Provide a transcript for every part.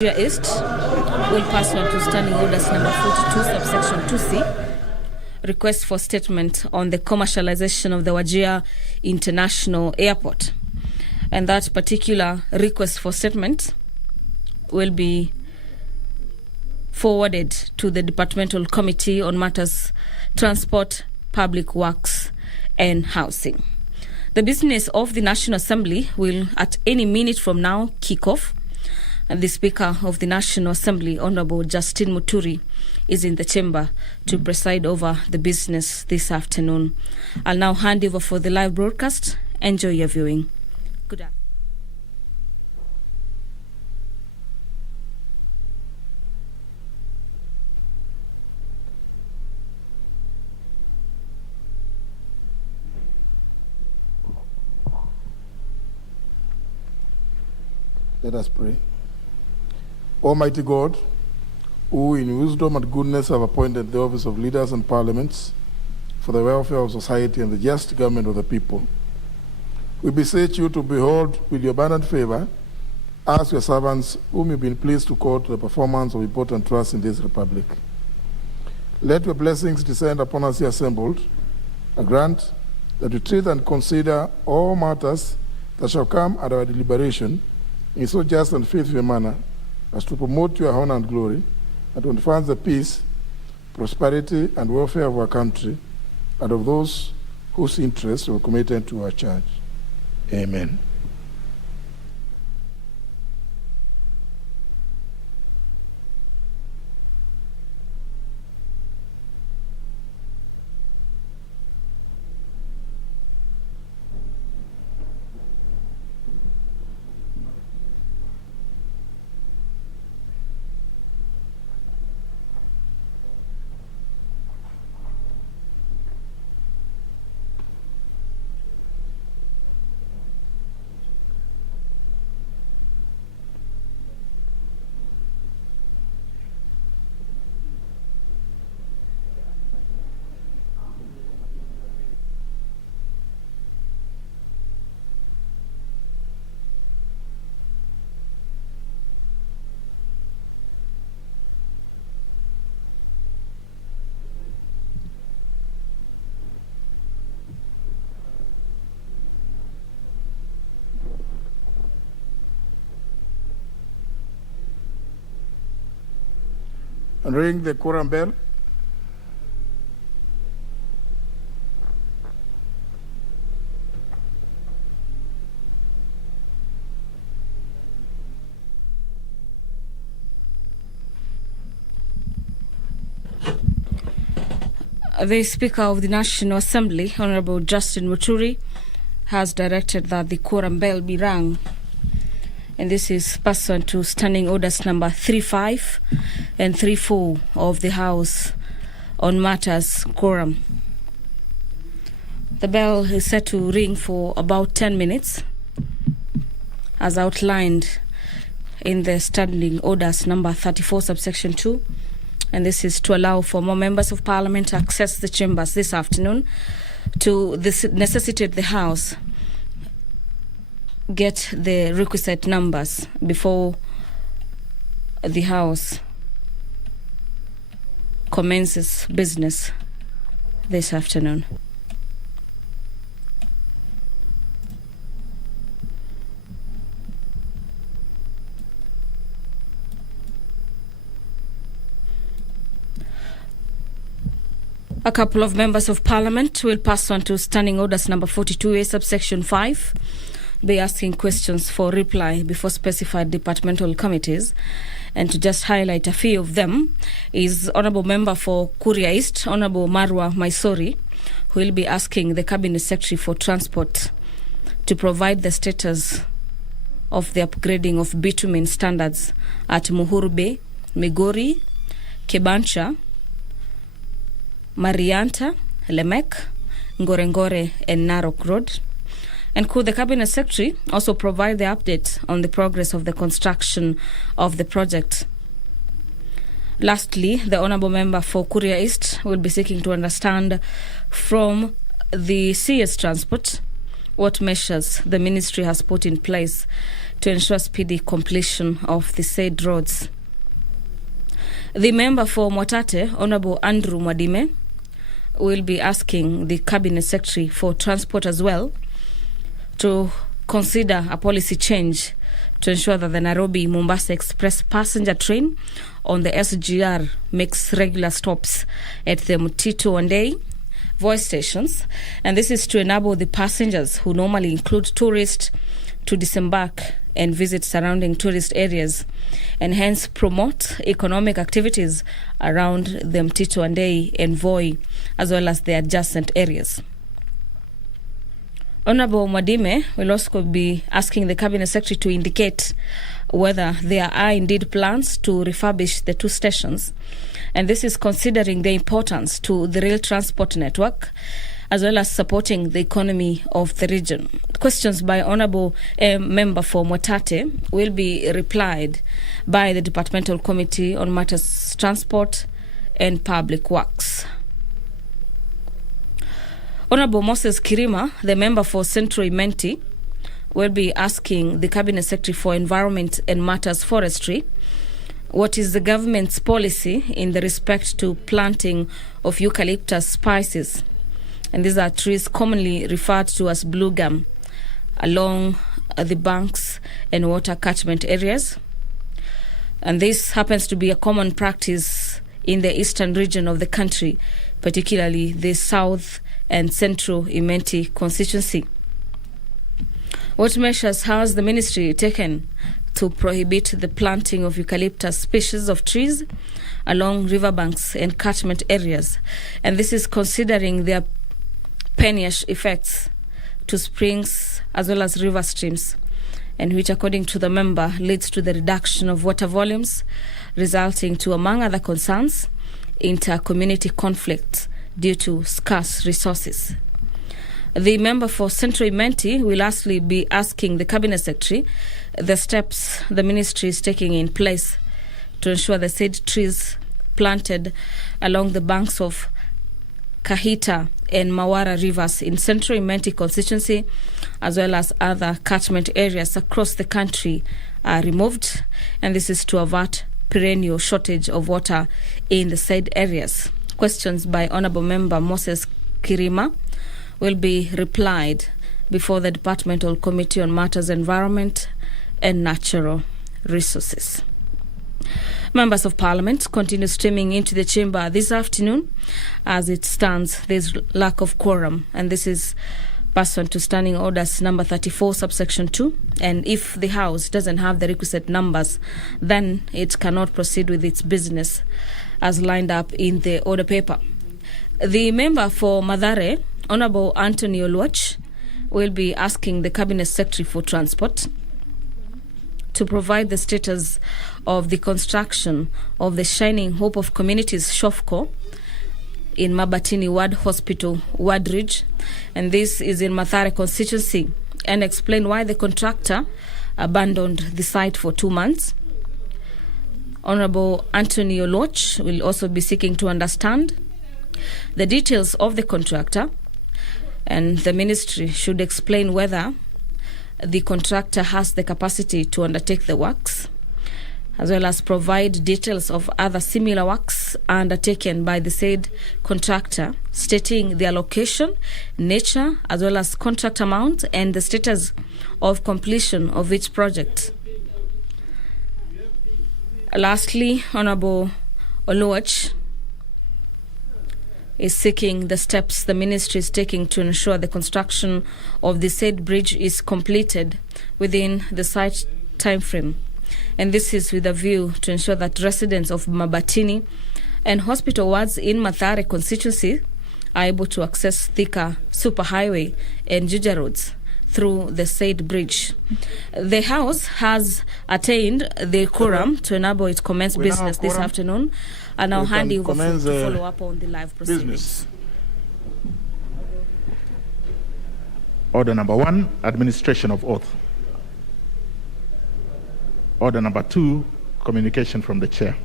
East will pass on to Standing Orders number 42, subsection 2C, request for statement on the commercialization of the Wajir International Airport. And that particular request for statement will be forwarded to the Departmental Committee on Matters Transport, Public Works and Housing. The business of the National Assembly will at any minute from now kick off. And the Speaker of the National Assembly, Honorable Justin Muturi, is in the chamber to preside over the business this afternoon. I'll now hand over for the live broadcast. Enjoy your viewing. Good afternoon. Let us pray. Almighty God, who in wisdom and goodness have appointed the office of leaders and parliaments for the welfare of society and the just government of the people, we beseech you to behold with your abundant favor us, your servants, whom you've been pleased to call to the performance of important trusts in this republic. Let your blessings descend upon us here assembled, and grant that we treat and consider all matters that shall come at our deliberation in so just and faithful a manner as to promote your honor and glory, and to advance the peace, prosperity, and welfare of our country, and of those whose interests were committed to our charge. Amen. And ring the quorum bell. The Speaker of the National Assembly, Honorable Justin Muturi, has directed that the quorum bell be rung. And this is pursuant to Standing Orders number 35 and 34 of the House on Matters Quorum. The bell is set to ring for about 10 minutes, as outlined in the Standing Orders number 34, subsection 2. And this is to allow for more members of Parliament to access the chambers this afternoon to necessitate the House get the requisite numbers before the House commences business this afternoon. A couple of members of Parliament will pass on to Standing Orders number 42A, subsection 5, be asking questions for reply before specified departmental committees. And to just highlight a few of them is Honourable Member for Kuria East, Honourable Marwa Maisori, who will be asking the Cabinet Secretary for Transport to provide the status of the upgrading of bitumen standards at Muhuru Bay, Migori, Kebancha, Marianta, Lemek, Ngorengore and Narok Road. And could the Cabinet Secretary also provide the update on the progress of the construction of the project? Lastly, the Honourable Member for Kuria East will be seeking to understand from the CS Transport what measures the ministry has put in place to ensure speedy completion of the said roads. The member for Mwatate, Honorable Andrew Mwadime, will be asking the Cabinet Secretary for Transport as well to consider a policy change to ensure that the Nairobi-Mombasa Express passenger train on the SGR makes regular stops at the Mutito and Day voice stations, and this is to enable the passengers who normally include tourists to disembark and visit surrounding tourist areas, and hence promote economic activities around the Mtito and Day and Voi, as well as the adjacent areas. Honorable Mwadime will also be asking the Cabinet Secretary to indicate whether there are indeed plans to refurbish the two stations, and this is considering their importance to the rail transport network, as well as supporting the economy of the region. Questions by Honourable Member for Mwatate will be replied by the Departmental Committee on Matters Transport and Public Works. Honourable Moses Kirima, the member for Central Imenti, will be asking the Cabinet Secretary for Environment and Matters Forestry what is the government's policy in the respect to planting of eucalyptus species, and these are trees commonly referred to as blue gum, along the banks and water catchment areas. And this happens to be a common practice in the eastern region of the country, particularly the South and Central Imenti constituency. What measures has the ministry taken to prohibit the planting of eucalyptus species of trees along riverbanks and catchment areas? And this is considering their penuous effects to springs as well as river streams, and which, according to the member, leads to the reduction of water volumes, resulting to, among other concerns, inter-community conflicts due to scarce resources. The member for Central Imenti will lastly be asking the Cabinet Secretary the steps the ministry is taking in place to ensure the said trees planted along the banks of Kahita and Mawara rivers in Central Imenti constituency, as well as other catchment areas across the country, are removed, and this is to avert perennial shortage of water in the said areas. Questions by Honourable Member Moses Kirima will be replied before the Departmental Committee on Matters Environment and Natural Resources. Members of Parliament continue streaming into the chamber this afternoon. As it stands, there's lack of quorum, and this is pursuant to Standing Orders number 34, subsection 2. And if the House doesn't have the requisite numbers, then it cannot proceed with its business as lined up in the order paper. The member for Mathare, Honourable Anthony Oluoch, will be asking the Cabinet Secretary for Transport to provide the status of the construction of the Shining Hope of Communities Shofco in Mabatini Ward Hospital, Ward Ridge, and this is in Mathare constituency, and explain why the contractor abandoned the site for 2 months. Honourable Anthony Oluoch will also be seeking to understand the details of the contractor, and the ministry should explain whether the contractor has the capacity to undertake the works, as well as provide details of other similar works undertaken by the said contractor, stating their location, nature, as well as contract amount and the status of completion of each project. Lastly, Honourable Oluoch is seeking the steps the ministry is taking to ensure the construction of the said bridge is completed within the site time frame. And this is with a view to ensure that residents of Mabatini and hospital wards in Mathare constituency are able to access Thika Superhighway and Juja roads through the said bridge. The House has attained the quorum to enable it commence business this afternoon. And now handing over to follow up on the live proceedings. Business. Order number 1, administration of oath. Order number 2, communication from the chair.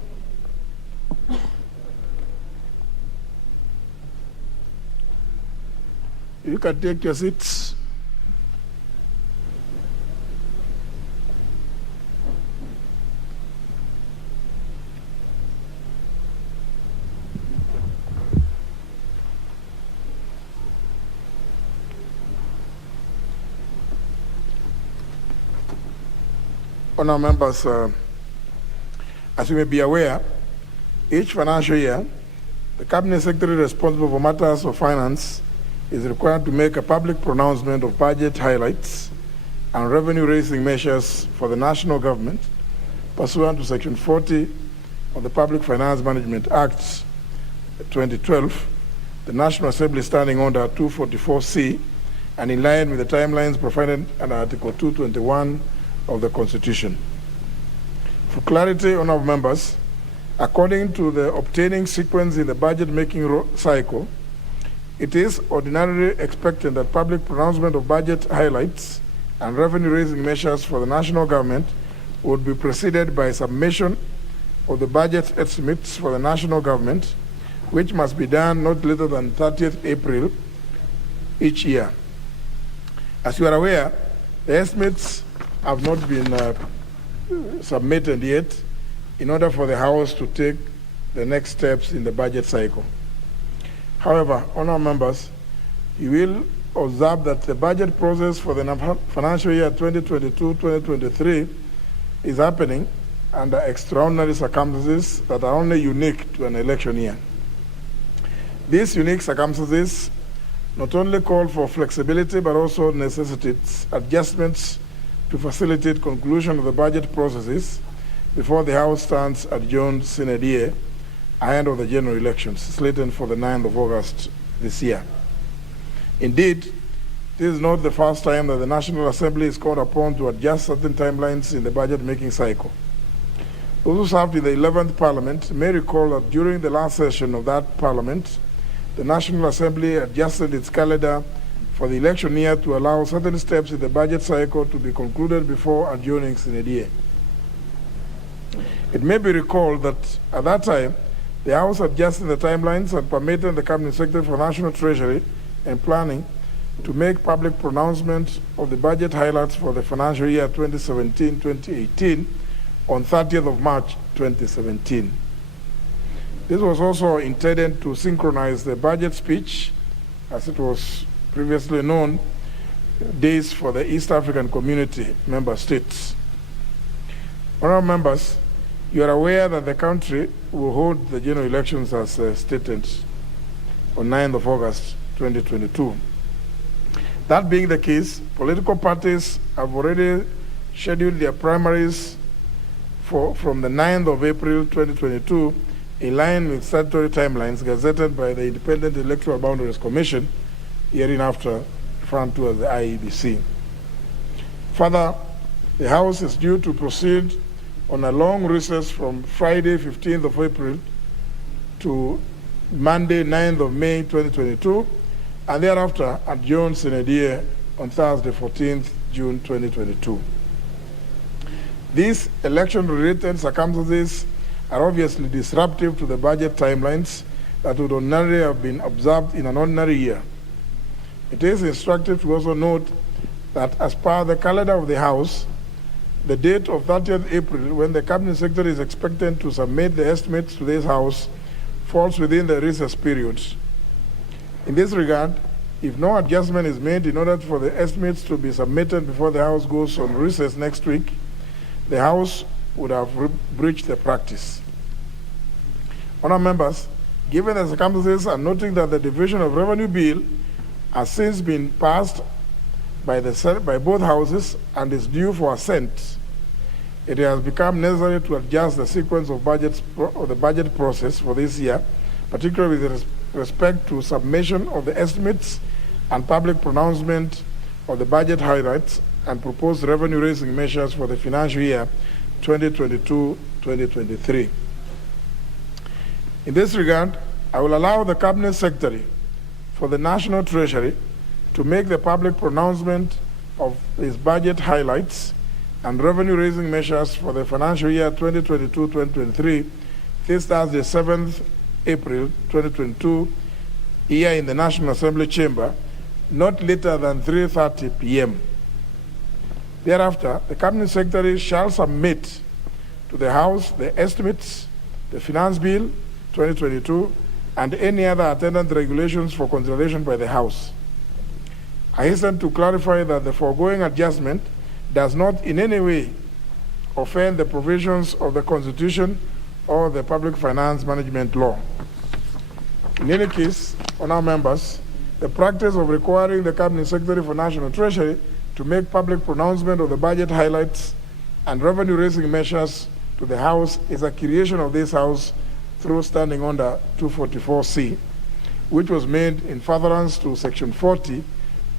You can take your seats. Honourable members, as you may be aware, each financial year, the Cabinet Secretary responsible for matters of finance is required to make a public pronouncement of budget highlights and revenue-raising measures for the national government pursuant to Section 40 of the Public Finance Management Act 2012, the National Assembly Standing Order 244C, and in line with the timelines provided under Article 221 of the Constitution. For clarity, honourable members, according to the obtaining sequence in the budget-making cycle, it is ordinarily expected that public pronouncement of budget highlights and revenue-raising measures for the national government would be preceded by submission of the budget estimates for the national government, which must be done not later than 30th April each year. As you are aware, the estimates have not been submitted yet in order for the House to take the next steps in the budget cycle. However, honourable members, you will observe that the budget process for the financial year 2022-2023 is happening under extraordinary circumstances that are only unique to an election year. These unique circumstances not only call for flexibility but also necessitates adjustments to facilitate conclusion of the budget processes before the House stands adjourned sine die ahead of the general elections slated for the 9th of August this year. Indeed, this is not the first time that the National Assembly is called upon to adjust certain timelines in the budget-making cycle. Those who served in the 11th Parliament may recall that during the last session of that Parliament, the National Assembly adjusted its calendar for the election year to allow certain steps in the budget cycle to be concluded before adjourning sine die. It may be recalled that at that time, the House adjusted the timelines and permitted the Cabinet Secretary for National Treasury and Planning to make public pronouncement of the budget highlights for the financial year 2017-2018 on 30th of March 2017. This was also intended to synchronize the budget speech, as it was previously known, days for the East African Community member states. Honourable members, you are aware that the country will hold the general elections as stated on 9th of August 2022. That being the case, political parties have already scheduled their primaries from the 9th of April 2022 in line with statutory timelines gazetted by the Independent Electoral Boundaries Commission, hereinafter referred to as the IEBC. Further, the House is due to proceed on a long recess from Friday 15th of April to Monday 9th of May 2022, and thereafter adjourn sine die on Thursday 14th June 2022. These election-related circumstances are obviously disruptive to the budget timelines that would ordinarily have been observed in an ordinary year. It is instructive to also note that as per the calendar of the House, the date of 30th April, when the Cabinet Secretary is expected to submit the estimates to this House, falls within the recess period. In this regard, if no adjustment is made in order for the estimates to be submitted before the House goes on recess next week, the House would have breached the practice. Honourable members, given the circumstances and noting that the Division of Revenue Bill has since been passed by both houses and is due for assent, it has become necessary to adjust the sequence of the budget process for this year, particularly with respect to submission of the estimates and public pronouncement of the budget highlights and proposed revenue-raising measures for the financial year 2022-2023. In this regard, I will allow the Cabinet Secretary for the National Treasury to make the public pronouncement of his budget highlights and revenue-raising measures for the financial year 2022-2023 this Thursday, 7th April 2022, here in the National Assembly Chamber, not later than 3:30 p.m. Thereafter, the Cabinet Secretary shall submit to the House the estimates, the Finance Bill 2022, and any other attendant regulations for consideration by the House. I hasten to clarify that the foregoing adjustment does not in any way offend the provisions of the Constitution or the Public Finance Management Law. In any case, honourable members, the practice of requiring the Cabinet Secretary for National Treasury to make public pronouncement of the budget highlights and revenue-raising measures to the House is a creation of this House through Standing Order 244C, which was made in furtherance to Section 40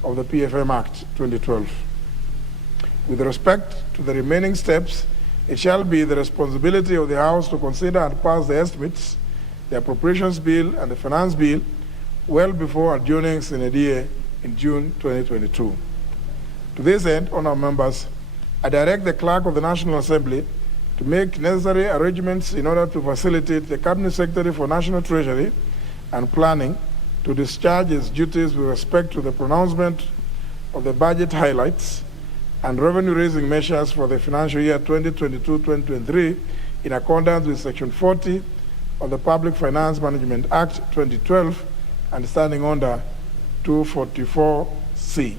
of the PFM Act 2012. With respect to the remaining steps, it shall be the responsibility of the House to consider and pass the estimates, the Appropriations Bill, and the Finance Bill well before adjourning Sine Die in June 2022. To this end, honourable members, I direct the Clerk of the National Assembly to make necessary arrangements in order to facilitate the Cabinet Secretary for National Treasury and Planning to discharge its duties with respect to the pronouncement of the budget highlights and revenue-raising measures for the financial year 2022-2023 in accordance with Section 40 of the Public Finance Management Act 2012 and Standing Order 244C.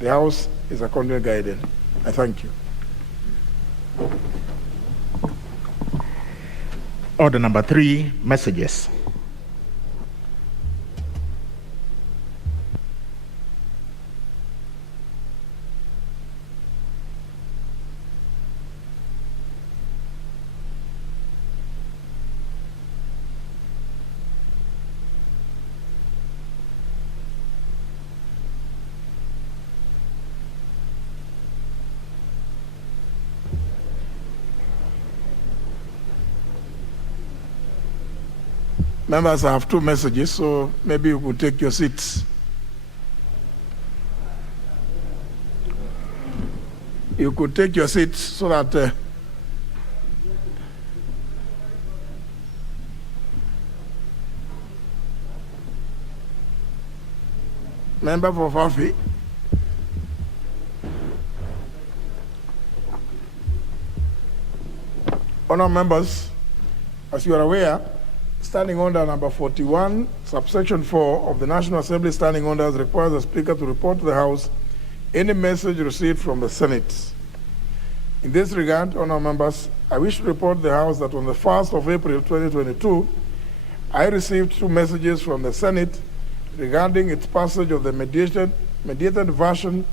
The House is accordingly guided. I thank you. Order number 3, messages. Members, I have 2 messages, so maybe you could take your seats. You could take your seats so that Member for Fafi. Honourable members, as you are aware, Standing Order number 41, subsection 4 of the National Assembly Standing Orders requires the Speaker to report to the House any message received from the Senate. In this regard, honourable members, I wish to report to the House that on the 1st of April 2022, I received 2 messages from the Senate regarding its passage of the mediated version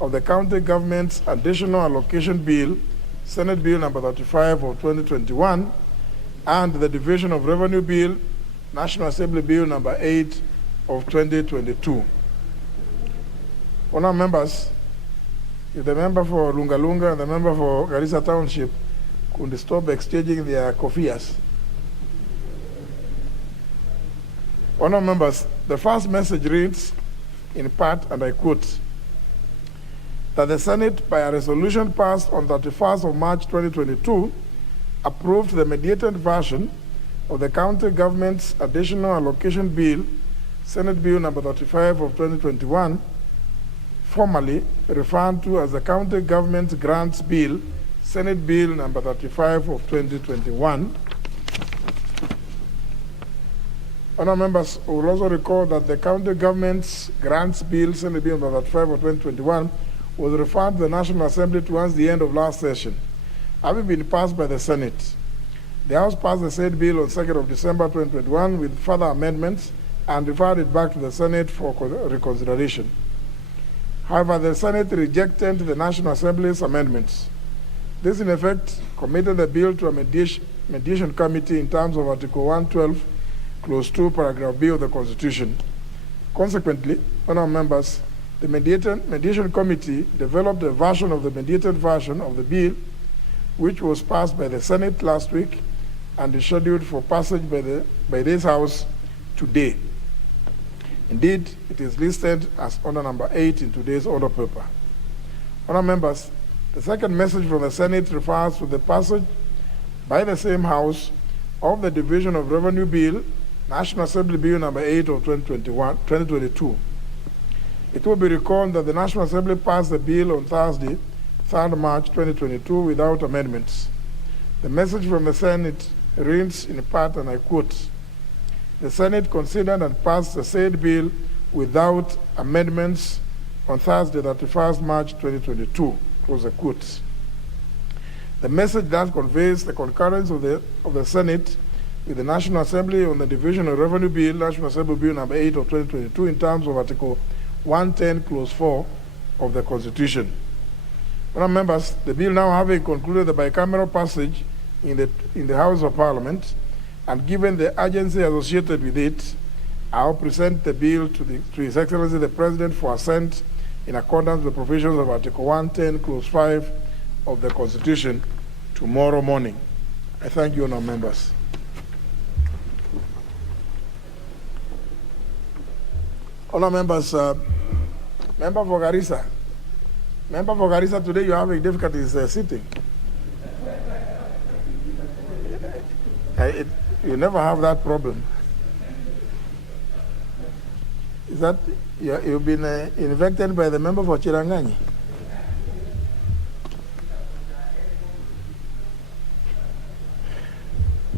of the County Government's Additional Allocation Bill, Senate Bill number 35 of 2021, and the Division of Revenue Bill, National Assembly Bill number 8 of 2022. Honourable members, if the member for Lunga Lunga and the member for Garissa Township could stop exchanging their kofias. Honourable members, the first message reads, in part, and I quote, that the Senate, by a resolution passed on 31st of March 2022, approved the mediated version of the County Government's Additional Allocation Bill, Senate Bill number 35 of 2021, formerly referred to as the County Government Grants Bill, Senate Bill number 35 of 2021. Honourable members will also recall that the County Government's Grants Bill, Senate Bill number 35 of 2021, was referred to the National Assembly towards the end of last session, having been passed by the Senate. The House passed the said bill on 2nd of December 2021 with further amendments and referred it back to the Senate for reconsideration. However, the Senate rejected the National Assembly's amendments. This, in effect, committed the bill to a mediation committee in terms of Article 112, Clause 2, Paragraph B of the Constitution. Consequently, honourable members, the mediation committee developed a version of the mediated version of the bill, which was passed by the Senate last week and is scheduled for passage by this House today. Indeed, it is listed as order number 8 in today's order paper. Honourable members, the second message from the Senate refers to the passage by the same House of the Division of Revenue Bill, National Assembly Bill number 8 of 2022. It will be recalled that the National Assembly passed the bill on Thursday, 3rd March 2022, without amendments. The message from the Senate reads in part, and I quote, the Senate considered and passed the said bill without amendments on Thursday, 31st March 2022, close the quote. The message that conveys the concurrence of the Senate with the National Assembly on the Division of Revenue Bill, National Assembly Bill number 8 of 2022, in terms of Article 110, Clause 4 of the Constitution. Honourable members, the bill now having concluded the bicameral passage in the House of Parliament, and given the urgency associated with it, I will present the bill to His Excellency the President for assent in accordance with the provisions of Article 110, Clause 5 of the Constitution tomorrow morning. I thank you, honourable members. Honourable members, Member for Garissa. Member for Garissa, today you are having difficulties sitting. You never have that problem. Is that you've been infected by the member for Chirangani?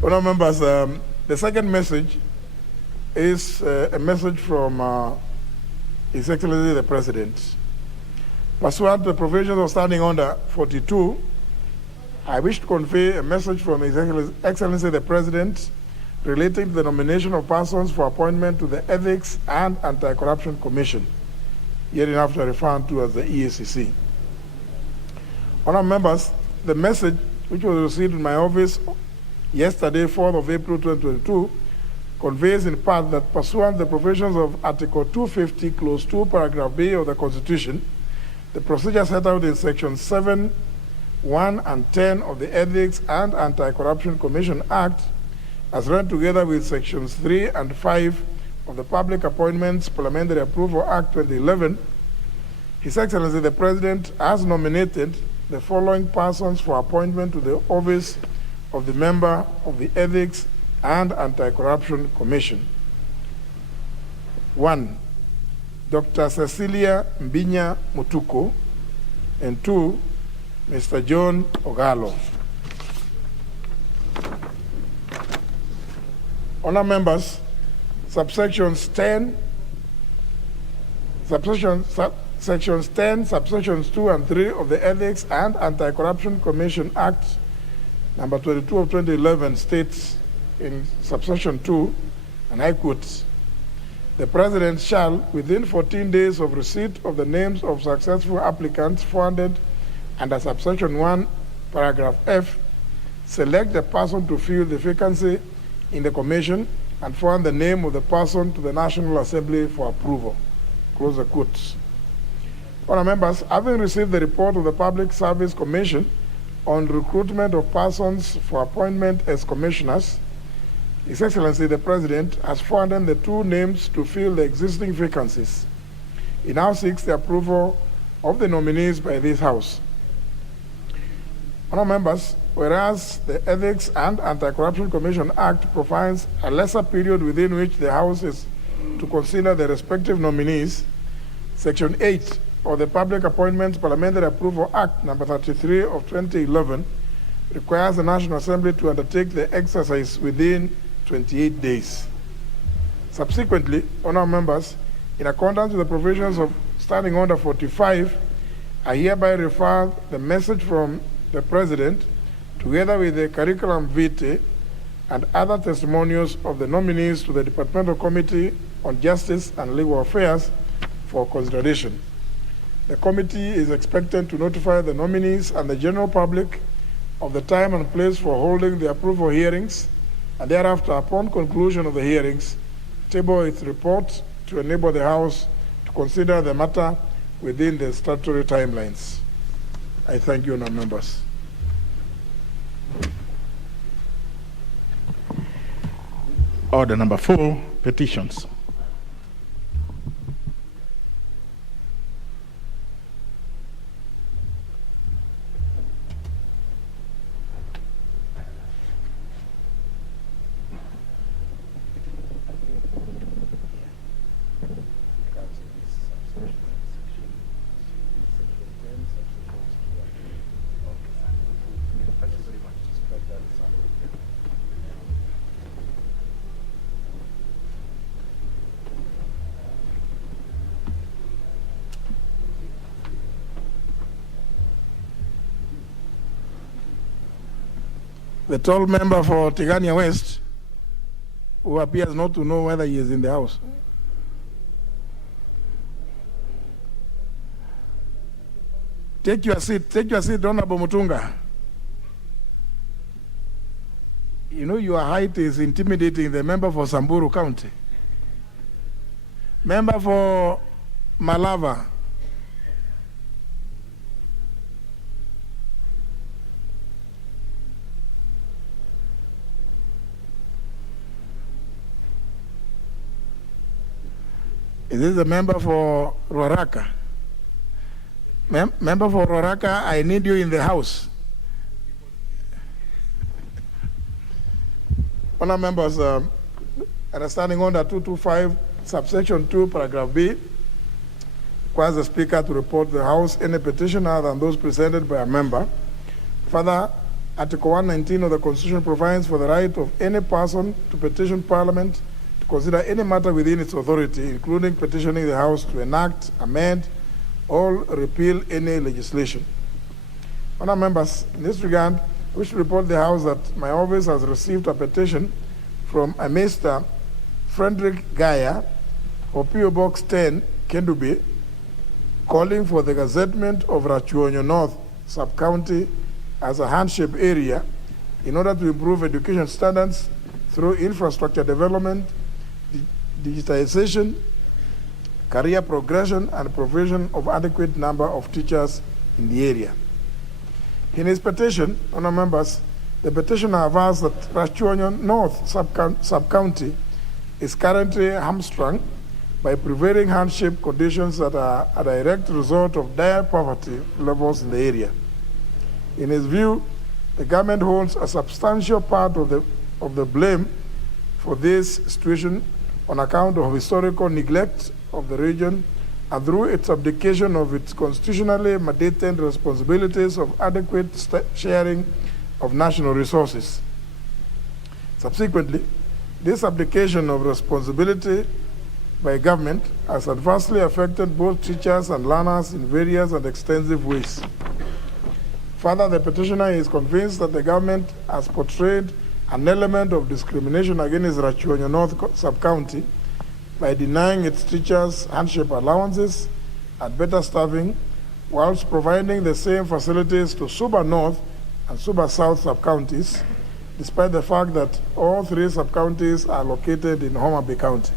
Honourable members, the second message is a message from His Excellency the President. Pursuant to the provisions of Standing Order 42, I wish to convey a message from His Excellency the President relating to the nomination of persons for appointment to the Ethics and Anti-Corruption Commission, hereinafter referred to as the EACC. Honourable members, the message which was received in my office yesterday, 4th of April 2022, conveys in part that pursuant to the provisions of Article 250, Clause 2, Paragraph B of the Constitution, the procedure set out in Section 7, 1 and 10 of the Ethics and Anti-Corruption Commission Act, as read together with Sections 3 and 5 of the Public Appointments Parliamentary Approval Act 2011, His Excellency the President has nominated the following persons for appointment to the office of the member of the Ethics and Anti-Corruption Commission. 1. Dr. Cecilia Mbinya Mutuko, and 2. Mr. John Ogalo. Honour members, sections 10, subsections 2 and 3 of the Ethics and Anti-Corruption Commission Act number 22 of 2011 states in subsection 2, and I quote, "The President shall, within 14 days of receipt of the names of successful applicants forwarded under subsection 1, paragraph F, select the person to fill the vacancy in the commission and forward the name of the person to the National Assembly for approval." Close the quotes. Honourable members, having received the report of the Public Service Commission on recruitment of persons for appointment as commissioners, His Excellency the President has forwarded the 2 names to fill the existing vacancies. He now seeks the approval of the nominees by this House. Honourable members, whereas the Ethics and Anti-Corruption Commission Act provides a lesser period within which the House is to consider the respective nominees, Section 8 of the Public Appointments Parliamentary Approval Act number 33 of 2011 requires the National Assembly to undertake the exercise within 28 days. Subsequently, honourable members, in accordance with the provisions of Standing Order 45, I hereby refer the message from the President, together with the curriculum vitae and other testimonials of the nominees, to the Departmental Committee on Justice and Legal Affairs for consideration. The committee is expected to notify the nominees and the general public of the time and place for holding the approval hearings, and thereafter, upon conclusion of the hearings, table its report to enable the House to consider the matter within the statutory timelines. I thank you, honourable members. Order number 4, petitions. The tall member for Tigania West, who appears not to know whether he is in the house. Take your seat, Honorable Mutunga. You know your height is intimidating the member for Samburu County. Member for Malava. Is this the member for Ruaraka? Member for Ruaraka, I need you in the house. Honour members, understanding under 225, subsection 2, paragraph B, requires the Speaker to report to the House any petition other than those presented by a member. Further, Article 119 of the Constitution provides for the right of any person to petition Parliament to consider any matter within its authority, including petitioning the House to enact, amend, or repeal any legislation. Honour members, in this regard, I wish to report to the House that my office has received a petition from a Mr. Frederick Gaya for PO Box 10, Kendubi, calling for the gazettement of Rachuonyo North Sub-County as a handship area in order to improve education standards through infrastructure development, digitization, career progression, and provision of adequate number of teachers in the area. In his petition, honour members, the petitioner avers that Rachuonyo North Sub-County is currently hamstrung by prevailing hardship conditions that are a direct result of dire poverty levels in the area. In his view, the government holds a substantial part of the blame for this situation on account of historical neglect of the region and through its abdication of its constitutionally mandated responsibilities of adequate sharing of national resources. Subsequently, this abdication of responsibility by government has adversely affected both teachers and learners in various and extensive ways. Further, the petitioner is convinced that the government has portrayed an element of discrimination against Rachuonyo North Sub-County by denying its teachers handship allowances and better staffing, whilst providing the same facilities to Suba North and Suba South sub-counties, despite the fact that all three sub-counties are located in Homa Bay County.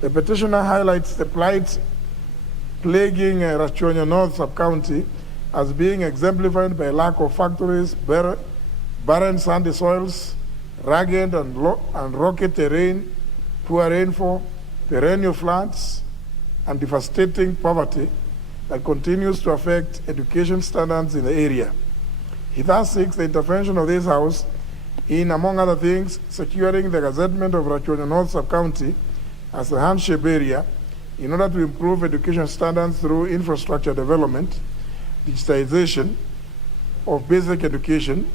The petitioner highlights the plight plaguing Rachuonyo North Sub-County as being exemplified by lack of factories, barren sandy soils, rugged and rocky terrain, poor rainfall, perennial floods, and devastating poverty that continues to affect education standards in the area. He thus seeks the intervention of this House in, among other things, securing the gazettement of Rachuonyo North Sub-County as a handship area in order to improve education standards through infrastructure development, digitization of basic education,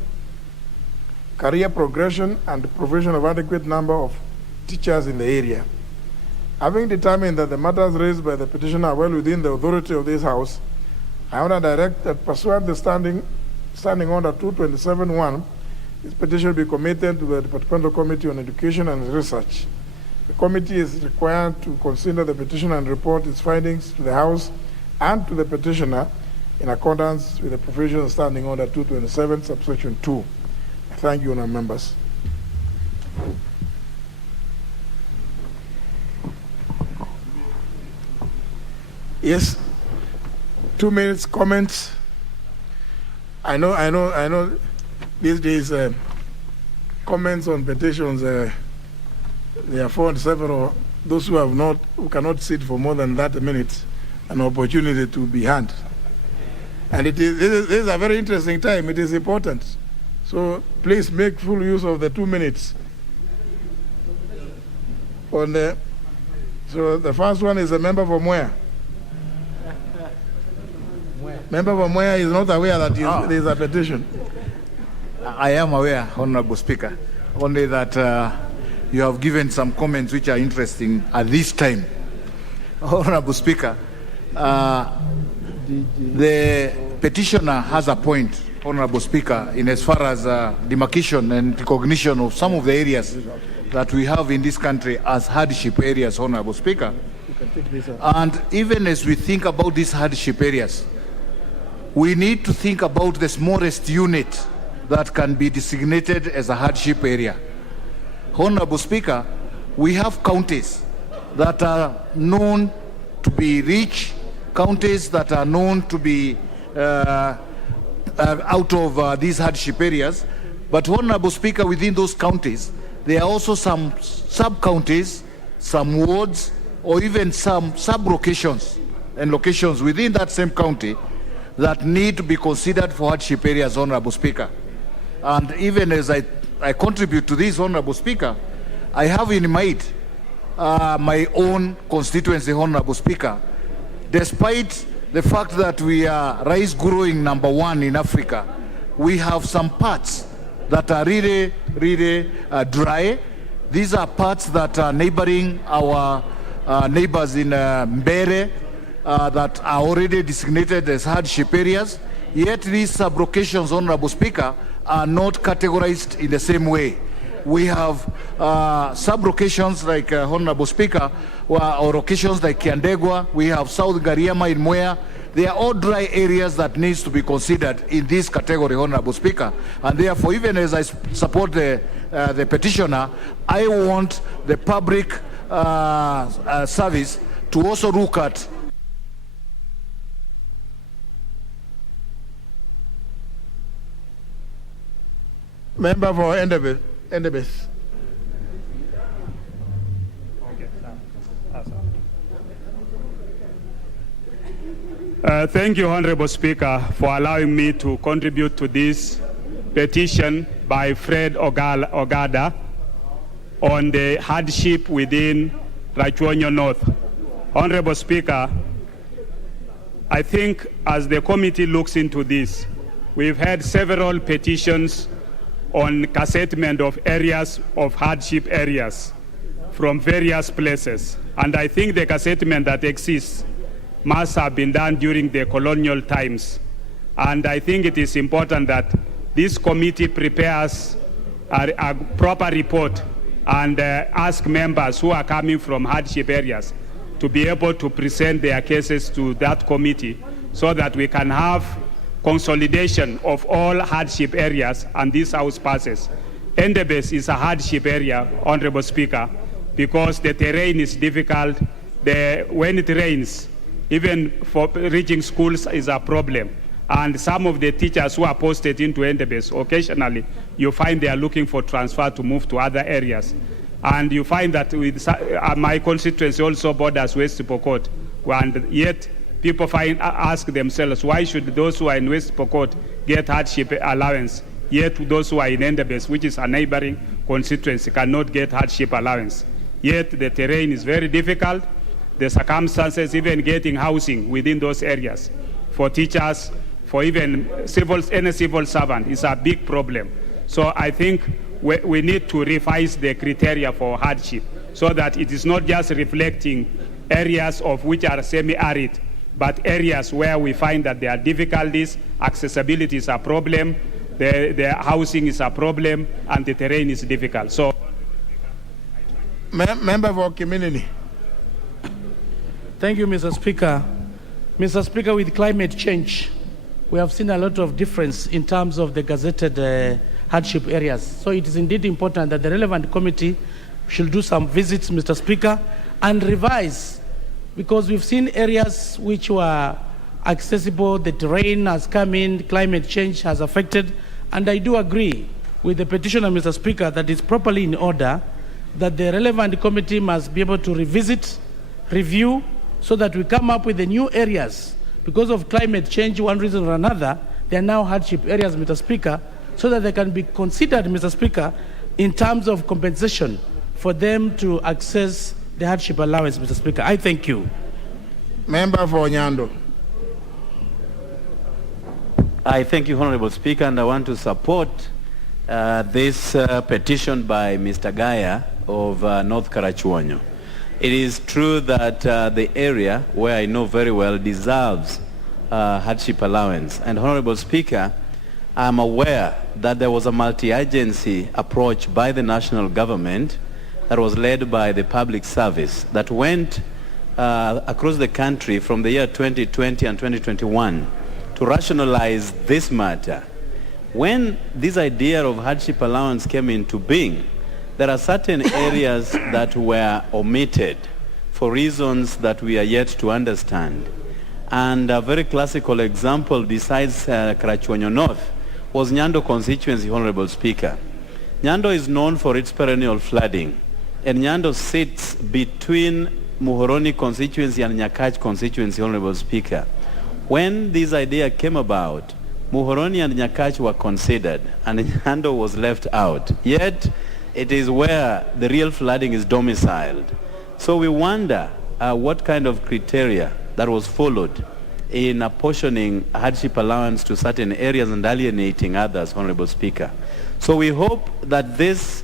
career progression, and the provision of adequate number of teachers in the area. Having determined that the matters raised by the petitioner are well within the authority of this House, I want to direct that pursuant to standing order 227.1, this petition be committed to the Departmental Committee on Education and Research. The committee is required to consider the petition and report its findings to the House and to the petitioner in accordance with the provisions of Standing Order 227, subsection 2. Thank you, honourable members. Yes, 2 minutes comments. I know. These days, comments on petitions, they afford several, those who cannot sit for more than 30 minutes, an opportunity to be heard. And this is a very interesting time. It is important. So please make full use of the 2 minutes. So the first one is a member from where? Member from where is not aware that there is a petition. I am aware, Honorable Speaker, only that you have given some comments which are interesting at this time. Honorable Speaker, the petitioner has a point Honorable Speaker, in as far as demarcation and recognition of some of the areas that we have in this country as hardship areas, Honorable Speaker. And even as we think about these hardship areas, we need to think about the smallest unit that can be designated as a hardship area. Honorable Speaker, we have counties that are known to be rich, counties that are known to be out of these hardship areas. But Honorable Speaker, within those counties, there are also some sub-counties, some wards, or even some sub-locations and locations within that same county that need to be considered for hardship areas, Honorable Speaker. And even as I contribute to this, Honorable Speaker, I have in mind my own constituency, Honorable Speaker. Despite the fact that we are rice growing #1 in Africa, we have some parts that are really dry. These are parts that are neighboring our neighbors in Mbere that are already designated as hardship areas. Yet these sub-locations, Honorable Speaker, are not categorized in the same way. We have sub-locations like Honorable Speaker, or locations like Kiandegwa. We have South Gariama in Mwea. They are all dry areas that needs to be considered in this category, Honorable Speaker. And therefore, even as I support the petitioner, I want the public service to also look at Member for Endebess. Thank you, Honorable Speaker, for allowing me to contribute to this petition by Fred Ogada on the hardship within Rachuonyo North. Honorable Speaker, I think as the committee looks into this, we've had several petitions on cassettlement of areas of hardship areas from various places. And I think the cassettlement that exists must have been done during the colonial times. And I think it is important that this committee prepares a proper report and ask members who are coming from hardship areas to be able to present their cases to that committee so that we can have consolidation of all hardship areas and this house passes. Endebess is a hardship area, Honorable Speaker, because the terrain is difficult. When it rains, even for reaching schools is a problem. And some of the teachers who are posted into Endebess, occasionally you find they are looking for transfer to move to other areas. And you find that with my constituency also borders West Pokot, and yet people ask themselves, why should those who are in West Pokot get hardship allowance, yet those who are in Endebess, which is a neighboring constituency, cannot get hardship allowance? Yet the terrain is very difficult. The circumstances, even getting housing within those areas for teachers, for even any civil servant, is a big problem. So I think we need to revise the criteria for hardship so that it is not just reflecting areas of which are semi-arid, but areas where we find that there are difficulties, accessibility is a problem, the housing is a problem, and the terrain is difficult. So, Member for Community. Thank you, Mr. Speaker. Mr. Speaker, with climate change, we have seen a lot of difference in terms of the gazetted hardship areas. So it is indeed important that the relevant committee should do some visits, Mr. Speaker, and revise, because we've seen areas which were accessible, the terrain has come in, climate change has affected, and I do agree with the petitioner, Mr. Speaker, that it's properly in order that the relevant committee must be able to revisit, review, so that we come up with the new areas. Because of climate change, one reason or another, they are now hardship areas, Mr. Speaker, so that they can be considered, Mr. Speaker, in terms of compensation for them to access the hardship allowance, Mr. Speaker. I thank you. Member for Nyando. I thank you, Honorable Speaker, and I want to support this petition by Mr. Gaya of North Karachuonyo. It is true that the area, where I know very well, deserves hardship allowance. And Honorable Speaker, I'm aware that there was a multi-agency approach by the national government that was led by the public service that went across the country from the year 2020 and 2021 to rationalize this matter. When this idea of hardship allowance came into being, there are certain areas that were omitted for reasons that we are yet to understand. And a very classical example besides Karachuonyo North was Nyando constituency, Honorable Speaker. Nyando is known for its perennial flooding, and Nyando sits between Muhoroni constituency and Nyakach constituency, Honorable Speaker. When this idea came about, Muhoroni and Nyakach were considered, and Nyando was left out. Yet, it is where the real flooding is domiciled. So we wonder what kind of criteria that was followed in apportioning hardship allowance to certain areas and alienating others, Honorable Speaker. So we hope that this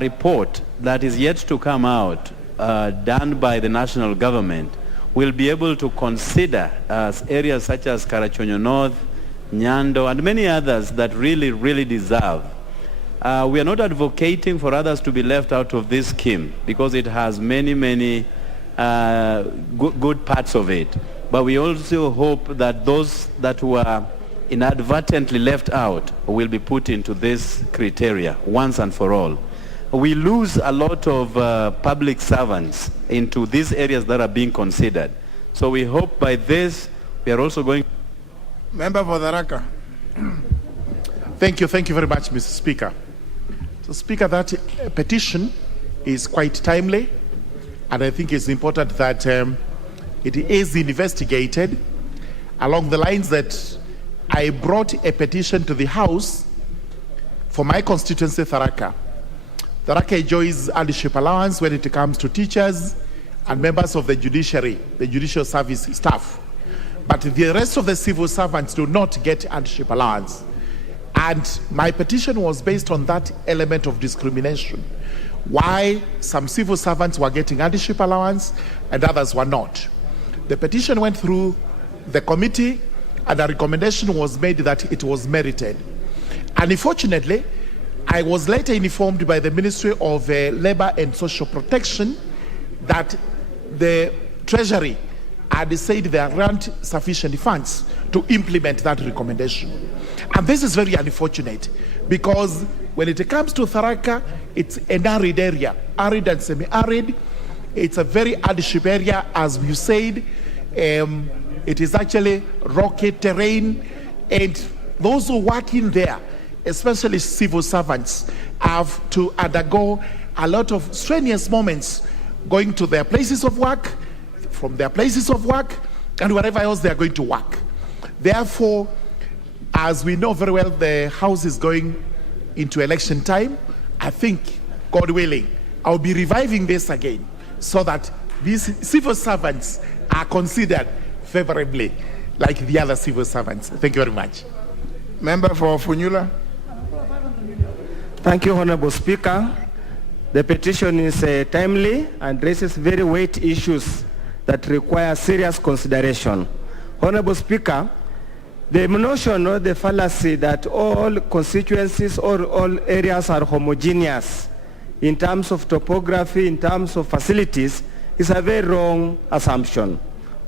report that is yet to come out, done by the national government, will be able to consider areas such as Karachuonyo North, Nyando, and many others that really, really deserve. We are not advocating for others to be left out of this scheme because it has many, many good parts of it. But we also hope that those that were inadvertently left out will be put into this criteria once and for all. We lose a lot of public servants into these areas that are being considered. So we hope by this we are also going. Member for Tharaka. Thank you very much, Mr. Speaker. So, Speaker, that petition is quite timely, and I think it's important that it is investigated along the lines that I brought a petition to the House for my constituency, Tharaka. Tharaka enjoys hardship allowance when it comes to teachers and members of the judiciary, the judicial service staff. But the rest of the civil servants do not get hardship allowance. And my petition was based on that element of discrimination. Why some civil servants were getting hardship allowance and others were not. The petition went through the committee and a recommendation was made that it was merited. And unfortunately, I was later informed by the Ministry of Labor and Social Protection that the Treasury had said there aren't sufficient funds to implement that recommendation. And this is very unfortunate because when it comes to Tharaka, it's an arid area, arid and semi-arid. It's a very hardship area, as you said. It is actually rocky terrain, and those who work in there, especially civil servants, have to undergo a lot of strenuous moments going to their places of work, from their places of work, and wherever else they are going to work. Therefore, as we know very well, the House is going into election time. I think, God willing, I'll be reviving this again so that these civil servants are considered favorably like the other civil servants. Thank you very much. Member for Funyula. Thank you, Honorable Speaker. The petition is timely and raises very weighty issues that require serious consideration. Honorable Speaker, the notion or the fallacy that all constituencies or all areas are homogeneous in terms of topography, in terms of facilities, is a very wrong assumption.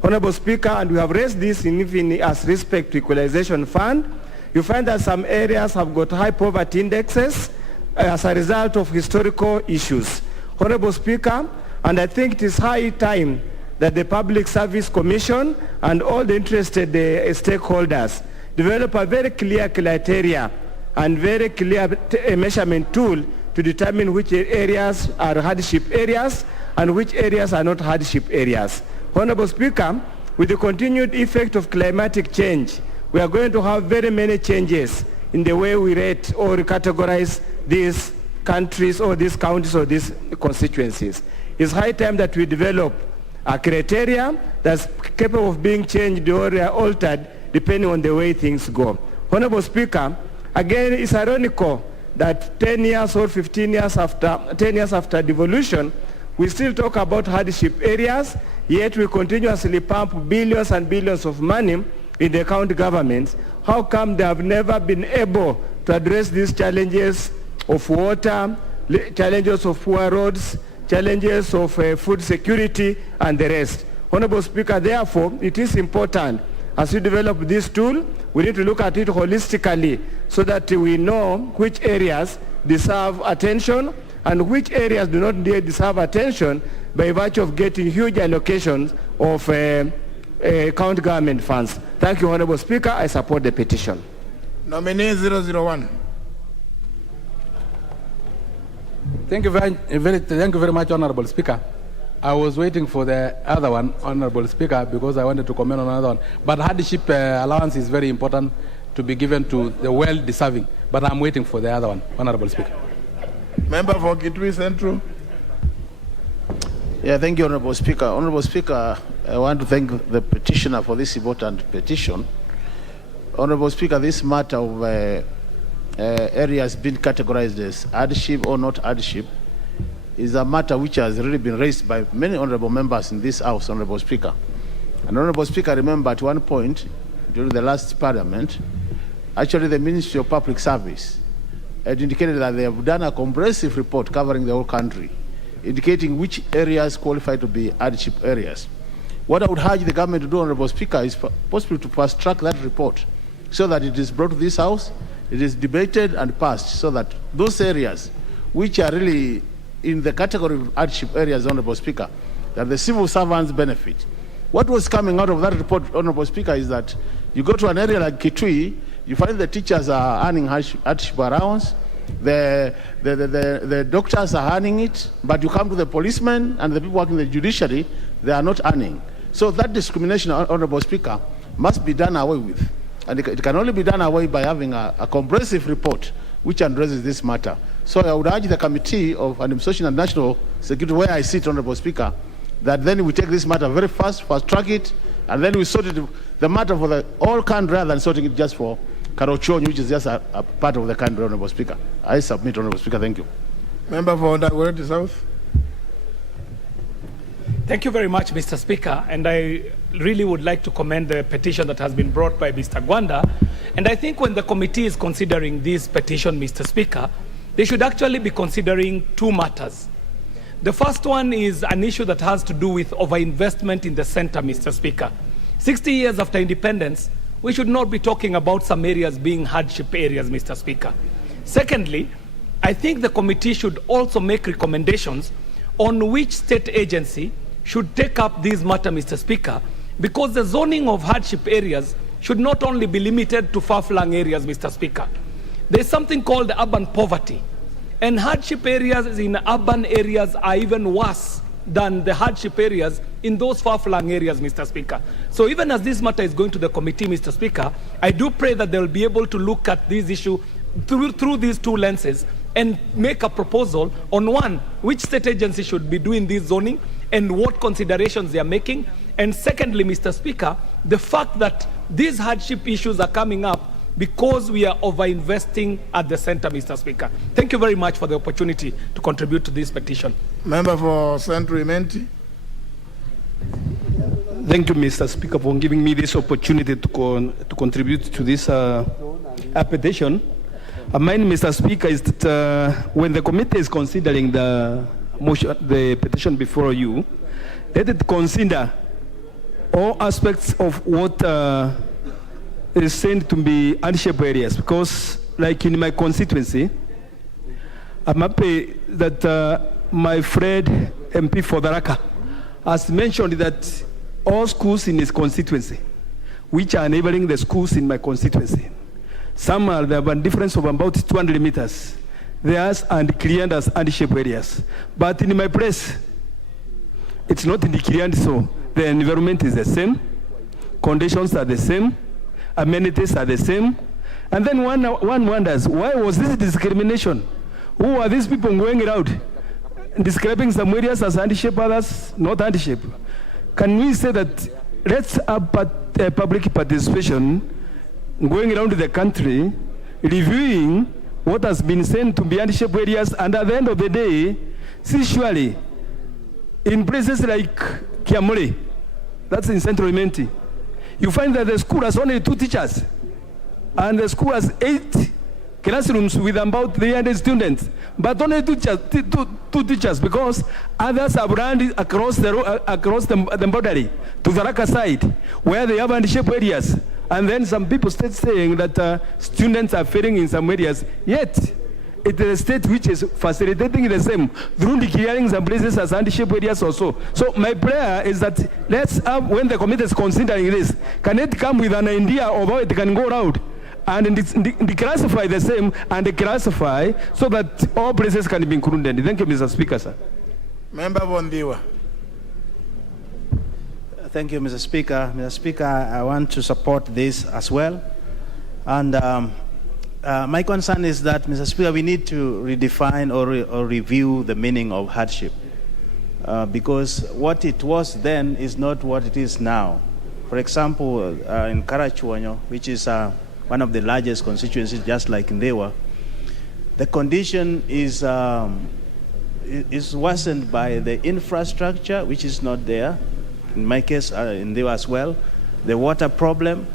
Honorable Speaker, and we have raised this even as respect to Equalization Fund, you find that some areas have got high poverty indexes as a result of historical issues. Honorable Speaker, and I think it is high time that the Public Service Commission and all the interested stakeholders develop a very clear criteria and very clear measurement tool to determine which areas are hardship areas and which areas are not hardship areas. Honorable Speaker, with the continued effect of climatic change, we are going to have very many changes in the way we rate or categorize these countries or these counties or these constituencies. It's high time that we develop a criteria that's capable of being changed or altered depending on the way things go. Honorable Speaker, again, it's ironical that 10 years or 15 years after devolution, we still talk about hardship areas, yet we continuously pump billions and billions of money in the county governments, how come they have never been able to address these challenges of water, challenges of poor roads, challenges of food security, and the rest? Honorable Speaker, therefore, it is important as we develop this tool, we need to look at it holistically so that we know which areas deserve attention and which areas do not deserve attention by virtue of getting huge allocations of county government funds. Thank you, Honorable Speaker. I support the petition. Nominee 001. Thank you very much, Honorable Speaker. I was waiting for the other one, Honorable Speaker, because I wanted to comment on another one. But hardship allowance is very important to be given to the well-deserving. But I'm waiting for the other one, Honorable Speaker. Member for Kitui Central. Yeah, thank you, Honorable Speaker. Honorable Speaker, I want to thank the petitioner for this important petition. Honorable Speaker, this matter of areas being categorized as hardship or not hardship is a matter which has really been raised by many honorable members in this House, Honorable Speaker. And Honorable Speaker, I remember at one point during the last Parliament, actually the Ministry of Public Service had indicated that they have done a comprehensive report covering the whole country, indicating which areas qualify to be hardship areas. What I would urge the government to do, Honorable Speaker, is possibly to fast track that report so that it is brought to this House, it is debated and passed, so that those areas which are really in the category of hardship areas, Honorable Speaker, that the civil servants benefit. What was coming out of that report, Honorable Speaker, is that you go to an area like Kitui, you find the teachers are earning hardship allowance, the doctors are earning it, but you come to the policemen and the people working in the judiciary, they are not earning. So that discrimination, Honorable Speaker, must be done away with. And it can only be done away by having a comprehensive report which addresses this matter. So I would urge the Committee of Administration and National Security, where I sit, Honorable Speaker, that then we take this matter very fast track it, and then we sort it, the matter for the whole country rather than sorting it just for Karochonyi, which is just a part of the country, Honorable Speaker. I submit, Honorable Speaker. Thank you. Member for Dagoretti South. Thank you very much, Mr. Speaker. And I really would like to commend the petition that has been brought by Mr. Gwanda. And I think when the committee is considering this petition, Mr. Speaker, they should actually be considering two matters. The first one is an issue that has to do with overinvestment in the center, Mr. Speaker. 60 years after independence, we should not be talking about some areas being hardship areas, Mr. Speaker. Secondly, I think the committee should also make recommendations on which state agency should take up this matter, Mr. Speaker, because the zoning of hardship areas should not only be limited to far-flung areas, Mr. Speaker. There's something called urban poverty, and hardship areas in urban areas are even worse than the hardship areas in those far-flung areas, Mr. Speaker. So even as this matter is going to the committee, Mr. Speaker, I do pray that they will be able to look at this issue through these two lenses and make a proposal on one, which state agency should be doing this zoning and what considerations they are making. And secondly, Mr. Speaker, the fact that these hardship issues are coming up because we are overinvesting at the center, Mr. Speaker. Thank you very much for the opportunity to contribute to this petition. Member for Central Imenti. Thank you, Mr. Speaker, for giving me this opportunity to contribute to this petition. Mine, Mr. Speaker, is that when the committee is considering the motion, the petition before you, let it consider all aspects of what is said to be hardship areas. Because, like in my constituency, I'm happy that my friend MP for Daraka has mentioned that all schools in his constituency, which are neighboring the schools in my constituency, some are there a difference of about 200 meters. Theirs and cleared as hardship areas. But in my place, it's not cleared, so the environment is the same, conditions are the same, amenities are the same. And then one wonders, why was this discrimination? Who are these people going around describing some areas as hardship, others not hardship? Can we say that let's have public participation going around the country, reviewing what has been said to be hardship areas, and at the end of the day, see surely, in places like Kiamore, that's in Central Imenti, you find that the school has only 2 teachers, and the school has 8 classrooms with about 300 students, but only two teachers, because others have run across the boundary to the Raqqa side, where they have hardship areas. And then some people start saying that students are failing in some areas, yet it is a state which is facilitating the same through declaring some places as hardship areas also. So my prayer is that let's have, when the committee is considering this, can it come with an idea of how it can go around and declassify the same and declassify so that all places can be included. Thank you, Mr. Speaker, sir. Member Bondiwa. Thank you, Mr. Speaker. Mr. Speaker, I want to support this as well. And my concern is that, Mr. Speaker, we need to redefine or review the meaning of hardship. Because what it was then is not what it is now. For example, in Karachuonyo, which is one of the largest constituencies, just like in Ndewa, the condition is worsened by the infrastructure, which is not there. In my case, in Ndewa as well, the water problem,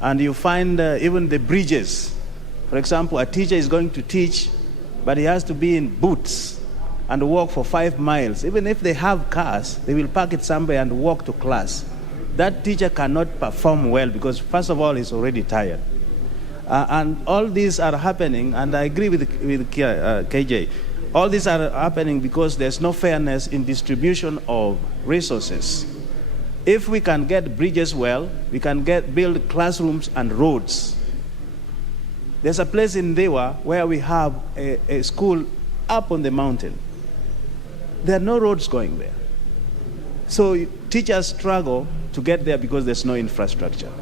and you find even the bridges. For example, a teacher is going to teach, but he has to be in boots and walk for 5 miles. Even if they have cars, they will park it somewhere and walk to class. That teacher cannot perform well because, first of all, he's already tired. And all these are happening, and I agree with KJ. All these are happening because there's no fairness in distribution of resources. If we can get bridges well, we can build classrooms and roads. There's a place in Ndewa where we have a school up on the mountain. There are no roads going there. So teachers struggle to get there because there's no infrastructure.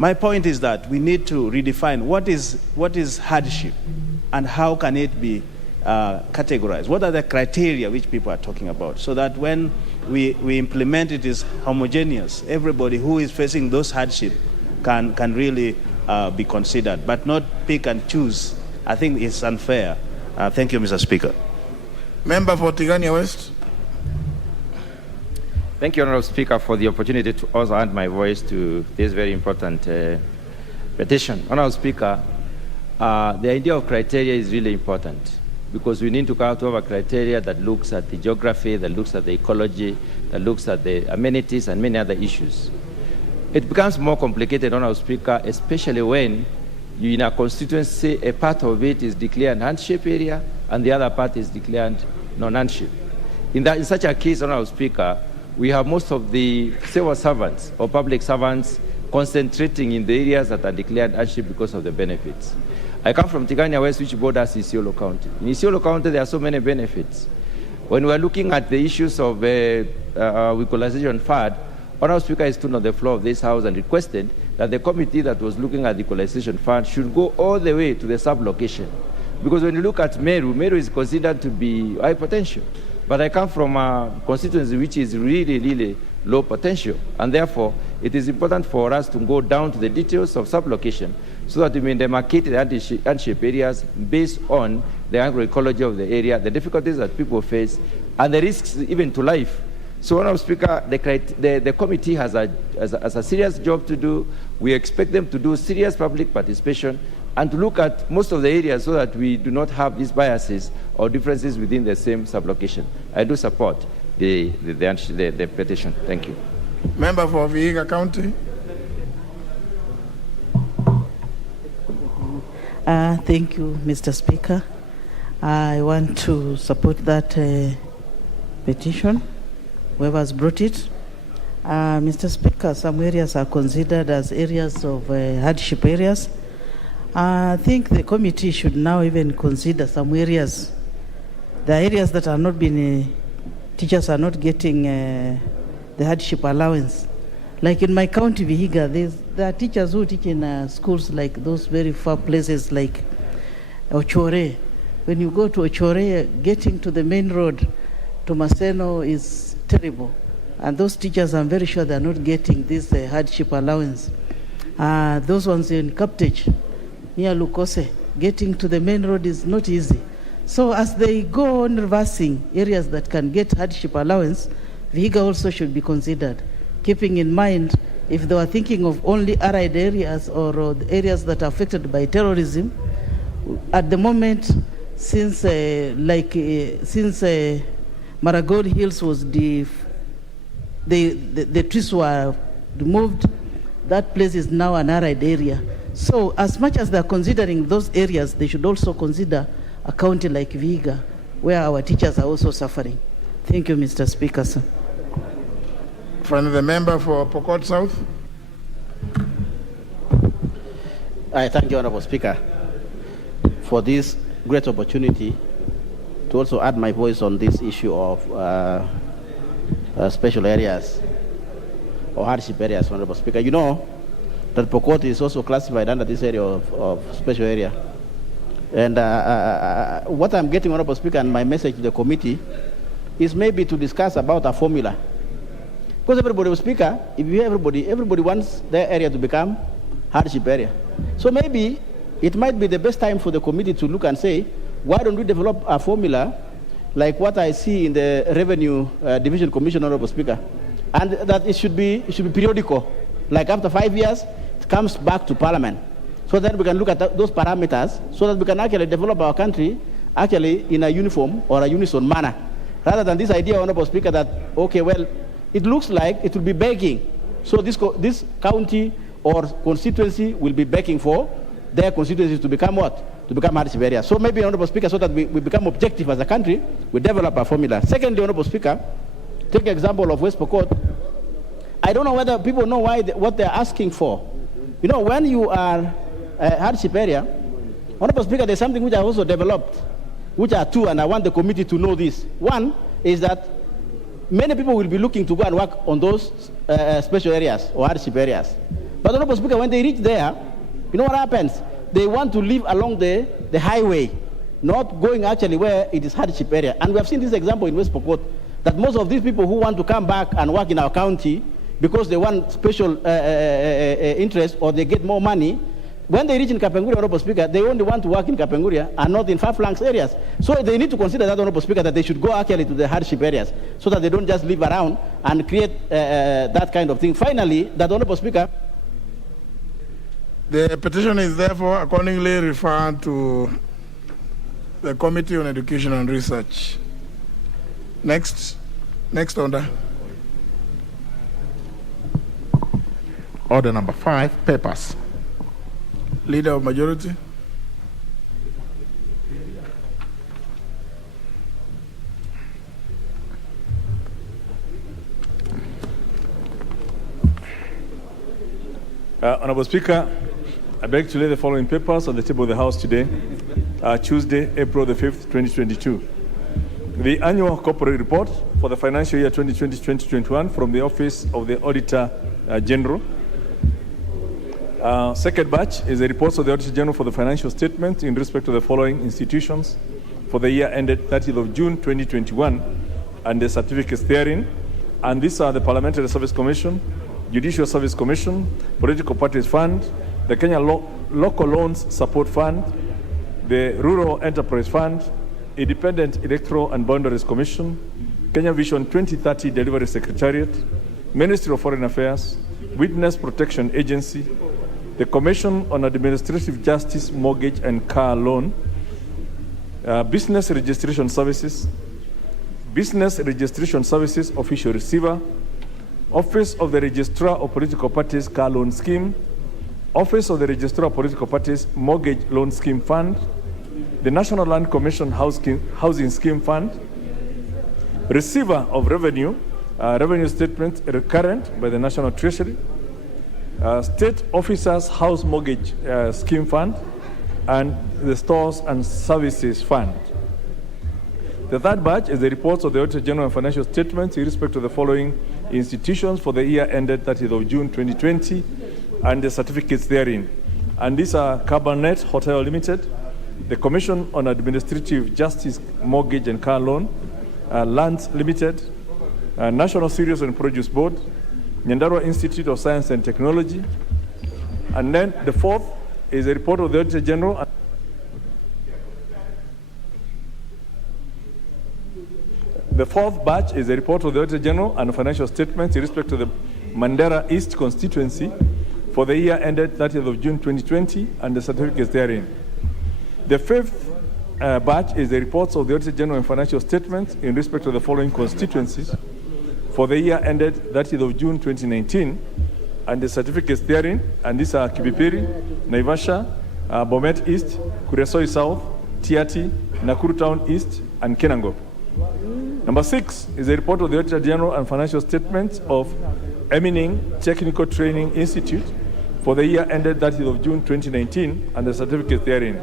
My point is that we need to redefine what is hardship and how can it be categorized. What are the criteria which people are talking about, so that when we implement it is homogeneous. Everybody who is facing those hardship can really be considered, but not pick and choose. I think it's unfair. Thank you, Mr. Speaker. Member for Tigania West. Thank you, Honourable Speaker, for the opportunity to also add my voice to this very important petition. Honourable Speaker, the idea of criteria is really important because we need to come out of a criteria that looks at the geography, that looks at the ecology, that looks at the amenities and many other issues. It becomes more complicated, Honourable Speaker, especially when you, in a constituency, a part of it is declared hardship area and the other part is declared non-hardship. In such a case, Honourable Speaker, we have most of the civil servants or public servants concentrating in the areas that are declared hardship because of the benefits. I come from Tigania West, which borders Isiolo County. In Isiolo County, there are so many benefits. When we are looking at the issues of equalization fund, Honourable Speaker is stood on the floor of this House and requested that the committee that was looking at the equalization fund should go all the way to the sub-location. Because when you look at Meru, Meru is considered to be high potential. But I come from a constituency which is really, really low potential. And therefore, it is important for us to go down to the details of sub-location so that we may demarcate the hardship areas based on the agroecology of the area, the difficulties that people face, and the risks even to life. So, Honourable Speaker, the committee has a serious job to do. We expect them to do serious public participation and to look at most of the areas so that we do not have these biases or differences within the same sublocation. I do support the petition. Thank you. Member for Vihiga County. Thank you, Mr. Speaker. I want to support that petition, whoever has brought it. Mr. Speaker, some areas are considered as areas of hardship areas. I think the committee should now even consider some areas. The areas that are not being, teachers are not getting the hardship allowance. Like in my county, Vihiga, there are teachers who teach in schools like those very far places like Ochore. When you go to Ochore, getting to the main road to Maseno is terrible. And those teachers, I'm very sure they're not getting this hardship allowance. Those ones in Kaptech, near Lukose, getting to the main road is not easy. So as they go on reversing areas that can get hardship allowance, Vihiga also should be considered, keeping in mind if they were thinking of only arid areas or the areas that are affected by terrorism, at the moment, since Marigold Hills was the trees were removed, that place is now an arid area. So as much as they're considering those areas, they should also consider a county like Vihiga, where our teachers are also suffering. Thank you, Mr. Speaker, sir. Finally, the member for Pokot South. I thank you, Honorable Speaker, for this great opportunity to also add my voice on this issue of special areas or hardship areas, Honorable Speaker. You know that Pokot is also classified under this area of special area. And what I'm getting, Honorable Speaker, and my message to the committee is maybe to discuss about a formula. Because everybody, Speaker, if you hear everybody wants their area to become hardship area. So maybe it might be the best time for the committee to look and say, why don't we develop a formula like what I see in the Revenue Division Commission, Honorable Speaker, and that it should be periodical. Like after 5 years, it comes back to Parliament. So that we can look at those parameters so that we can actually develop our country actually in a uniform or a unison manner. Rather than this idea, Honorable Speaker, that, okay, well, it looks like it will be begging. So this county or constituency will be begging for their constituencies to become what? To become hardship areas. So maybe, Honorable Speaker, so that we become objective as a country, we develop a formula. Secondly, Honorable Speaker, take an example of West Pokot. I don't know whether people know what they're asking for. You know, when you are a hardship area, Honorable Speaker, there's something which I also developed, which are two, and I want the committee to know this. One is that many people will be looking to go and work on those special areas or hardship areas. But Honorable Speaker, when they reach there, you know what happens? They want to live along the highway, not going actually where it is hardship area. And we have seen this example in West Pokot, that most of these people who want to come back and work in our county because they want special interest or they get more money, when they reach in Kapenguria, Honorable Speaker, they only want to work in Kapenguria and not in far-flung areas. So they need to consider that, Honorable Speaker, that they should go actually to the hardship areas so that they don't just live around and create that kind of thing. Finally, that, Honorable Speaker, the petition is therefore accordingly referred to the Committee on Education and Research. Next order. Order number 5, papers. Leader of Majority. Honorable Speaker, I beg to lay the following papers on the table of the House today, Tuesday, April the 5th, 2022. The annual corporate report for the financial year 2020-2021 from the Office of the Auditor General. Second batch is the reports of the Auditor General for the financial statement in respect to the following institutions for the year ended 30th of June 2021 and the certificates therein. And these are the Parliamentary Service Commission, Judicial Service Commission, Political Parties Fund, the Kenya Local Loans Support Fund, the Rural Enterprise Fund, Independent Electoral and Boundaries Commission, Kenya Vision 2030 Delivery Secretariat, Ministry of Foreign Affairs, Witness Protection Agency, the Commission on Administrative Justice, Mortgage and Car Loan, Business Registration Services, Business Registration Services Official Receiver, Office of the Registrar of Political Parties Car Loan Scheme, Office of the Registrar of Political Parties Mortgage Loan Scheme Fund, the National Land Commission Housing Scheme Fund, Receiver of Revenue, Revenue Statement Recurrent by the National Treasury, State Officers House Mortgage Scheme Fund, and the Stores and Services Fund. The third batch is the reports of the Auditor General and financial statements in respect to the following institutions for the year ended 30th of June 2020 and the certificates therein. And these are Cabernet Hotel Limited, the Commission on Administrative Justice, Mortgage and Car Loan, Lands Limited, National Cereals and Produce Board, Nyandarua Institute of Science and Technology. And then the fourth is a report of the Auditor General. The fourth batch is a report of the Auditor General and financial statements in respect to the Mandera East constituency for the year ended 30th of June 2020 and the certificates therein. The fifth batch is the reports of the Auditor General and financial statements in respect to the following constituencies for the year ended 30th of June 2019 and the certificates therein, and these are Kibipiri, Naivasha, Bomet East, Kuresoi South, Tiati, Nakuru Town East, and Kenangop. Number 6 is a report of the Auditor General and financial statements of Emining Technical Training Institute for the year ended 30th of June 2019 and the certificates therein.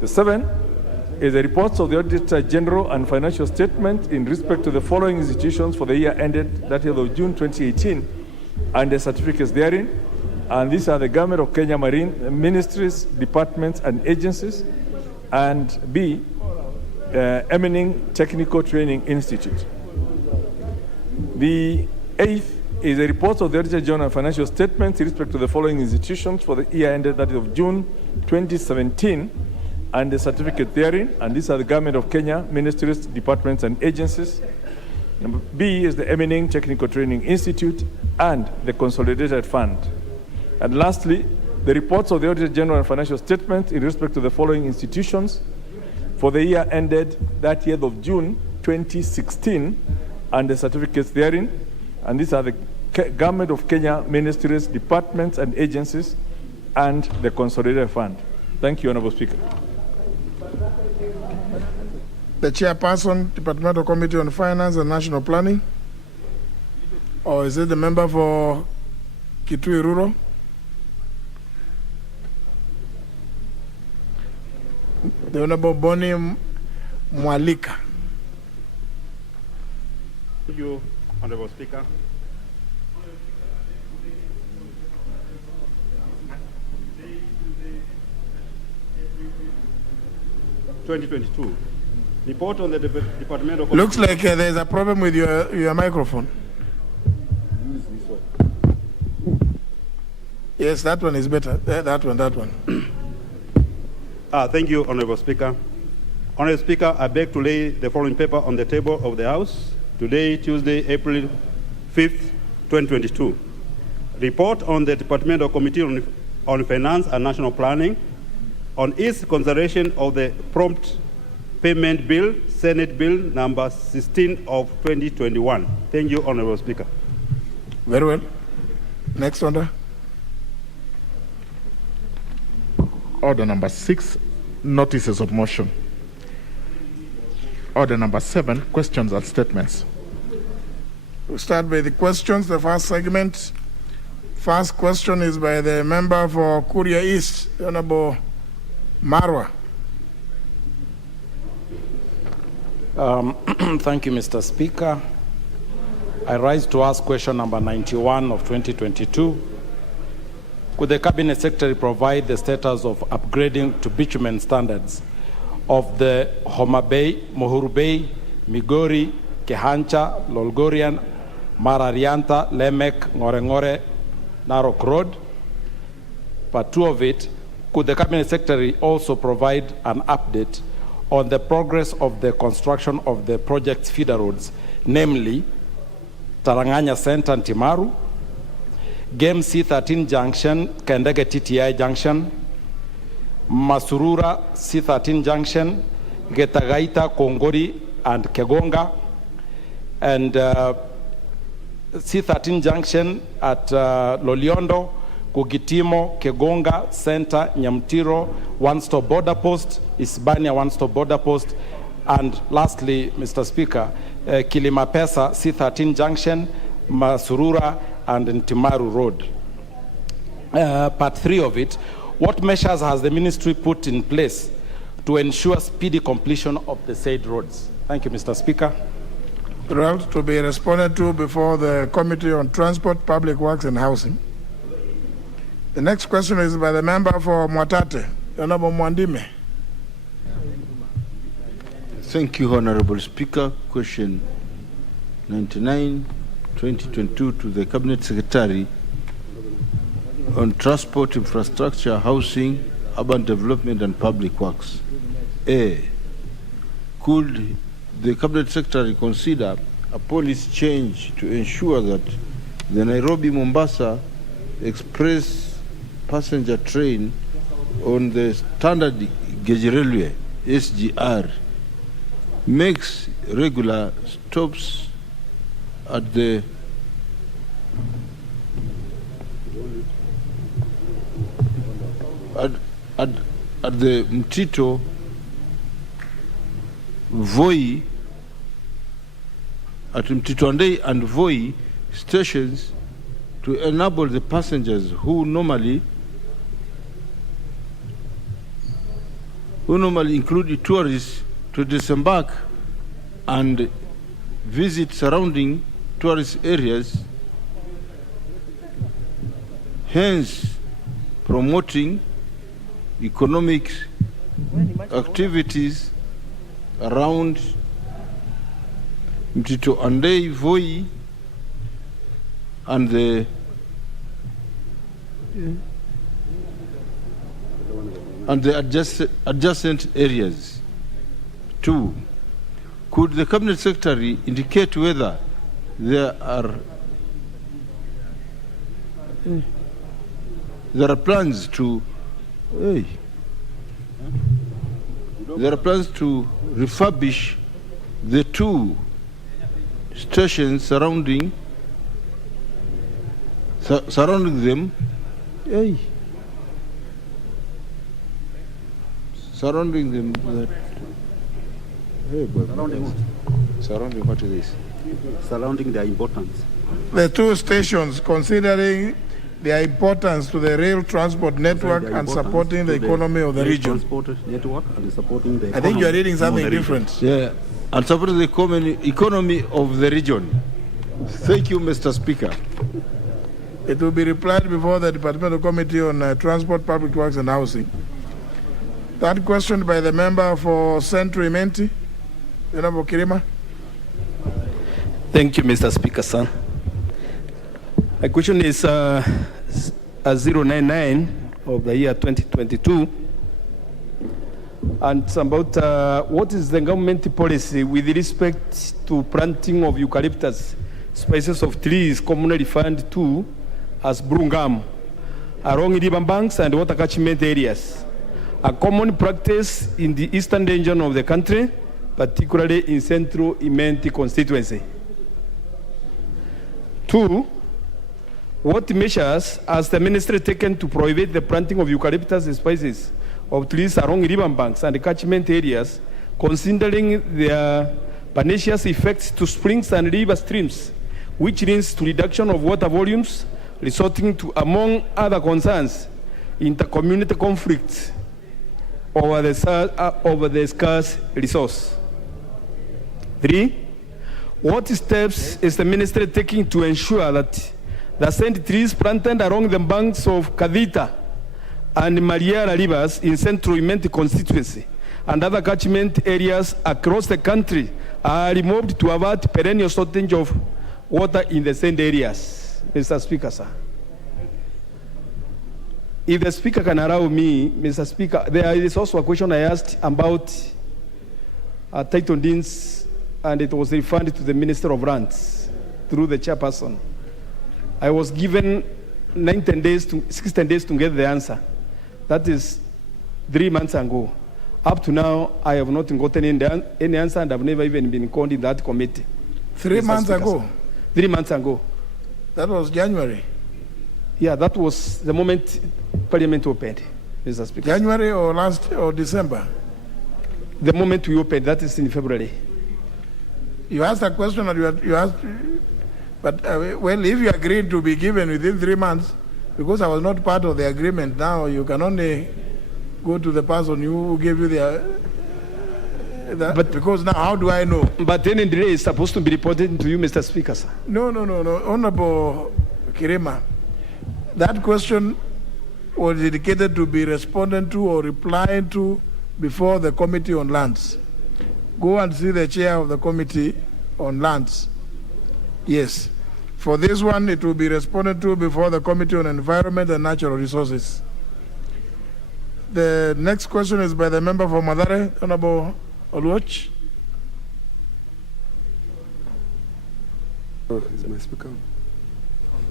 The 7th is a report of the Auditor General and financial statement in respect to the following institutions for the year ended 30th of June 2018 and the certificates therein. And these are the Government of Kenya Marine Ministries, departments, and agencies, and B, Emining Technical Training Institute. The 8th is a report of the Auditor General and financial statements in respect to the following institutions for the year ended 30th of June 2017 and the certificate therein, and these are the Government of Kenya Ministries, departments, and agencies. Number B is the Emining Technical Training Institute and the Consolidated Fund. And lastly, the reports of the Auditor General and financial statements in respect to the following institutions for the year ended 30th of June 2016 and the certificates therein, and these are the Government of Kenya Ministries, departments, and agencies, and the Consolidated Fund. Thank you, Honorable Speaker. The chairperson, Departmental Committee on Finance and National Planning, or is it the member for Kitui Rural? The Honorable Bonnie Mwalika. Thank you, Honorable Speaker. Report on the Department of... Looks like there's a problem with your microphone. Use this one. Yes, that one is better. That one. Thank you, Honorable Speaker. Honorable Speaker, I beg to lay the following paper on the table of the House today, Tuesday, April 5th, 2022. Report on the Departmental Committee on Finance and National Planning on its consideration of the Prompt Payment Bill, Senate Bill number 16 of 2021. Thank you, Honorable Speaker. Very well. Next order. Order number 6, notices of motion. Order number 7, questions and statements. We'll start by the questions, the first segment. First question is by the member for Kuria East, Honorable Marwa. Thank you, Mr. Speaker. I rise to ask question number 91 of 2022. Could the Cabinet Secretary provide the status of upgrading to bitumen standards of the Homa Bay, Mohuru Bay, Migori, Kehancha, Lolgorian, Mararianta, Lemek, Ngorengore, Narok Road? Part 2 of it, could the Cabinet Secretary also provide an update on the progress of the construction of the project's feeder roads, namely Taranganya Center and Timaru, Game C13 Junction, Kendege TTI Junction, Masurura C13 Junction, Getagaita, Kongori, and Kegonga, and C13 Junction at Loliondo, Kugitimo, Kegonga, Center, Nyamtiro, one-stop border post, Isbania one-stop border post, and lastly, Mr. Speaker, Kilimapesa, C13 Junction, Masurura, and Timaru Road. Part 3 of it, what measures has the ministry put in place to ensure speedy completion of the said roads? Thank you, Mr. Speaker. Well, to be responded to before the Committee on Transport, Public Works and Housing. The next question is by the member for Mwatate, Honorable Mwandime. Thank you, Honorable Speaker. Question 99, 2022 to the Cabinet Secretary on transport, infrastructure, housing, urban development and public works. A, could the Cabinet Secretary consider a policy change to ensure that the Nairobi-Mombasa Express passenger train on the standard gauge railway, SGR, makes regular stops at the Mtito, Voi, at Mtito Andei and Voi stations to enable the passengers who normally include tourists to disembark and visit surrounding tourist areas, hence promoting economic activities around Mtito Andei, Voi, and the adjacent areas. 2, could the Cabinet Secretary indicate whether there are plans to refurbish the 2 stations surrounding them, surrounding what is this? Surrounding their importance. The 2 stations, considering their importance to the rail transport network and supporting the economy of the region. Network and supporting the I think you are reading something different. Yeah, and supporting the economy of the region. Thank you, Mr. Speaker. It will be replied before the Departmental Committee on Transport, Public Works and Housing. That question by the member for Central Imenti, Honorable Kirima. Thank you, Mr. Speaker, sir. My question is 099 of the year 2022, and it's about what is the government policy with respect to planting of eucalyptus species of trees commonly referred to as brungam along river banks and water catchment areas, a common practice in the eastern region of the country, particularly in Central Imenti constituency. 2, what measures has the ministry taken to prohibit the planting of eucalyptus species of trees along river banks and catchment areas, considering their pernicious effects to springs and river streams, which leads to reduction of water volumes, resulting to, among other concerns, inter-community conflicts over the scarce resource? 3, what steps is the ministry taking to ensure that the said trees planted along the banks of Kadita and Mariara rivers in Central Imenti constituency and other catchment areas across the country are removed to avert perennial shortage of water in the same areas? Mr. Speaker, sir. If the Speaker can allow me, Mr. Speaker, there is also a question I asked about title deeds, and it was referred to the Minister of Lands through the chairperson. I was given 16 days to get the answer. That is 3 months ago. Up to now, I have not gotten any answer, and I've never even been called in that committee. 3 months ago? 3 months ago. That was January? Yeah, that was the moment Parliament opened, Mr. Speaker. January or December? The moment we opened, that is in February. You asked a question, or you asked, but well, if you agreed to be given within 3 months, because I was not part of the agreement, now you can only go to the person who gave you but because now how do I know? But then in delay is supposed to be reported to you, Mr. Speaker, sir. No. Honorable Kirima, that question was dedicated to be responded to or replied to before the Committee on Lands. Go and see the chair of the Committee on Lands. Yes. For this one, it will be responded to before the Committee on Environment and Natural Resources. The next question is by the member for Madare, Honorable Oluoch. Is my speaker?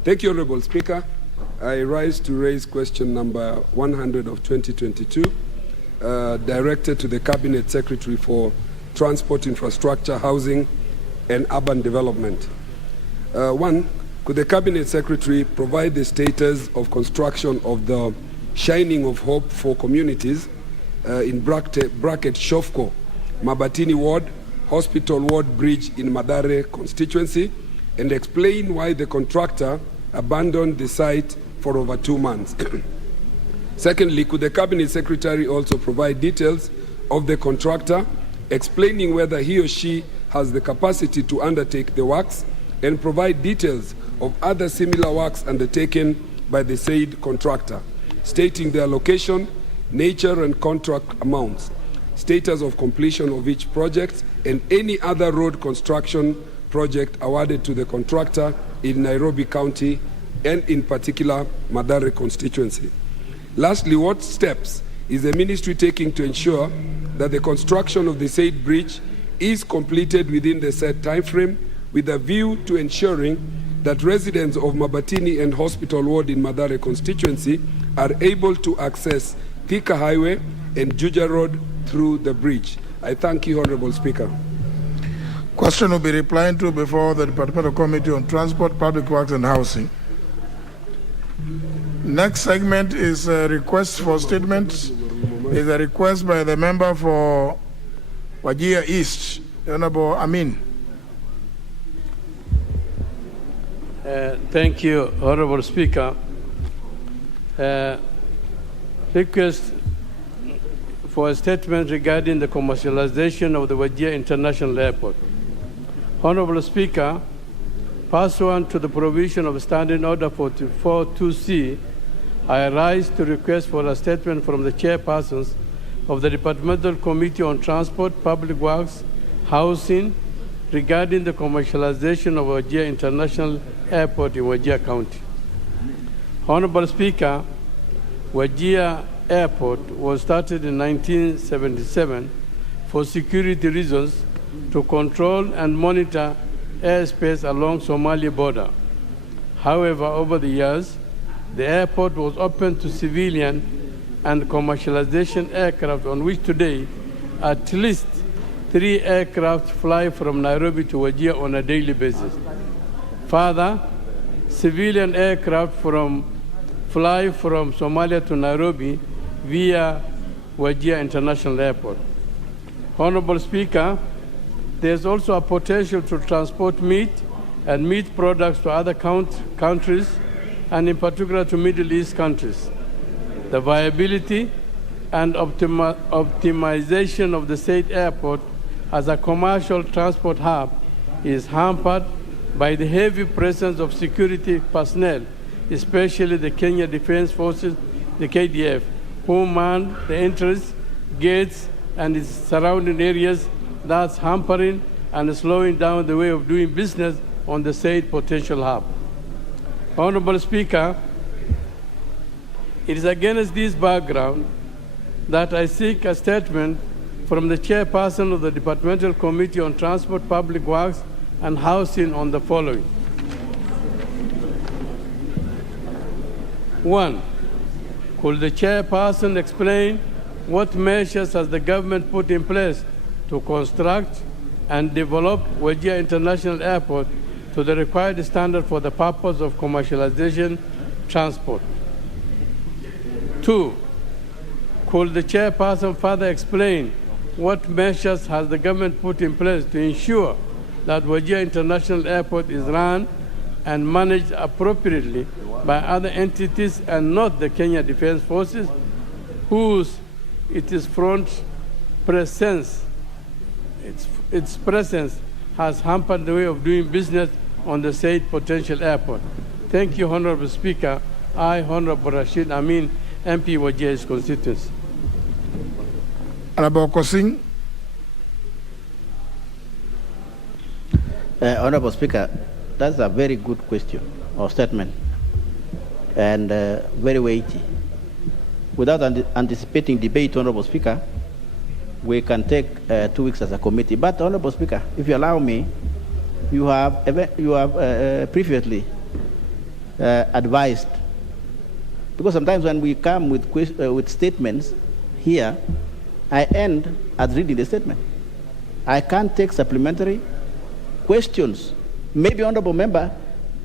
Thank you, Honorable Speaker. I rise to raise question number 100 of 2022, directed to the Cabinet Secretary for Transport, Infrastructure, Housing and Urban Development. One, could the Cabinet Secretary provide the status of construction of the Shining of Hope for Communities in bracket Shofko, Mabatini Ward, Hospital Ward Bridge in Madare constituency, and explain why the contractor abandoned the site for over 2 months. Secondly, could the Cabinet Secretary also provide details of the contractor, explaining whether he or she has the capacity to undertake the works, and provide details of other similar works undertaken by the said contractor, stating their location, nature and contract amounts, status of completion of each project, and any other road construction project awarded to the contractor in Nairobi County and in particular Madare constituency. Lastly, what steps is the ministry taking to ensure that the construction of the said bridge is completed within the set time frame, with a view to ensuring that residents of Mabatini and Hospital Ward in Madare constituency are able to access Thika Highway and Juja Road through the bridge? I thank you, Honorable Speaker. Question will be replied to before the Departmental Committee on Transport, Public Works and Housing. Next segment is a request for statements. Is a request by the member for Wajir East, Honorable Amin. Thank you, Honorable Speaker. Request for a statement regarding the commercialization of the Wajir International Airport. Honorable Speaker, pursuant to the provision of Standing Order 44-2C, I rise to request for a statement from the chairpersons of the Departmental Committee on Transport, Public Works, Housing, regarding the commercialization of Wajir International Airport in Wajir County. Honorable Speaker, Wajir Airport was started in 1977 for security reasons to control and monitor airspace along Somalia border. However, over the years, the airport was open to civilian and commercialization aircraft, on which today at least 3 aircraft fly from Nairobi to Wajir on a daily basis. Further, civilian aircraft fly from Somalia to Nairobi via Wajir International Airport. Honorable Speaker, there's also a potential to transport meat and meat products to other countries, and in particular to Middle East countries. The viability and optimization of the said airport as a commercial transport hub is hampered by the heavy presence of security personnel, especially the Kenya Defense Forces, the KDF, who man the entrance, gates, and its surrounding areas, thus hampering and slowing down the way of doing business on the said potential hub. Honorable Speaker, it is against this background that I seek a statement from the chairperson of the Departmental Committee on Transport, Public Works and Housing on the following. 1. Could the chairperson explain what measures has the government put in place to construct and develop Wajir International Airport to the required standard for the purpose of commercialization transport? 2. Could the chairperson further explain what measures has the government put in place to ensure that Wajir International Airport is run and managed appropriately by other entities and not the Kenya Defense Forces, whose its presence has hampered the way of doing business on the said potential airport? Thank you, Honorable Speaker. I, Honorable Rashid Amin, MP Wajir's constituency. Honorable Kosing. Honorable Speaker, that's a very good question or statement, and very weighty. Without anticipating debate, Honorable Speaker, we can take 2 weeks as a committee. But, Honorable Speaker, if you allow me, you have previously advised. Because sometimes when we come with statements here, I end at reading the statement. I can't take supplementary questions. Maybe honorable member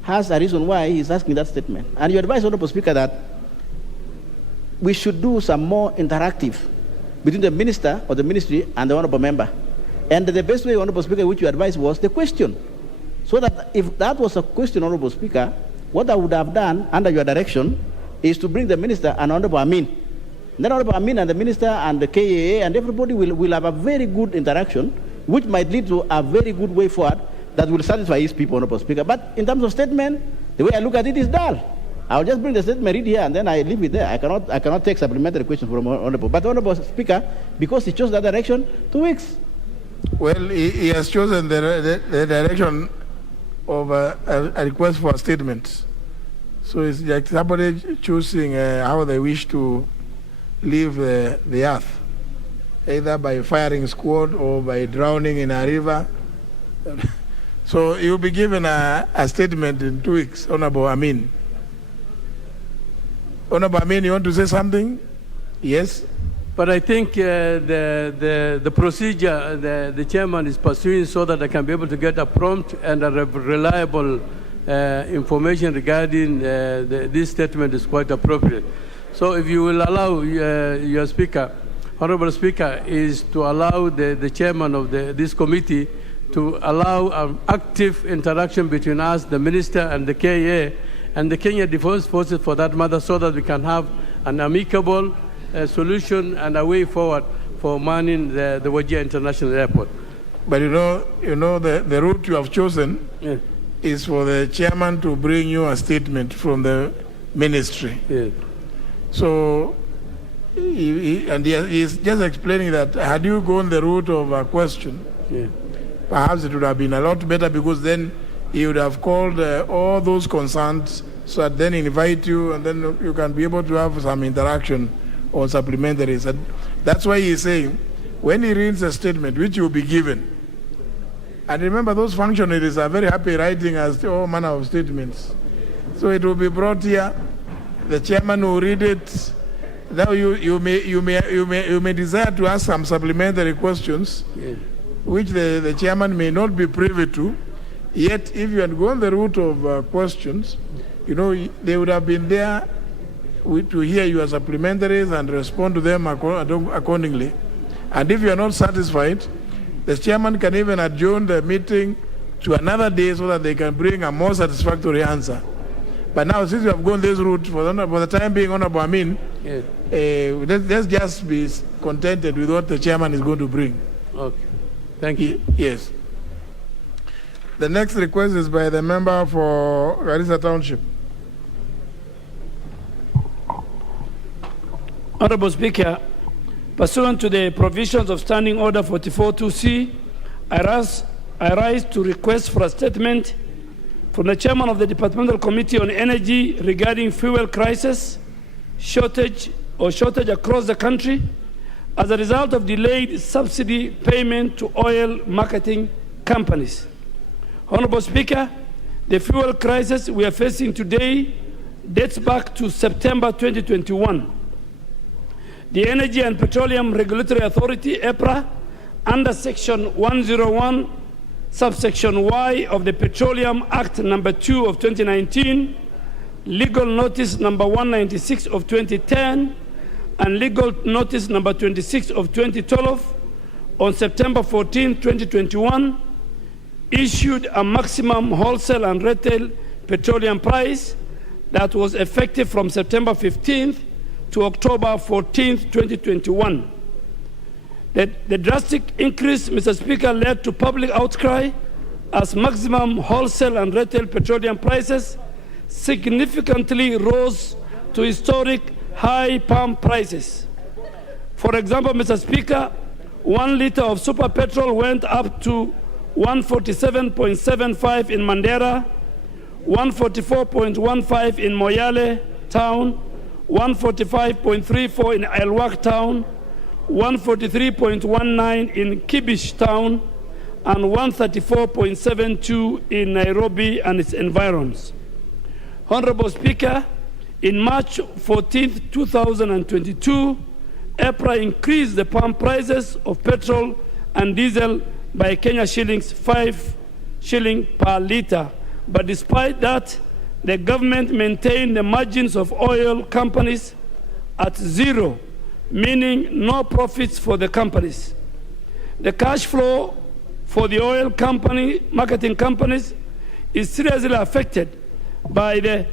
has a reason why he's asking that statement. And you advise, honorable Speaker, that we should do some more interactive between the minister or the ministry and the honorable member. And the best way, honorable Speaker, which you advised was the question. So that if that was a question, honorable Speaker, what I would have done under your direction is to bring the minister and honorable Amin. Then honorable Amin and the minister and the KAA and everybody will have a very good interaction, which might lead to a very good way forward that will satisfy his people, honorable Speaker. But in terms of statement, the way I look at it is dull. I'll just bring the statement, read here, and then I leave it there. I cannot take supplementary questions from honorable. But honorable Speaker, because he chose that direction, 2 weeks. Well, he has chosen the direction of a request for a statement. So it's like somebody choosing how they wish to leave the earth, either by firing squad or by drowning in a river. So you'll be given a statement in 2 weeks, Honorable Amin. Honorable Amin, you want to say something? Yes? But I think the procedure the chairman is pursuing so that I can be able to get a prompt and a reliable information regarding this statement is quite appropriate. So if you will allow your speaker, honorable speaker, is to allow the chairman of this committee to allow an active interaction between us, the minister and the KA, and the Kenya Defense Forces for that matter, so that we can have an amicable solution and a way forward for manning the Wajir International Airport. But you know the route you have chosen is for the chairman to bring you a statement from the ministry. Yes. So, he's just explaining that had you gone the route of a question, perhaps it would have been a lot better, because then he would have called all those concerned, so that then invite you, and then you can be able to have some interaction on supplementaries. And that's why he's saying, when he reads a statement, which will be given, and remember those functionaries are very happy writing as all manner of statements. So it will be brought here, the chairman will read it. Now you may desire to ask some supplementary questions, which the chairman may not be privy to. Yet, if you had gone the route of questions, they would have been there to hear your supplementaries and respond to them accordingly. And if you are not satisfied, the chairman can even adjourn the meeting to another day so that they can bring a more satisfactory answer. But now, since you have gone this route, for the time being, Honorable Amin, let's just be contented with what the chairman is going to bring. Okay. Thank you. Yes. The next request is by the member for Garissa Township. Honorable Speaker, pursuant to the provisions of Standing Order 44-2C, I rise to request for a statement from the chairman of the Departmental Committee on Energy regarding fuel crisis, shortage across the country as a result of delayed subsidy payment to oil marketing companies. Honorable Speaker, the fuel crisis we are facing today dates back to September 2021. The Energy and Petroleum Regulatory Authority, EPRA, under Section 101, subsection Y of the Petroleum Act number 2 of 2019, legal notice number 196 of 2010, and legal notice number 26 of 2012, on September 14, 2021, issued a maximum wholesale and retail petroleum price that was effective from September 15th to October 14th, 2021. The drastic increase, Mr. Speaker, led to public outcry as maximum wholesale and retail petroleum prices significantly rose to historic high pump prices. For example, Mr. Speaker, 1 liter of super petrol went up to 147.75 in Mandera, 144.15 in Moyale town, 145.34 in Elwak town, 143.19 in Kibish town, and 134.72 in Nairobi and its environs. Honorable Speaker, in March 14, 2022, EPRA increased the pump prices of petrol and diesel by Kenya shillings 5 shilling per liter. But despite that, the government maintained the margins of oil companies at zero, meaning no profits for the companies. The cash flow for the oil company, marketing companies, is seriously affected by the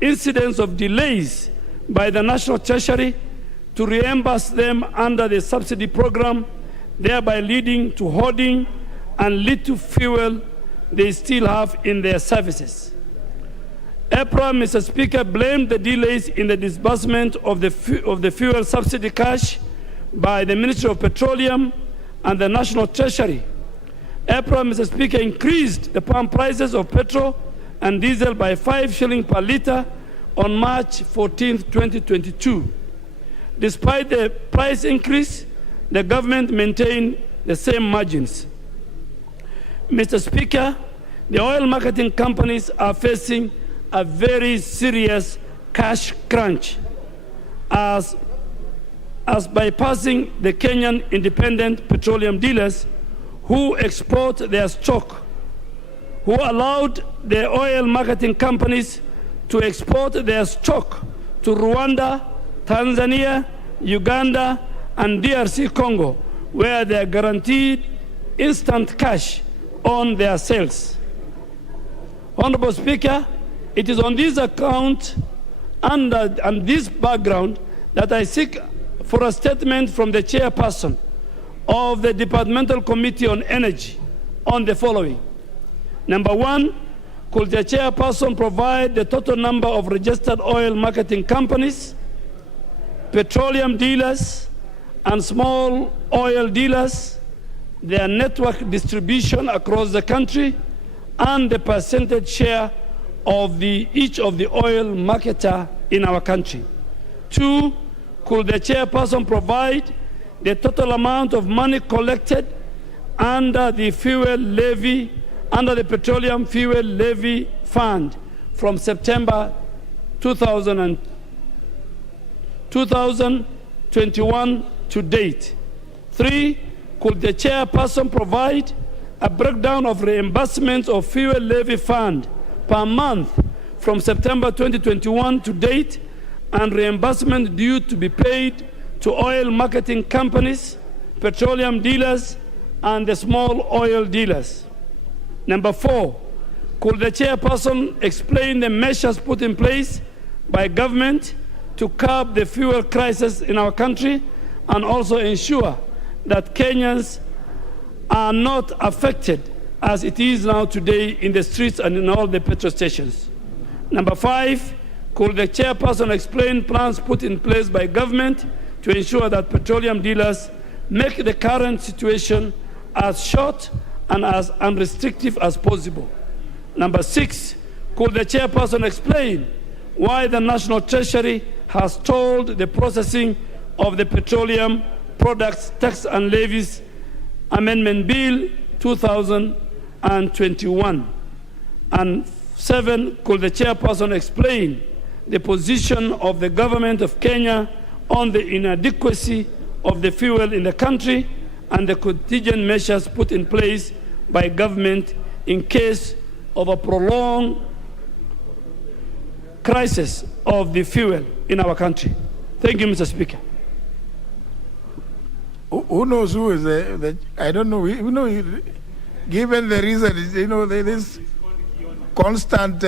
incidence of delays by the National Treasury to reimburse them under the subsidy program, thereby leading to hoarding and little fuel they still have in their services. EPRA, Mr. Speaker, blamed the delays in the disbursement of the fuel subsidy cash by the Ministry of Petroleum and the National Treasury. EPRA, Mr. Speaker, increased the pump prices of petrol and diesel by 5 shillings per liter on March 14, 2022. Despite the price increase, the government maintained the same margins. Mr. Speaker, the oil marketing companies are facing a very serious cash crunch as bypassing the Kenyan independent petroleum dealers who export their stock, who allowed the oil marketing companies to export their stock to Rwanda, Tanzania, Uganda, and DRC Congo, where they are guaranteed instant cash on their sales. Honorable Speaker, it is on this account and this background that I seek for a statement from the chairperson of the Departmental Committee on Energy on the following. Number one, could the chairperson provide the total number of registered oil marketing companies, petroleum dealers, and small oil dealers, their network distribution across the country, and the percentage share of each of the oil marketer in our country? Two, could the chairperson provide the total amount of money collected under the Petroleum Fuel Levy Fund from September 2021 to date? Three, could the chairperson provide a breakdown of reimbursements of fuel levy fund per month from September 2021 to date, and reimbursement due to be paid to oil marketing companies, petroleum dealers, and the small oil dealers? Number four, could the chairperson explain the measures put in place by government to curb the fuel crisis in our country and also ensure that Kenyans are not affected as it is now today in the streets and in all the petrol stations? Number five, could the chairperson explain plans put in place by government to ensure that petroleum dealers make the current situation as short and as unrestrictive as possible? Number six, could the chairperson explain why the National Treasury has stalled the processing of the Petroleum Products Tax and Levies Amendment Bill 2021? And seven, could the chairperson explain the position of the government of Kenya on the inadequacy of the fuel in the country and the contingent measures put in place by government in case of a prolonged crisis of the fuel in our country? Thank you, Mr. Speaker. Who knows who is I don't know. Given the reason, this constant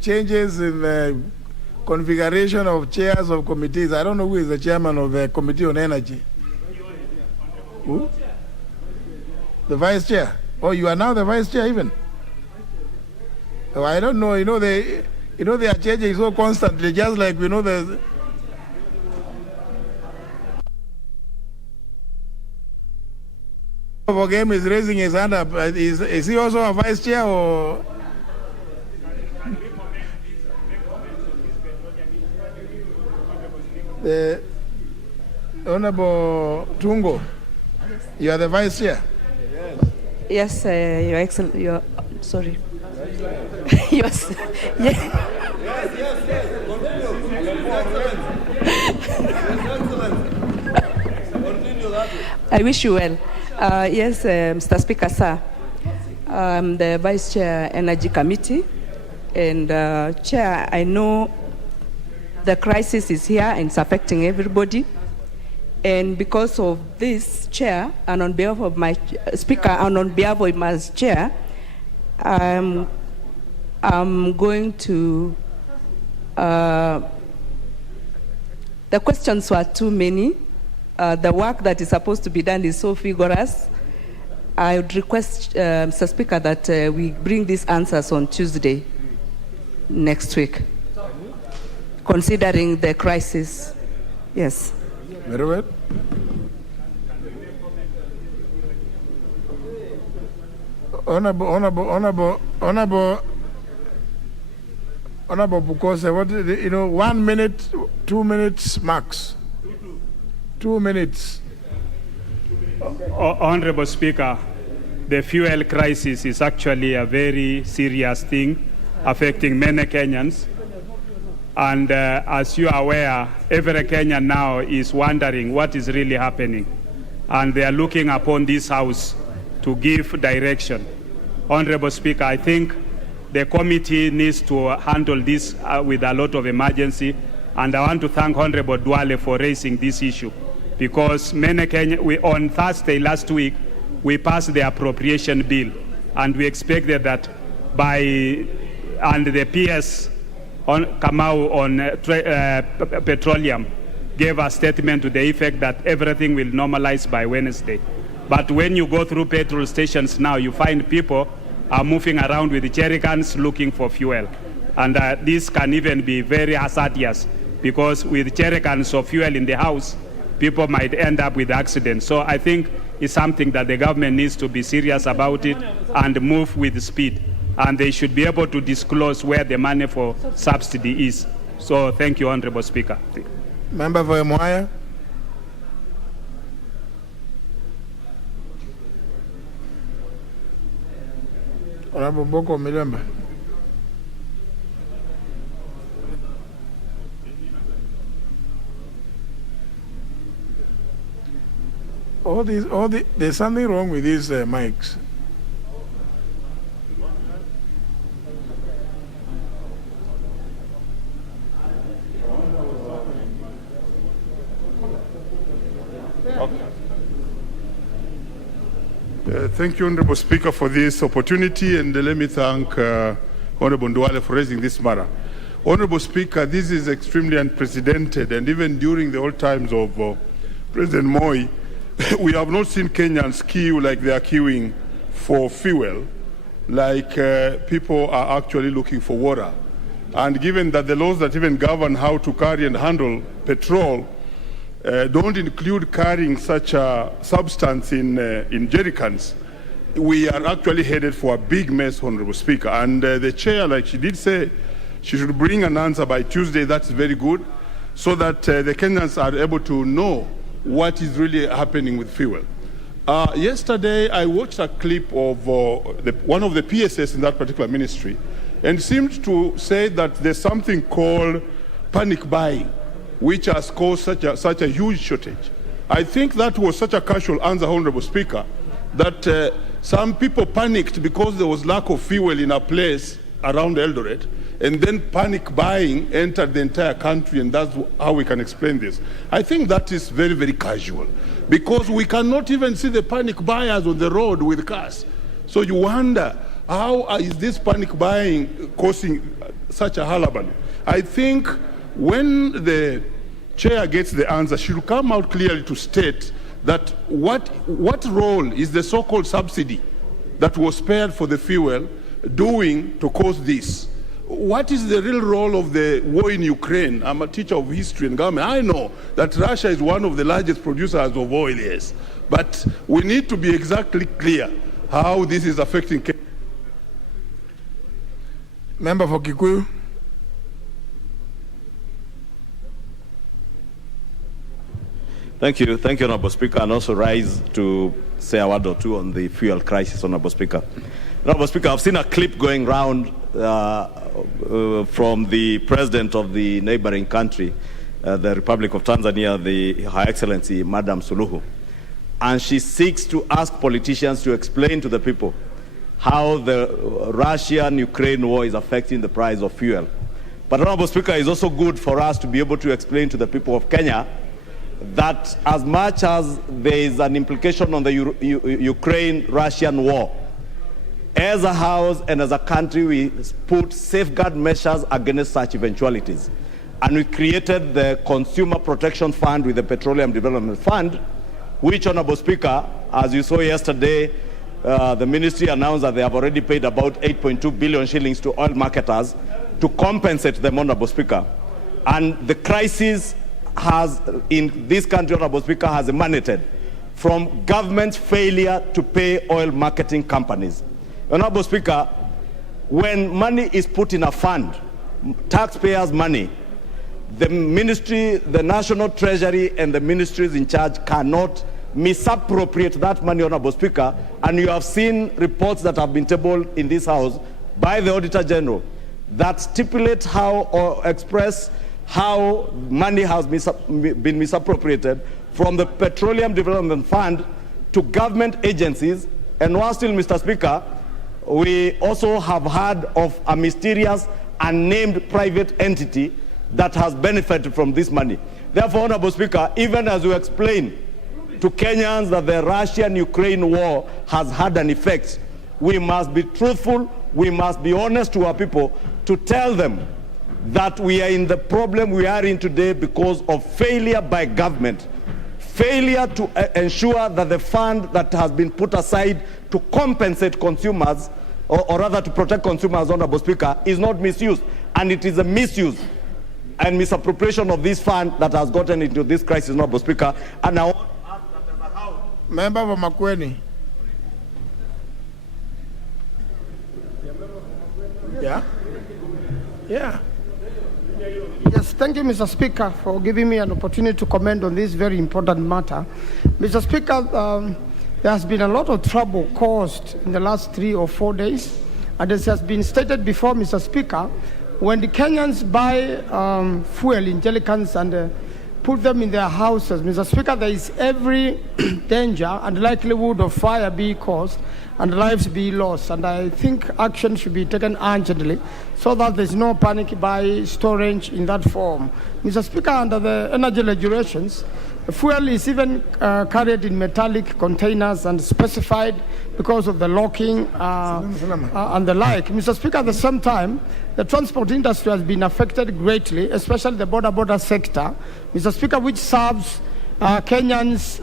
changes in the configuration of chairs of committees, I don't know who is the chairman of the Committee on Energy. Who? The vice chair. Oh, you are now the vice chair even? Oh, I don't know. They are changing so constantly, just like the. Game is raising his hand up. Is he also a vice chair or? The Honorable Tungo. You are the vice chair. Yes, Your Excellency. Sorry. Yes. Yeah. I wish you well. Yes, Mr. Speaker, sir. I'm the Vice Chair, Energy Committee. And Chair, I know the crisis is here and it's affecting everybody. And because of this, Chair, and on behalf of my Speaker, and on behalf of my Chair, I'm going to, the questions were too many. The work that is supposed to be done is so vigorous. I would request, Mr. Speaker, that we bring these answers on Tuesday next week, considering the crisis. Yes. Very well. Honorable Bukose, what did you know? 1 minute, 2 minutes max. 2 minutes. Honorable Speaker, the fuel crisis is actually a very serious thing affecting many Kenyans. And as you are aware, every Kenyan now is wondering what is really happening. And they are looking upon this House to give direction. Honorable Speaker, I think the committee needs to handle this with a lot of emergency. And I want to thank Honorable Duale for raising this issue. Because many on Thursday last week, we passed the appropriation bill. And we expected that and the PS Kamau on petroleum gave a statement to the effect that everything will normalize by Wednesday. But when you go through petrol stations now, you find people are moving around with jerry cans looking for fuel. And this can even be very hazardous because with jerry cans of fuel in the house, people might end up with accidents. So I think it's something that the government needs to be serious about it and move with speed. And they should be able to disclose where the money for subsidy is. So thank you, Honorable Speaker. Member for Mwaya. Honorable Boko Milemba. There's something wrong with these mics. Thank you, Honorable Speaker, for this opportunity, and let me thank Honorable Nduale for raising this matter. Honorable Speaker, this is extremely unprecedented, and even during the old times of President Moi, we have not seen Kenyans queue like they are queuing for fuel, like people are actually looking for water. And given that the laws that even govern how to carry and handle petrol don't include carrying such a substance in jerry cans, we are actually headed for a big mess, Honorable Speaker. And the chair, like she did say, she should bring an answer by Tuesday. That's very good, so that the Kenyans are able to know what is really happening with fuel. Yesterday, I watched a clip of one of the PSS in that particular ministry, and seemed to say that there's something called panic buying, which has caused such a huge shortage. I think that was such a casual answer, Honorable Speaker, that some people panicked because there was lack of fuel in a place around Eldoret, and then panic buying entered the entire country, and that's how we can explain this. I think that is very, very casual, because we cannot even see the panic buyers on the road with cars. So you wonder, how is this panic buying causing such a hullabaloo? I think when the chair gets the answer, she will come out clearly to state that what role is the so-called subsidy that was spared for the fuel doing to cause this? What is the real role of the war in Ukraine? I'm a teacher of history and government. I know that Russia is one of the largest producers of oil, yes. But we need to be exactly clear how this is affecting. Member for Kikuyu. Thank you, Honourable Speaker, and also rise to say a word or two on the fuel crisis, Honourable Speaker. Honourable Speaker, I've seen a clip going round from the president of the neighboring country, the Republic of Tanzania, Her Excellency Madam Suluhu, and she seeks to ask politicians to explain to the people how the Russian-Ukraine war is affecting the price of fuel. But, Honourable Speaker, it's also good for us to be able to explain to the people of Kenya that as much as there is an implication on the Ukraine-Russian war, as a house and as a country, we put safeguard measures against such eventualities. And we created the Consumer Protection Fund with the Petroleum Development Fund, which, Honourable Speaker, as you saw yesterday, the ministry announced that they have already paid about 8.2 billion shillings to oil marketers to compensate them, Honourable Speaker. And the crisis has, in this country, Honourable Speaker, has emanated from government's failure to pay oil marketing companies. Honourable Speaker, when money is put in a fund, taxpayers' money, the ministry, the National Treasury, and the ministries in charge cannot misappropriate that money, Honourable Speaker, and you have seen reports that have been tabled in this House by the Auditor General that stipulate how or express how money has been misappropriated from the Petroleum Development Fund to government agencies. And while still, Mr. Speaker, we also have heard of a mysterious unnamed private entity that has benefited from this money. Therefore, Honourable Speaker, even as you explain to Kenyans that the Russian-Ukraine war has had an effect, we must be truthful, we must be honest to our people to tell them that we are in the problem we are in today because of failure by government, failure to ensure that the fund that has been put aside to compensate consumers, or rather to protect consumers, Honourable Speaker, is not misused. And it is a misuse and misappropriation of this fund that has gotten into this crisis, Honourable Speaker. And I want to ask that as a House. Member for Makueni. Yeah? Yeah. Yes, thank you, Mr. Speaker, for giving me an opportunity to comment on this very important matter. Mr. Speaker, there has been a lot of trouble caused in the last 3 or 4 days. And as has been stated before, Mr. Speaker, when the Kenyans buy fuel in jerrycans and put them in their houses, Mr. Speaker, there is every danger and likelihood of fire being caused and lives be lost. And I think action should be taken urgently so that there's no panic by storage in that form. Mr. Speaker, under the energy regulations, fuel is even carried in metallic containers and specified because of the locking and the like. Mr. Speaker, at the same time, the transport industry has been affected greatly, especially the border sector, Mr. Speaker, which serves Kenyans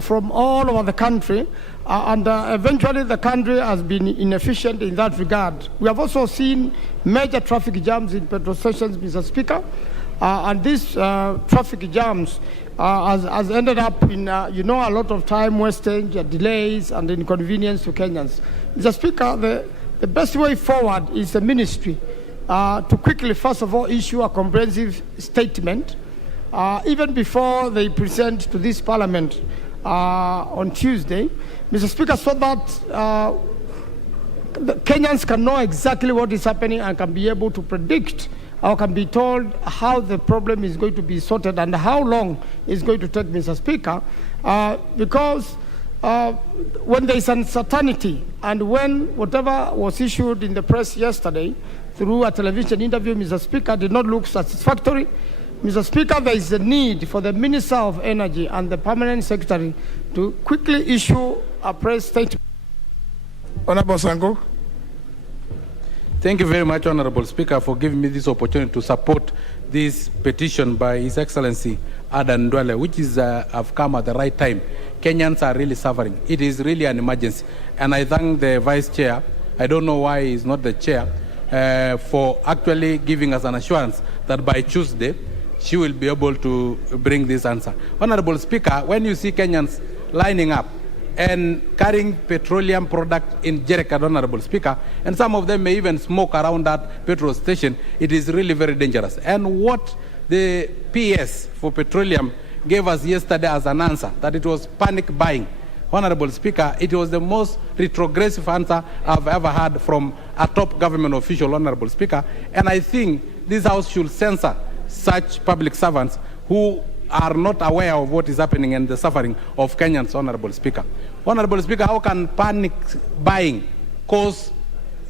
from all over the country, and eventually the country has been inefficient in that regard. We have also seen major traffic jams in petrol stations, Mr. Speaker, and these traffic jams has ended up in, a lot of time wastage, delays, and inconvenience to Kenyans. Mr. Speaker, the best way forward is the ministry to quickly, first of all, issue a comprehensive statement even before they present to this Parliament on Tuesday, Mr. Speaker, so that the Kenyans can know exactly what is happening and can be able to predict or can be told how the problem is going to be sorted and how long it's going to take, Mr. Speaker, because when there is uncertainty and when whatever was issued in the press yesterday through a television interview, Mr. Speaker, did not look satisfactory, Mr. Speaker, there is a need for the Minister of Energy and the Permanent Secretary to quickly issue a press statement. Honourable Sango. Thank you very much, Honourable Speaker, for giving me this opportunity to support this petition by His Excellency Adan Ndwale, which is have come at the right time. Kenyans are really suffering. It is really an emergency. And I thank the Vice Chair, I don't know why he's not the Chair, for actually giving us an assurance that by Tuesday, she will be able to bring this answer. Honourable Speaker, when you see Kenyans lining up and carrying petroleum product in jerrycan, Honourable Speaker, and some of them may even smoke around that petrol station, it is really very dangerous. And what the PS for petroleum gave us yesterday as an answer, that it was panic buying. Honorable Speaker, it was the most retrogressive answer I've ever heard from a top government official, Honorable Speaker, and I think this House should censor such public servants who are not aware of what is happening and the suffering of Kenyans, Honorable Speaker. Honorable Speaker, how can panic buying cause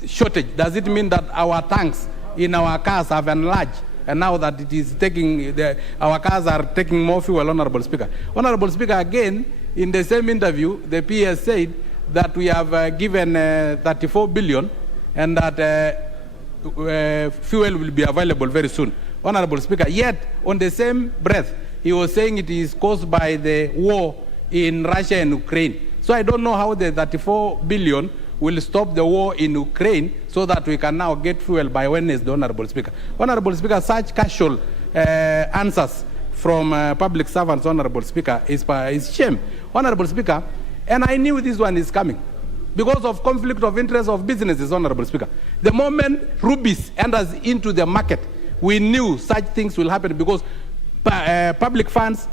shortage? Does it mean that our tanks in our cars have enlarged and now that it is taking, our cars are taking more fuel, Honorable Speaker? Honorable Speaker, again, in the same interview, the PS said that we have given 34 billion and that fuel will be available very soon. Honorable Speaker, yet on the same breath, he was saying it is caused by the war in Russia and Ukraine. So I don't know how the 34 billion will stop the war in Ukraine so that we can now get fuel by Wednesday, Honorable Speaker. Honorable Speaker, such casual answers from public servants, Honorable Speaker, is shame. Honorable Speaker, and I knew this one is coming because of conflict of interest of businesses, Honorable Speaker. The moment rubies enters into the market, we knew such things will happen because public funds,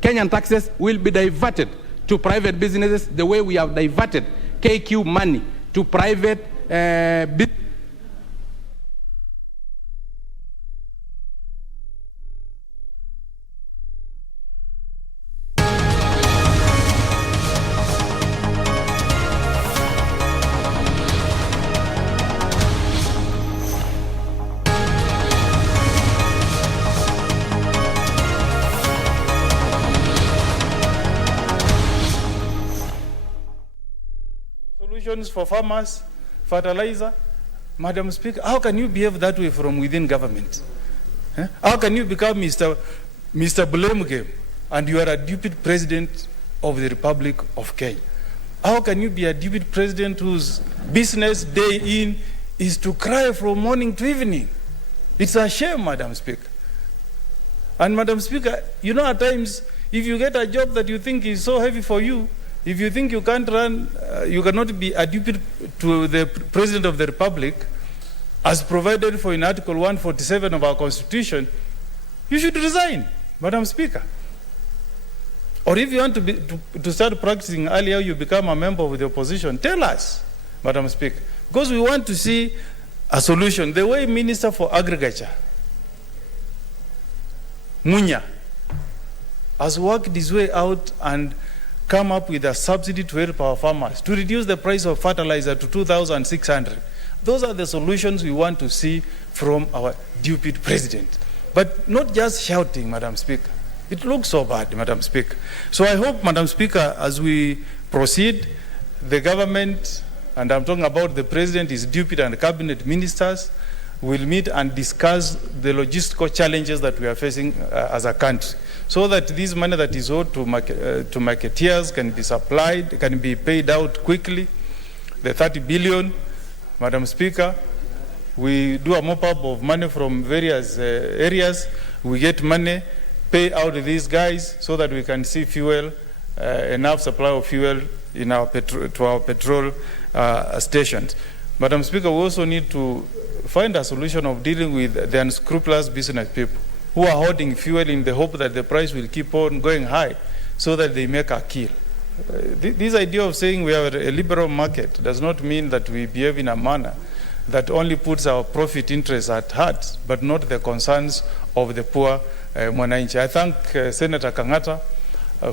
Kenyan taxes will be diverted to private businesses the way we have diverted KQ money to private businesses. For farmers, fertilizer. Madam Speaker, how can you behave that way from within government? How can you become Mr. Blame Game and you are a deputy president of the Republic of Kenya? How can you be a deputy president whose business day in is to cry from morning to evening? It's a shame, Madam Speaker. And Madam Speaker, you know, at times, if you get a job that you think is so heavy for you, if you think you can't run, you cannot be a deputy to the President of the Republic, as provided for in Article 147 of our Constitution, you should resign, Madam Speaker. Or if you want to start practicing earlier, you become a member of the opposition, tell us, Madam Speaker, because we want to see a solution. The way Minister for Agriculture, Munya, has worked his way out and come up with a subsidy to help our farmers, to reduce the price of fertilizer to 2,600. Those are the solutions we want to see from our deputy president. But not just shouting, Madam Speaker. It looks so bad, Madam Speaker. So I hope, Madam Speaker, as we proceed, the government, and I'm talking about the president, his deputy and cabinet ministers, will meet and discuss the logistical challenges that we are facing as a country, so that this money that is owed to marketeers can be supplied, can be paid out quickly. The 30 billion, Madam Speaker, we do a mop-up of money from various areas. We get money, pay out these guys so that we can see fuel, enough supply of fuel in our to our petrol stations. Madam Speaker, we also need to find a solution of dealing with the unscrupulous business people who are hoarding fuel in the hope that the price will keep on going high so that they make a kill. This idea of saying we have a liberal market does not mean that we behave in a manner that only puts our profit interests at heart, but not the concerns of the poor mwananchi. I thank Senator Kangata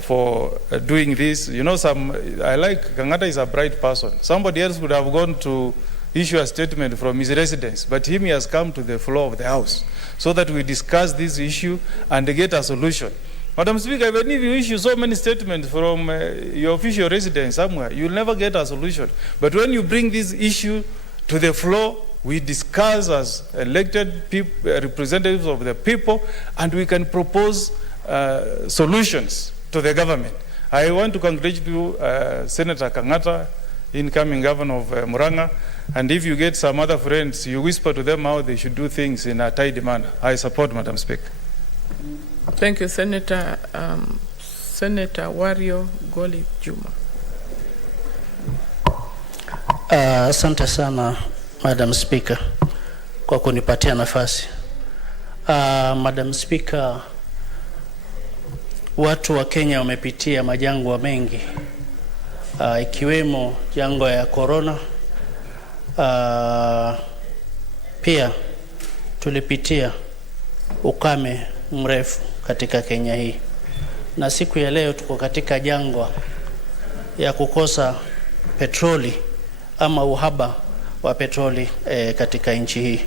for doing this. You know, I like Kangata is a bright person. Somebody else would have gone to issue a statement from his residence, but he has come to the floor of the House so that we discuss this issue and get a solution. Madam Speaker, even if you issue so many statements from your official residence somewhere, you'll never get a solution. But when you bring this issue to the floor, we discuss as elected representatives of the people, and we can propose solutions to the government. I want to congratulate you, Senator Kangata, incoming governor of Murang'a, and if you get some other friends, you whisper to them how they should do things in a tidy manner. I support, Madam Speaker. Thank you, Senator. Senator Wario Goli Juma. Asante sana, Madam Speaker, kwa kunipatia nafasi. Madam Speaker, watu wa Kenya wamepitia majangwa mengi, ikiwemo jangwa ya corona. Pia tulipitia ukame mrefu katika Kenya hii, na siku ya leo tuko katika jangwa ya kukosa petroli ama uhaba wa petroli katika nchi hii.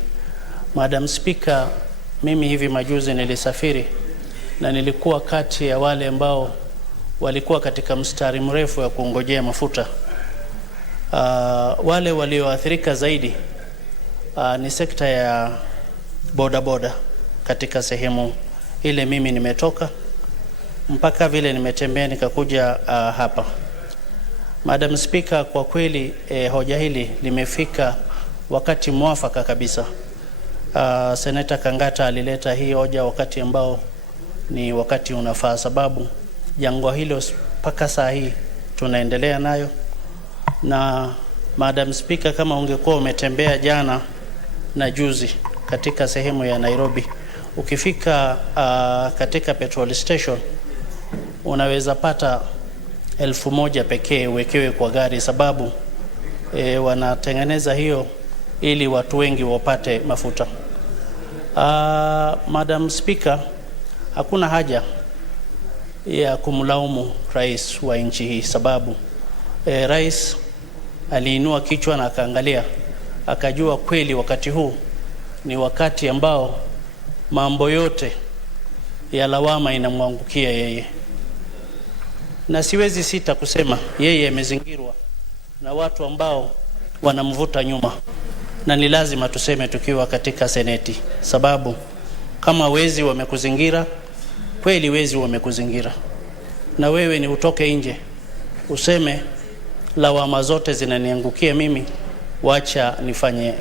Madam Speaker, mimi hivi majuzi nilisafiri na nilikuwa kati ya wale ambao walikuwa katika mstari mrefu ya kungojea mafuta. Wale walioathirika zaidi ni sekta ya boda boda katika sehemu ile mimi nimetoka, mpaka vile nimetembea nikakuja hapa. Madam Speaker, kwa kweli hoja hili limefika wakati mwafaka kabisa. Senator Kangata alileta hii hoja wakati ambao ni wakati unafaa, sababu jangwa hilo mpaka saa hii tunaendelea nayo. Na Madam Speaker, kama ungekuwa umetembea jana na juzi katika sehemu ya Nairobi, ukifika katika petrol station unaweza pata 1,000 pekee uwekewe kwa gari, sababu wanatengeneza hiyo ili watu wengi wapate mafuta. Madam Speaker, hakuna haja ya kumlaumu rais wa nchi hii, sababu rais aliinua kichwa na akaangalia, akajua kweli wakati huu ni wakati ambao mambo yote ya lawama inamwangukia yeye. Na siwezi sita kusema yeye amezingirwa na watu ambao wanamvuta nyuma, na ni lazima tuseme tukiwa katika seneti, sababu kama wezi wamekuzingira, kweli wezi wamekuzingira, na wewe ni utoke nje useme lawama zote zinaniangukia mimi, wacha nifanye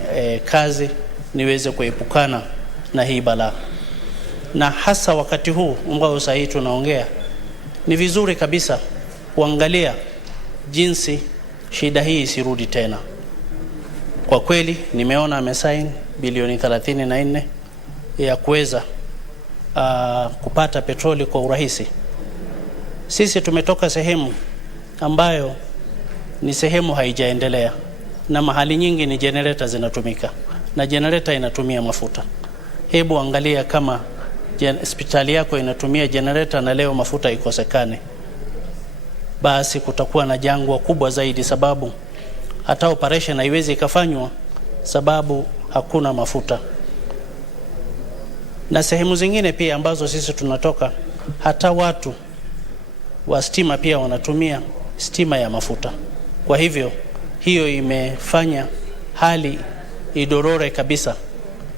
kazi niweze kuepukana na hii balaa. Na hasa wakati huu ambao sasa hivi tunaongea, ni vizuri kabisa kuangalia jinsi shida hii isirudi tena. Kwa kweli nimeona amesaini bilioni 34 ya kuweza kupata petroli kwa urahisi. Sisi tumetoka sehemu ambayo ni sehemu haijaendelea, na mahali nyingi ni generator zinatumika, na generator inatumia mafuta. Hebu angalia kama hospitali yako inatumia generator na leo mafuta ikosekane, basi kutakuwa na jangwa kubwa zaidi, sababu hata operation haiwezi ikafanywa sababu hakuna mafuta. Na sehemu zingine pia ambazo sisi tunatoka, hata watu wa stima pia wanatumia stima ya mafuta. Kwa hivyo hiyo imefanya hali idorore kabisa,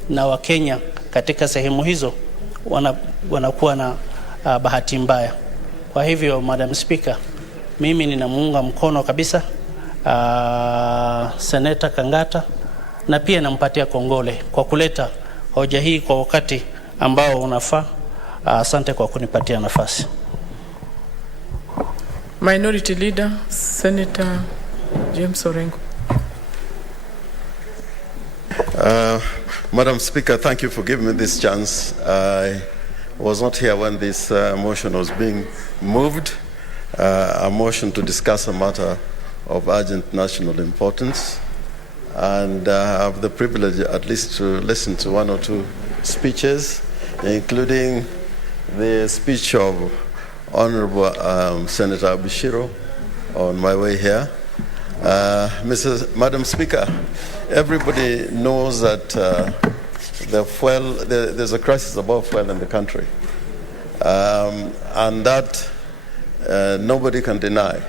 na Wakenya katika sehemu hizo wanakuwa na bahati mbaya. Kwa hivyo Madam Speaker, mimi ninamuunga mkono kabisa Senator Kangata, na pia nampatia kongole kwa kuleta hoja hii kwa wakati ambao unafaa. Asante kwa kunipatia nafasi. Minority Leader, Senator James Orengo. Madam Speaker, thank you for giving me this chance. I was not here when this motion was being moved, a motion to discuss a matter of urgent national importance. And I have the privilege at least to listen to one or two speeches, including the speech of Honorable Senator Abishiro on my way here. Madam Speaker, everybody knows that there's a crisis about fuel in the country, and that nobody can deny.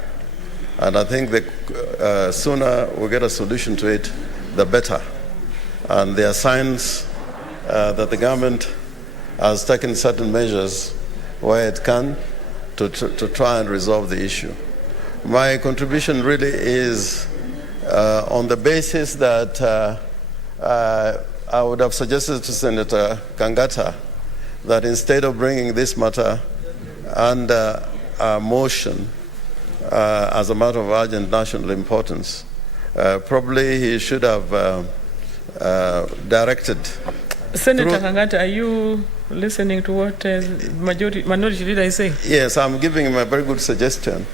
And I think the sooner we get a solution to it, the better. And there are signs that the government has taken certain measures where it can to try and resolve the issue. My contribution really is on the basis that I would have suggested to Senator Kangata that instead of bringing this matter under a motion as a matter of urgent national importance, probably he should have directed Senator Kangata, are you listening to what minority leader is saying? Yes, I'm giving him a very good suggestion.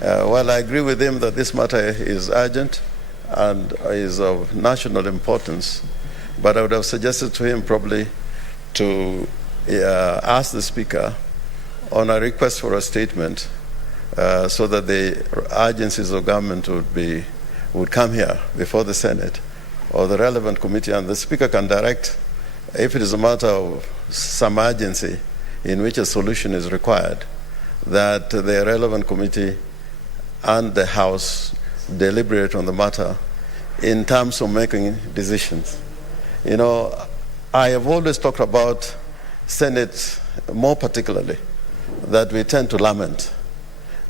While I agree with him that this matter is urgent and is of national importance, but I would have suggested to him probably to ask the Speaker on a request for a statement so that the agencies of government would come here before the Senate or the relevant committee, and the Speaker can direct, if it is a matter of some urgency in which a solution is required, that the relevant committee and the House deliberate on the matter in terms of making decisions. You know, I have always talked about Senate more particularly, that we tend to lament.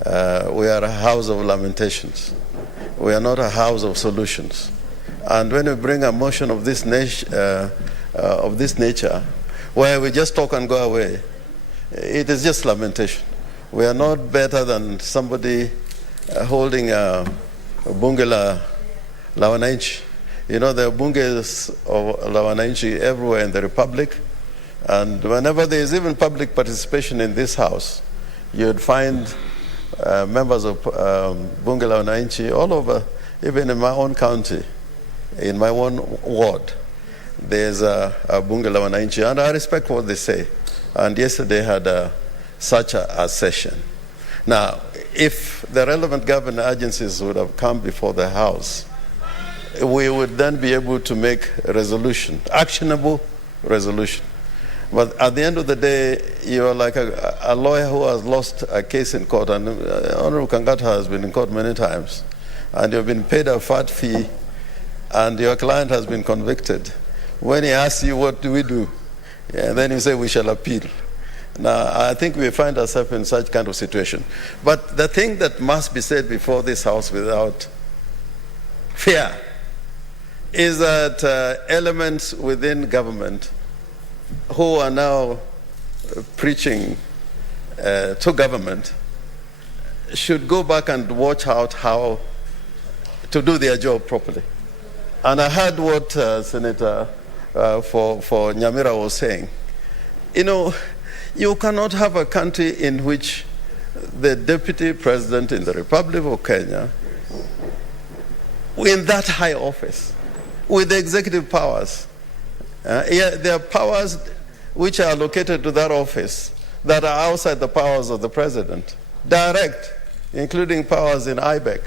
We are a house of lamentations. We are not a house of solutions. And when we bring a motion of this nature, where we just talk and go away, it is just lamentation. We are not better than somebody holding a bunge la wananchi. You know, there are bunges of la wananchi everywhere in the Republic, and whenever there is even public participation in this house, you'd find members of bunge la wananchi all over, even in my own county, in my own ward. There's a bunge la wananchi, and I respect what they say. And yesterday had such a session. Now, if the relevant government agencies would have come before the House, we would then be able to make a resolution, actionable resolution. But at the end of the day, you're like a lawyer who has lost a case in court, and Honorable Kangata has been in court many times, and you've been paid a fat fee, and your client has been convicted. When he asks you, what do we do? And then you say, we shall appeal. Now, I think we find ourselves in such kind of situation. But the thing that must be said before this House without fear is that elements within government who are now preaching to government should go back and watch out how to do their job properly. And I heard what Senator for Nyamira was saying. You know, you cannot have a country in which the deputy president in the Republic of Kenya, in that high office, with the executive powers, there are powers which are allocated to that office that are outside the powers of the president, direct, including powers in IBEC.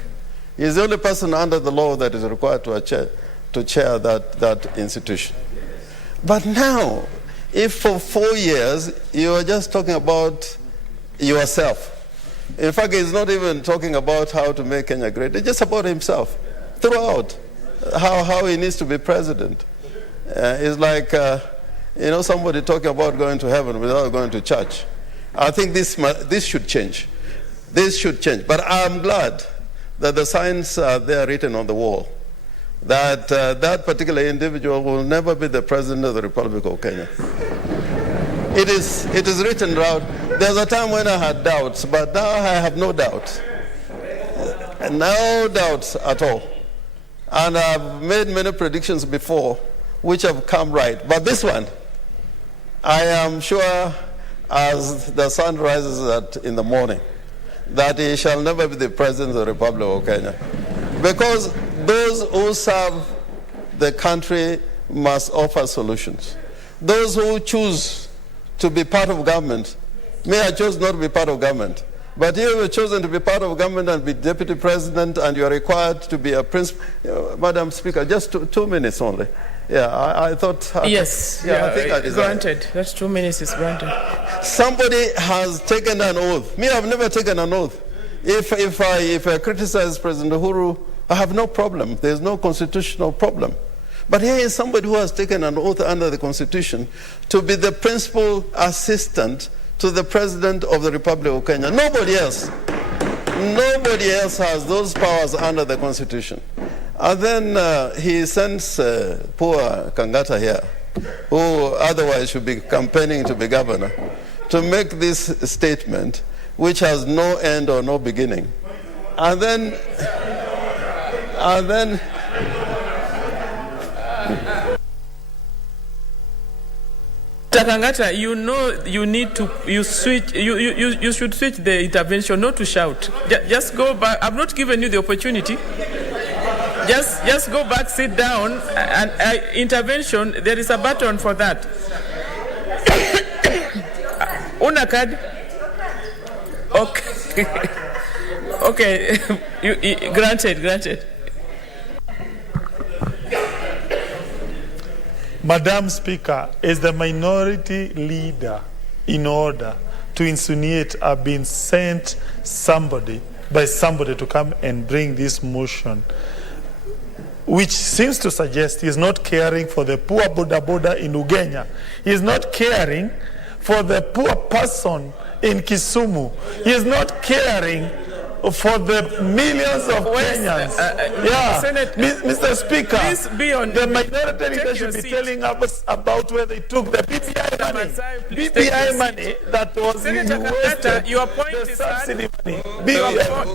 He is the only person under the law that is required to chair that institution. But now, if for 4 years you are just talking about yourself, in fact, he's not even talking about how to make Kenya great, it's just about himself throughout, how he needs to be president. It's like, somebody talking about going to heaven without going to church. I think this should change. This should change. But I'm glad that the signs are there written on the wall, that that particular individual will never be the president of the Republic of Kenya. It is written down. There's a time when I had doubts, but now I have no doubt. No doubts at all. And I've made many predictions before, which have come right. But this one, I am sure as the sun rises in the morning, that he shall never be the president of the Republic of Kenya. Because those who serve the country must offer solutions. Those who choose to be part of government, may I chose not to be part of government, but you have chosen to be part of government and be deputy president, and you are required to be a principal. Madam Speaker, just 2 minutes only. Yeah, I thought. Yes, I think I deserve. granted. That 2 minutes is granted. Somebody has taken an oath. Me, I've never taken an oath. If I criticize President Uhuru, I have no problem. There's no constitutional problem. But here is somebody who has taken an oath under the Constitution to be the principal assistant to the President of the Republic of Kenya. Nobody else has those powers under the Constitution. And then he sends poor Kangata here, who otherwise should be campaigning to be governor, to make this statement, which has no end or no beginning. And then Kangata, you know you need to you should switch the intervention, not to shout. Just go back. I've not given you the opportunity. Just go back, sit down, and intervention. There is a button for that. Una card. Okay. Okay. Granted. Madam Speaker, is the minority leader in order to insinuate I've been sent by somebody to come and bring this motion, which seems to suggest he is not caring for the poor boda in Ugenya. He is not caring for the poor person in Kisumu. He is not caring for the millions of Kenyans. Mr. Speaker, the minority leader should be telling us about where they took the BBI money. BBI money that was wasted. Your point is subsidy money.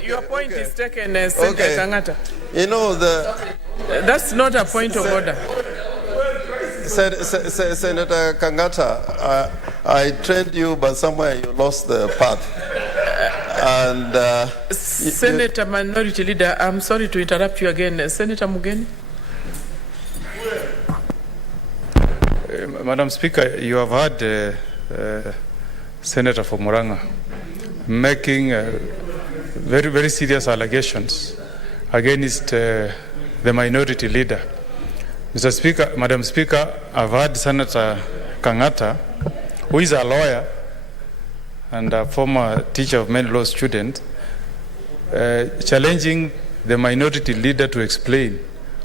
Your point is taken, Senator Kangata. You know, that's not a point of order. Senator Kangata, I trained you, but somewhere you lost the path. And Senator Minority Leader, I'm sorry to interrupt you again. Senator Mugeni. Madam Speaker, you have heard Senator from Murang'a making very, very serious allegations against the minority leader. Mr. Speaker, Madam Speaker, I've heard Senator Kangata, who is a lawyer and a former teacher of many law students, challenging the minority leader to explain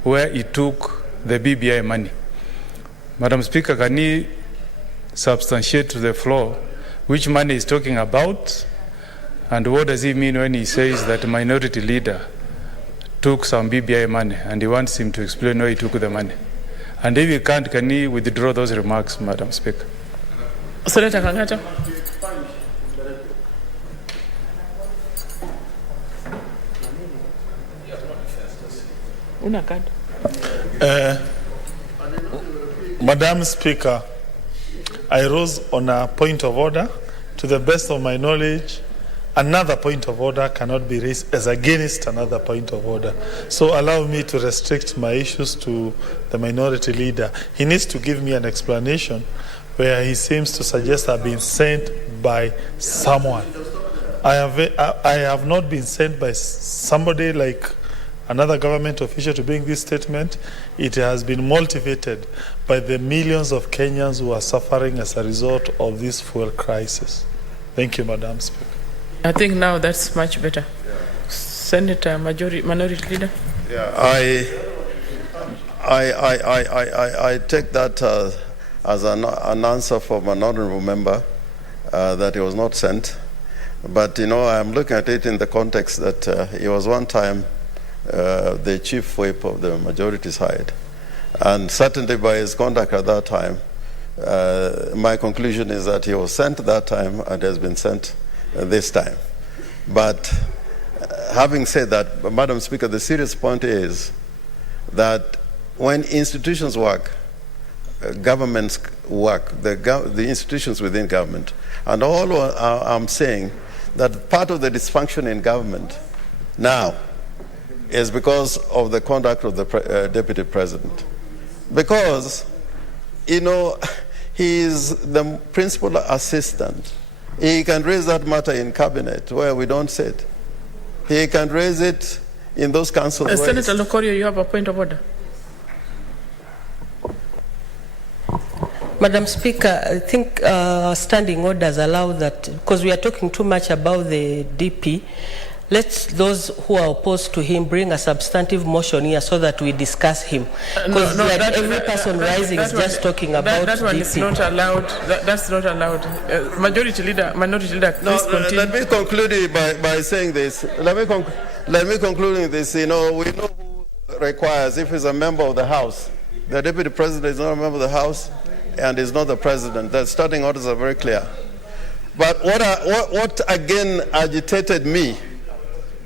where he took the BBI money. Madam Speaker, can he substantiate to the floor which money he's talking about, and what does he mean when he says that the minority leader took some BBI money, and he wants him to explain where he took the money? And if he can't, can he withdraw those remarks, Madam Speaker? Senator Kangata. Una card. Madam Speaker, I rose on a point of order. To the best of my knowledge, another point of order cannot be raised as against another point of order. So allow me to restrict my issues to the minority leader. He needs to give me an explanation where he seems to suggest I've been sent by someone. I have not been sent by somebody like another government official to bring this statement. It has been motivated by the millions of Kenyans who are suffering as a result of this fuel crisis. Thank you, Madam Speaker. I think now that's much better. Senator Minority Leader. Yeah, I take that as an answer from an honorable member that he was not sent. But, you know, I'm looking at it in the context that he was one time the chief whip of the majority side. And certainly by his conduct at that time, my conclusion is that he was sent that time and has been sent this time. But having said that, Madam Speaker, the serious point is that when institutions work, governments work, the institutions within government, and all I'm saying that part of the dysfunction in government now is because of the conduct of the deputy president. Because, you know, he is the principal assistant. He can raise that matter in cabinet where we don't sit. He can raise it in those councils. Senator Lokorio, you have a point of order. Madam Speaker, I think standing orders allow that, because we are talking too much about the DP. Let those who are opposed to him bring a substantive motion here so that we discuss him. Because every person rising is just talking about that one DP. is not allowed. That's not allowed. Minority leader, please continue. Let me conclude by saying this. Let me conclude this. You know, we know who requires, if he's a member of the House. The deputy president is not a member of the House and is not the president. The starting orders are very clear. But what again agitated me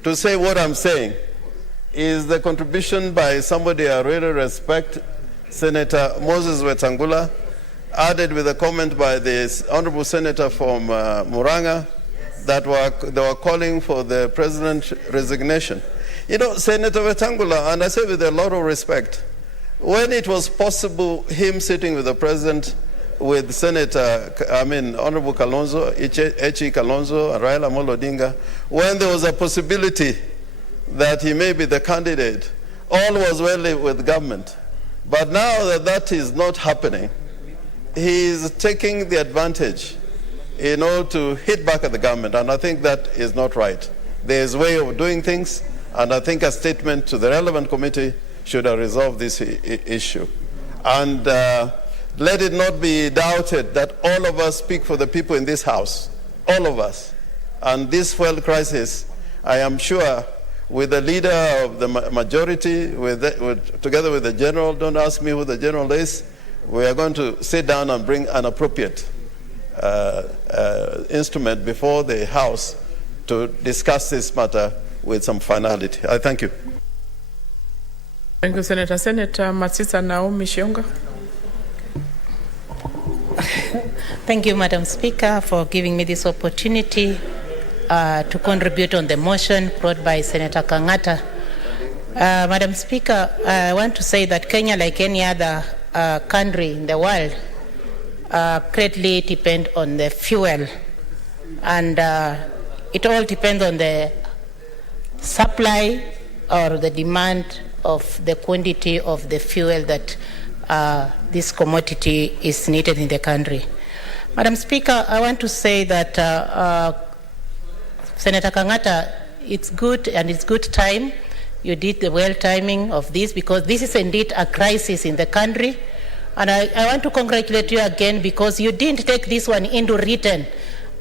to say what I'm saying is the contribution by somebody I really respect, Senator Moses Wetangula, added with a comment by the honorable senator from Muranga that they were calling for the president's resignation. You know, Senator Wetangula, and I say with a lot of respect, when it was possible, him sitting with the president, with Honorable Kalonzo, H.E. Kalonzo, and Raila Amolo Odinga, when there was a possibility that he may be the candidate, all was well with government. But now that that is not happening, he is taking the advantage, to hit back at the government, and I think that is not right. There is a way of doing things, and I think a statement to the relevant committee should have resolved this issue. And let it not be doubted that all of us speak for the people in this house, all of us. And this fuel crisis, I am sure, with the leader of the majority, together with the general, don't ask me who the general is, we are going to sit down and bring an appropriate instrument before the House to discuss this matter with some finality. I thank you. Thank you, Senator. Senator Matsitsa Naomi Shionga. Thank you, Madam Speaker, for giving me this opportunity to contribute on the motion brought by Senator Kangata. Madam Speaker, I want to say that Kenya, like any other country in the world, greatly depend on the fuel. And it all depends on the supply or the demand of the quantity of the fuel that this commodity is needed in the country. Madam Speaker, I want to say that Senator Kangata, it's good and it's good time. You did the well timing of this because this is indeed a crisis in the country. And I want to congratulate you again because you didn't take this one into written,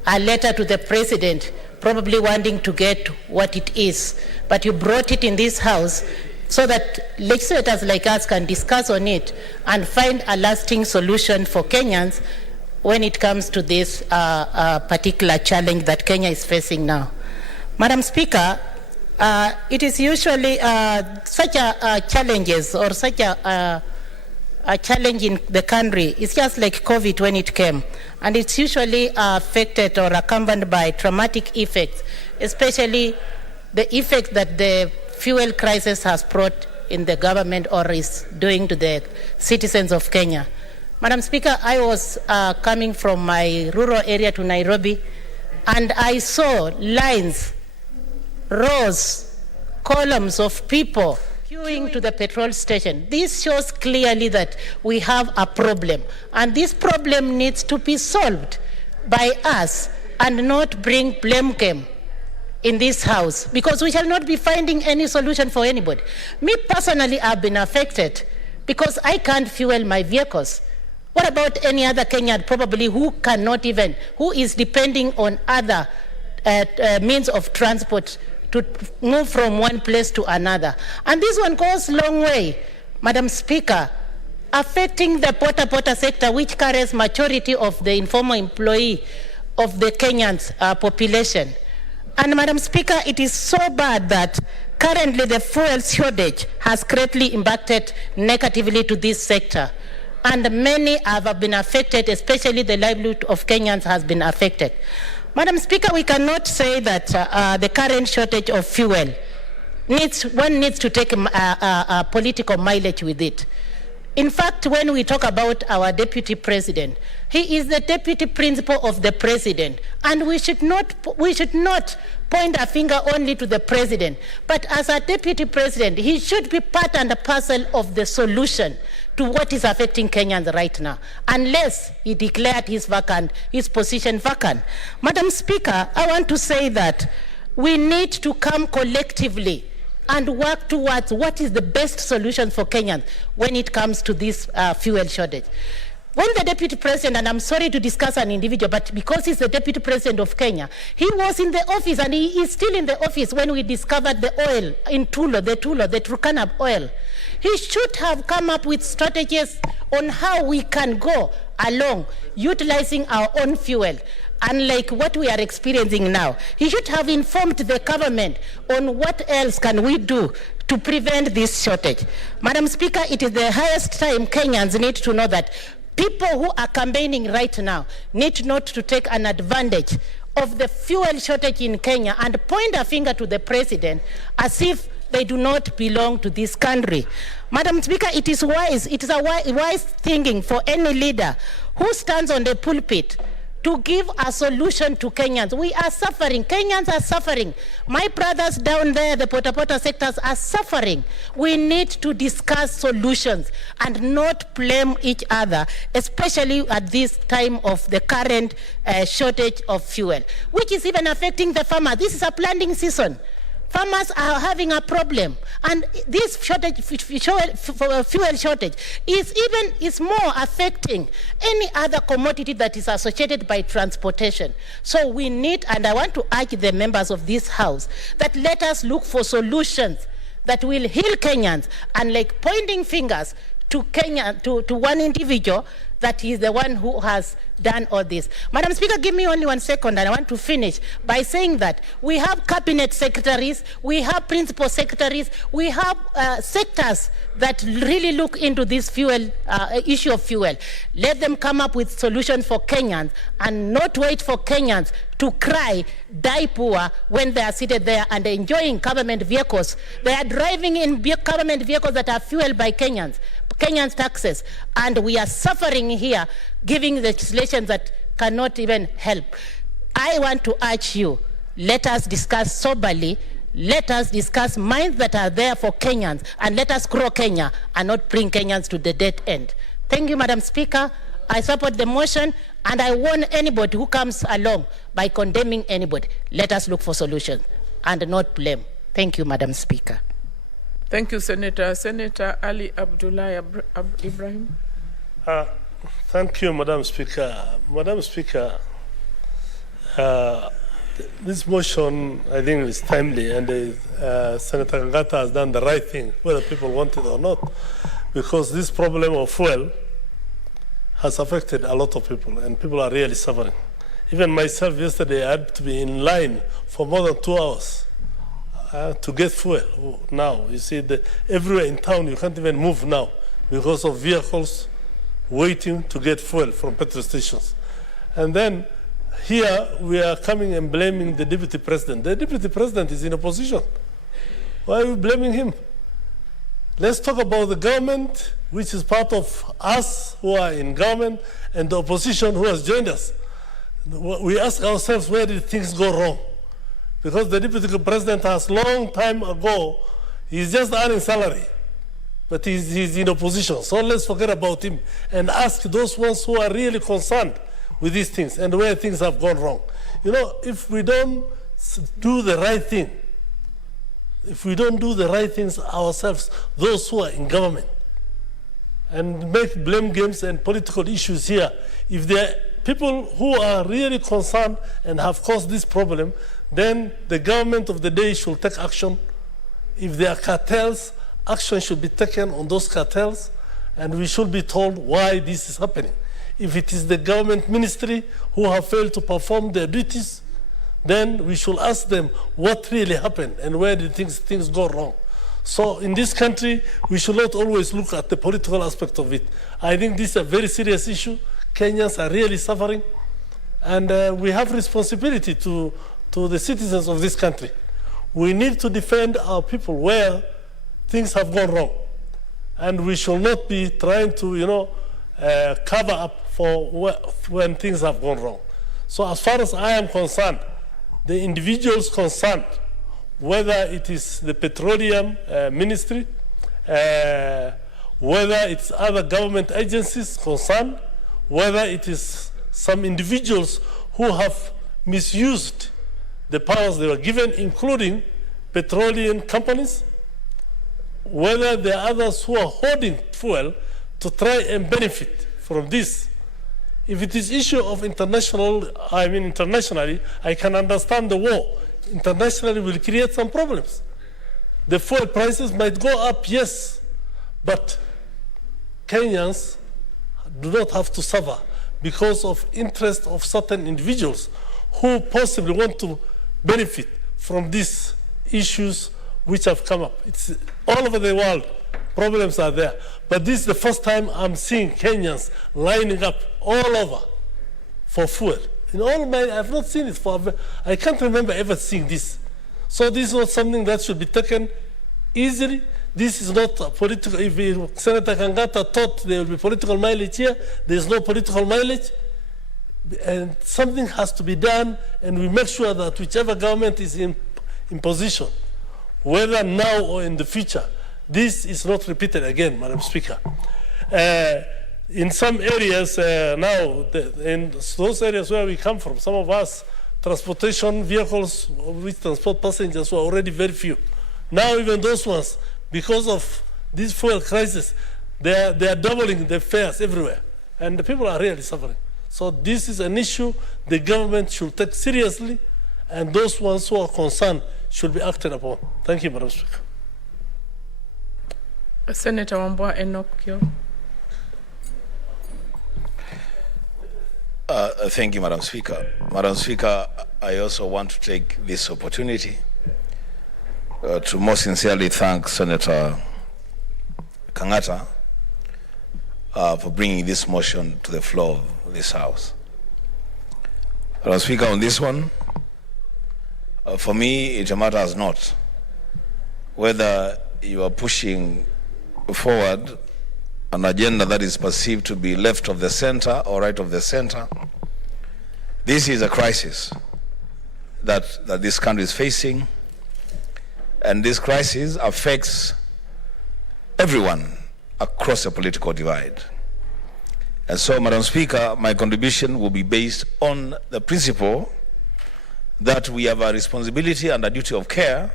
a letter to the president, probably wanting to get what it is. But you brought it in this house so that legislators like us can discuss on it and find a lasting solution for Kenyans when it comes to this particular challenge that Kenya is facing now. Madam Speaker, it is usually such challenges or such a challenge in the country. It's just like COVID when it came. And it's usually affected or accompanied by traumatic effects, especially the effect that the fuel crisis has brought in the government or is doing to the citizens of Kenya. Madam Speaker, I was coming from my rural area to Nairobi, and I saw lines, rows, columns of people queuing to the petrol station. This shows clearly that we have a problem, and this problem needs to be solved by us and not bring blame game in this house, because we shall not be finding any solution for anybody. Me personally, I've been affected because I can't fuel my vehicles. What about any other Kenyan probably who is depending on other means of transport to move from one place to another? And this one goes a long way, Madam Speaker, affecting the porta sector, which carries majority of the informal employee of the Kenyans population. And Madam Speaker, it is so bad that currently the fuel shortage has greatly impacted negatively to this sector. And many have been affected, especially the livelihood of Kenyans has been affected. Madam Speaker, we cannot say that the current shortage of fuel one needs to take a political mileage with it. In fact, when we talk about our deputy president, he is the deputy principal of the president, and we should not point a finger only to the president, but as a deputy president, he should be part and parcel of the solution to what is affecting Kenyans right now, unless he declared his position vacant. Madam Speaker, I want to say that we need to come collectively and work towards what is the best solution for Kenyans when it comes to this fuel shortage. When the deputy president, and I'm sorry to discuss an individual, but because he's the deputy president of Kenya, he was in the office and he is still in the office when we discovered the oil in the Turkana oil. He should have come up with strategies on how we can go along utilizing our own fuel. Unlike what we are experiencing now, he should have informed the government on what else can we do to prevent this shortage. Madam Speaker, it is the highest time Kenyans need to know that people who are campaigning right now need not to take an advantage of the fuel shortage in Kenya and point a finger to the president as if they do not belong to this country. Madam Speaker, it is wise, it is a wise thinking for any leader who stands on the pulpit to give a solution to Kenyans. We are suffering. Kenyans are suffering. My brothers down there, the Pota sectors, are suffering. We need to discuss solutions and not blame each other, especially at this time of the current shortage of fuel, which is even affecting the farmer. This is a planting season. Farmers are having a problem, and this shortage, fuel shortage is more affecting any other commodity that is associated by transportation. So we need, and I want to urge the members of this House, that let us look for solutions that will heal Kenyans, and like pointing fingers to Kenya, to one individual, that he is the one who has done all this. Madam Speaker, give me only 1 second, and I want to finish by saying that we have cabinet secretaries, we have principal secretaries, we have sectors that really look into this fuel issue of fuel. Let them come up with solutions for Kenyans and not wait for Kenyans to cry, die poor when they are seated there and enjoying government vehicles. They are driving in government vehicles that are fueled by Kenyans' taxes, and we are suffering here, giving legislation that cannot even help. I want to urge you, let us discuss soberly, let us discuss minds that are there for Kenyans, and let us grow Kenya and not bring Kenyans to the dead end. Thank you, Madam Speaker. I support the motion, and I warn anybody who comes along by condemning anybody, let us look for solutions and not blame. Thank you, Madam Speaker. Thank you, Senator. Senator Ali Abdullah Ibrahim. Thank you, Madam Speaker. Madam Speaker, this motion, I think, is timely, and Senator Ngata has done the right thing, whether people want it or not, because this problem of fuel has affected a lot of people, and people are really suffering. Even myself, yesterday, I had to be in line for more than 2 hours to get fuel. Now, you see, everywhere in town, you can't even move now because of vehicles waiting to get fuel from petrol stations. And then here we are coming and blaming the deputy president. The deputy president is in opposition. Why are we blaming him? Let's talk about the government, which is part of us who are in government, and the opposition who has joined us. We ask ourselves, where did things go wrong? Because the deputy president has long time ago, he's just earning salary, but he's in opposition. So let's forget about him and ask those ones who are really concerned with these things and where things have gone wrong. You know, if we don't do the right thing, if we don't do the right things ourselves, those who are in government, and make blame games and political issues here, if there are people who are really concerned and have caused this problem, then the government of the day should take action. If there are cartels, action should be taken on those cartels, and we should be told why this is happening. If it is the government ministry who have failed to perform their duties, then we should ask them what really happened and where did things go wrong. So in this country, we should not always look at the political aspect of it. I think this is a very serious issue. Kenyans are really suffering, and we have responsibility to the citizens of this country. We need to defend our people where things have gone wrong. And we should not be trying to, cover up for when things have gone wrong. So as far as I am concerned, the individuals concerned, whether it is the petroleum ministry, whether it's other government agencies concerned, whether it is some individuals who have misused the powers they were given, including petroleum companies, whether there are others who are hoarding fuel to try and benefit from this. If it is issue of internationally, I can understand the war. Internationally will create some problems. The fuel prices might go up, yes, but Kenyans do not have to suffer because of interest of certain individuals who possibly want to benefit from these issues which have come up. It's all over the world. Problems are there. But this is the first time I'm seeing Kenyans lining up all over for fuel. In all my, I've not seen it I can't remember ever seeing this. So this is not something that should be taken easily. This is not a political, if Senator Kangata thought there will be political mileage here, there's no political mileage. And something has to be done, and we make sure that whichever government is in position, whether now or in the future, this is not repeated again, Madam Speaker. In some areas now, in those areas where we come from, some of us, transportation vehicles which transport passengers were already very few. Now even those ones, because of this fuel crisis, they are doubling the fares everywhere. And the people are really suffering. So this is an issue the government should take seriously, and those ones who are concerned should be acted upon. Thank you, Madam Speaker. Senator Wambua Enoch. Thank you, Madam Speaker. Madam Speaker, I also want to take this opportunity to most sincerely thank Senator Kangata for bringing this motion to the floor of this House. Madam Speaker, on this one, for me, it matters not whether you are pushing forward an agenda that is perceived to be left of the center or right of the center. This is a crisis that this country is facing, and this crisis affects everyone across the political divide. And so, Madam Speaker, my contribution will be based on the principle that we have a responsibility and a duty of care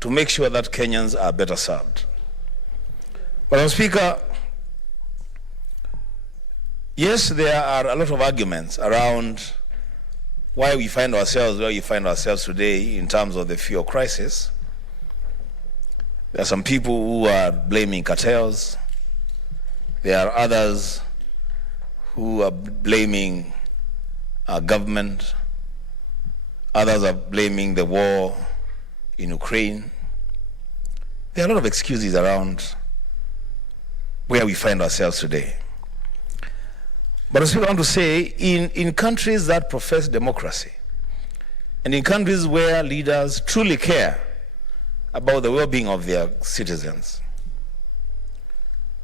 to make sure that Kenyans are better served. Madam Speaker, yes, there are a lot of arguments around why we find ourselves where we find ourselves today in terms of the fuel crisis. There are some people who are blaming cartels. There are others who are blaming our government. Others are blaming the war in Ukraine. There are a lot of excuses around where we find ourselves today. But I still want to say, in countries that profess democracy, and in countries where leaders truly care about the well-being of their citizens,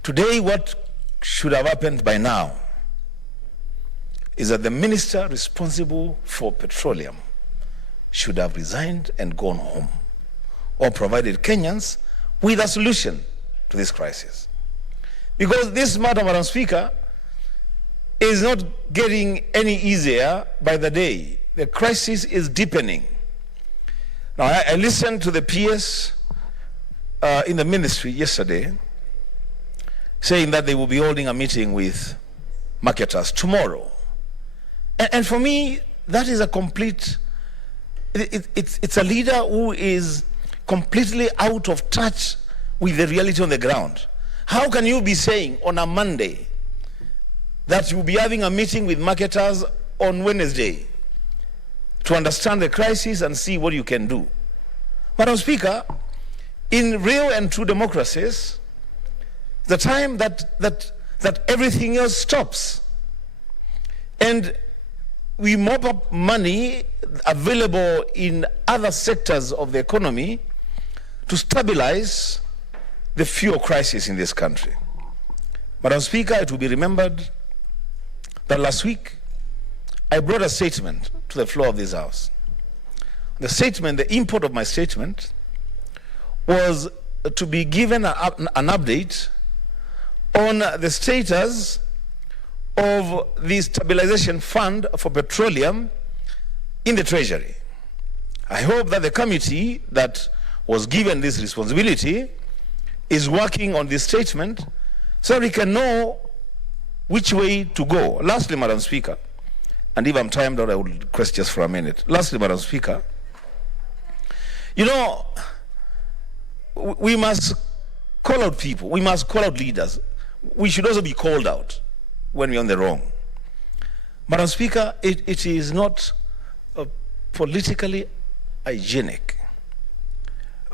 today what should have happened by now is that the minister responsible for petroleum should have resigned and gone home, or provided Kenyans with a solution to this crisis. Because this matter, Madam Speaker, is not getting any easier by the day. The crisis is deepening. Now, I listened to the PS in the ministry yesterday saying that they will be holding a meeting with marketers tomorrow. And for me, that is a complete, it's a leader who is completely out of touch with the reality on the ground. How can you be saying on a Monday that you'll be having a meeting with marketers on Wednesday to understand the crisis and see what you can do? Madam Speaker, in real and true democracies, the time that everything else stops and we mop up money available in other sectors of the economy to stabilize the fuel crisis in this country. Madam Speaker, it will be remembered that last week I brought a statement to the floor of this House. The statement, the import of my statement, was to be given an update on the status of the stabilization fund for petroleum in the Treasury. I hope that the committee that was given this responsibility is working on this statement so we can know which way to go. Lastly, Madam Speaker, and if I'm timed out, I will request just for a minute. Lastly, Madam Speaker, you know, we must call out people. We must call out leaders. We should also be called out when we're on the wrong. Madam Speaker, it is not politically hygienic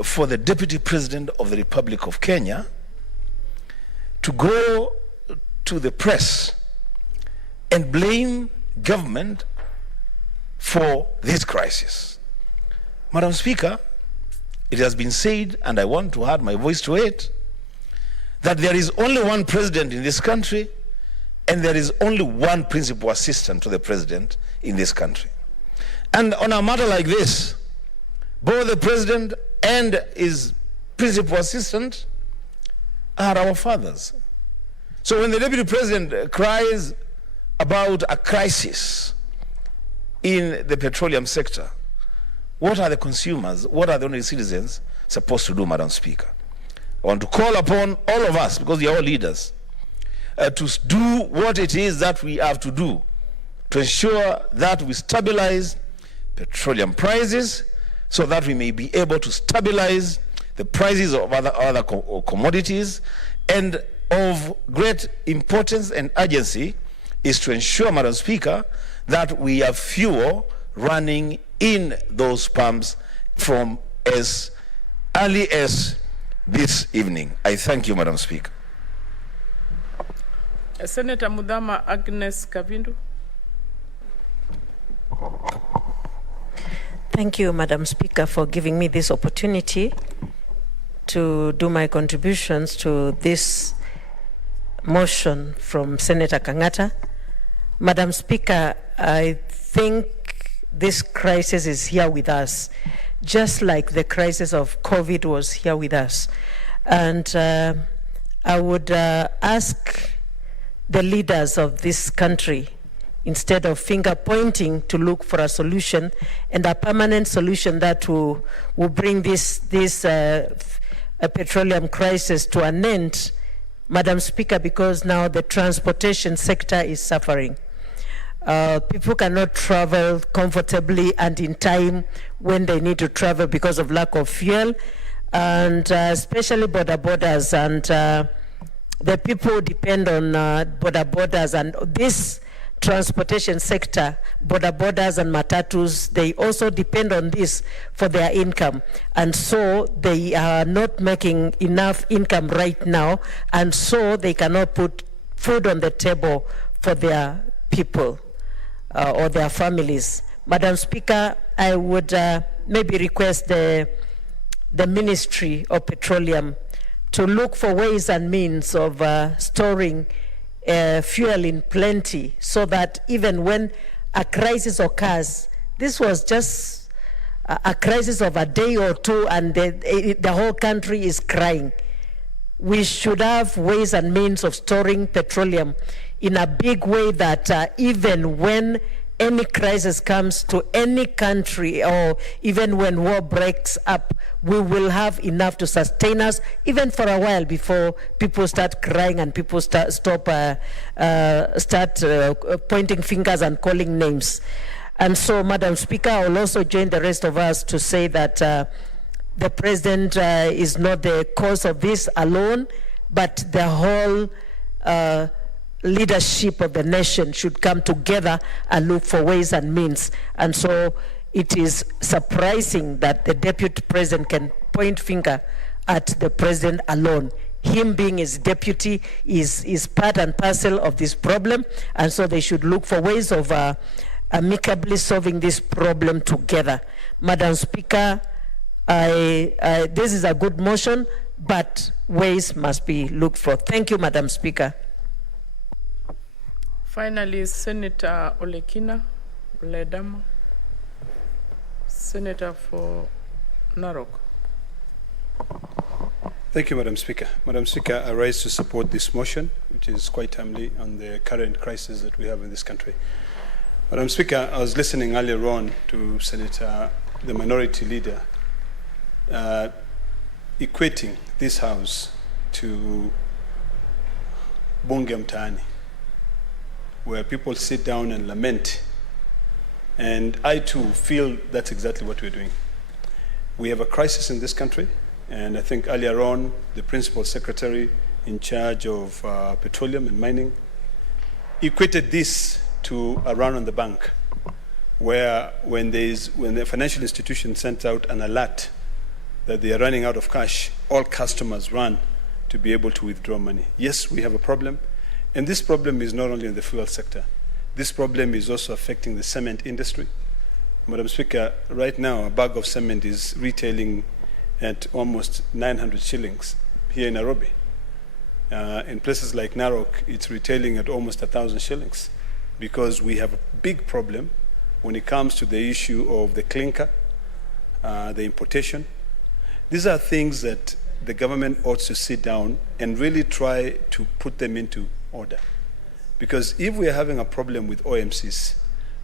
for the Deputy President of the Republic of Kenya to go to the press and blame government for this crisis. Madam Speaker, it has been said, and I want to add my voice to it, that there is only one president in this country, and there is only one principal assistant to the president in this country. And on a matter like this, both the president and his principal assistant are our fathers. So when the deputy president cries about a crisis in the petroleum sector, what are the consumers, what are the ordinary citizens supposed to do, Madam Speaker? I want to call upon all of us, because we are all leaders, to do what it is that we have to do to ensure that we stabilize petroleum prices so that we may be able to stabilize the prices of other commodities. And of great importance and urgency is to ensure, Madam Speaker, that we have fuel running in those pumps from as early as this evening. I thank you, Madam Speaker. Senator Mudama Agnes Kavindu. Thank you, Madam Speaker, for giving me this opportunity to do my contributions to this motion from Senator Kangata. Madam Speaker, I think this crisis is here with us, just like the crisis of COVID was here with us. And I would ask the leaders of this country, instead of finger pointing, to look for a solution, and a permanent solution that will bring this petroleum crisis to an end, Madam Speaker, because now the transportation sector is suffering. People cannot travel comfortably and in time when they need to travel because of lack of fuel, and especially borders, and the people depend on borders, and this transportation sector, borders and matatus, they also depend on this for their income. And so they are not making enough income right now, and so they cannot put food on the table for their people or their families. Madam Speaker, I would maybe request the Ministry of Petroleum to look for ways and means of storing fuel in plenty, so that even when a crisis occurs, this was just a crisis of a day or two, and the whole country is crying. We should have ways and means of storing petroleum in a big way that even when any crisis comes to any country, or even when war breaks up, we will have enough to sustain us, even for a while, before people start crying and people start pointing fingers and calling names. And so, Madam Speaker, I will also join the rest of us to say that the President is not the cause of this alone, but the whole leadership of the nation should come together and look for ways and means. And so it is surprising that the deputy president can point finger at the president alone. Him being his deputy is part and parcel of this problem, and so they should look for ways of amicably solving this problem together. Madam Speaker, this is a good motion, but ways must be looked for. Thank you, Madam Speaker. Finally, Senator Olekina Ledama, Senator for Narok. Thank you, Madam Speaker. Madam Speaker, I rise to support this motion, which is quite timely on the current crisis that we have in this country. Madam Speaker, I was listening earlier on to Senator, the minority leader, equating this House to Bunge Mtaani, where people sit down and lament. And I too feel that's exactly what we're doing. We have a crisis in this country, and I think earlier on, the Principal Secretary in charge of petroleum and mining equated this to a run on the bank, where when the financial institution sent out an alert that they are running out of cash, all customers run to be able to withdraw money. Yes, we have a problem, and this problem is not only in the fuel sector. This problem is also affecting the cement industry. Madam Speaker, right now a bag of cement is retailing at almost 900 shillings here in Nairobi. In places like Narok, it's retailing at almost 1,000 shillings because we have a big problem when it comes to the issue of the clinker, the importation. These are things that the government ought to sit down and really try to put them into order. Because if we are having a problem with OMCs,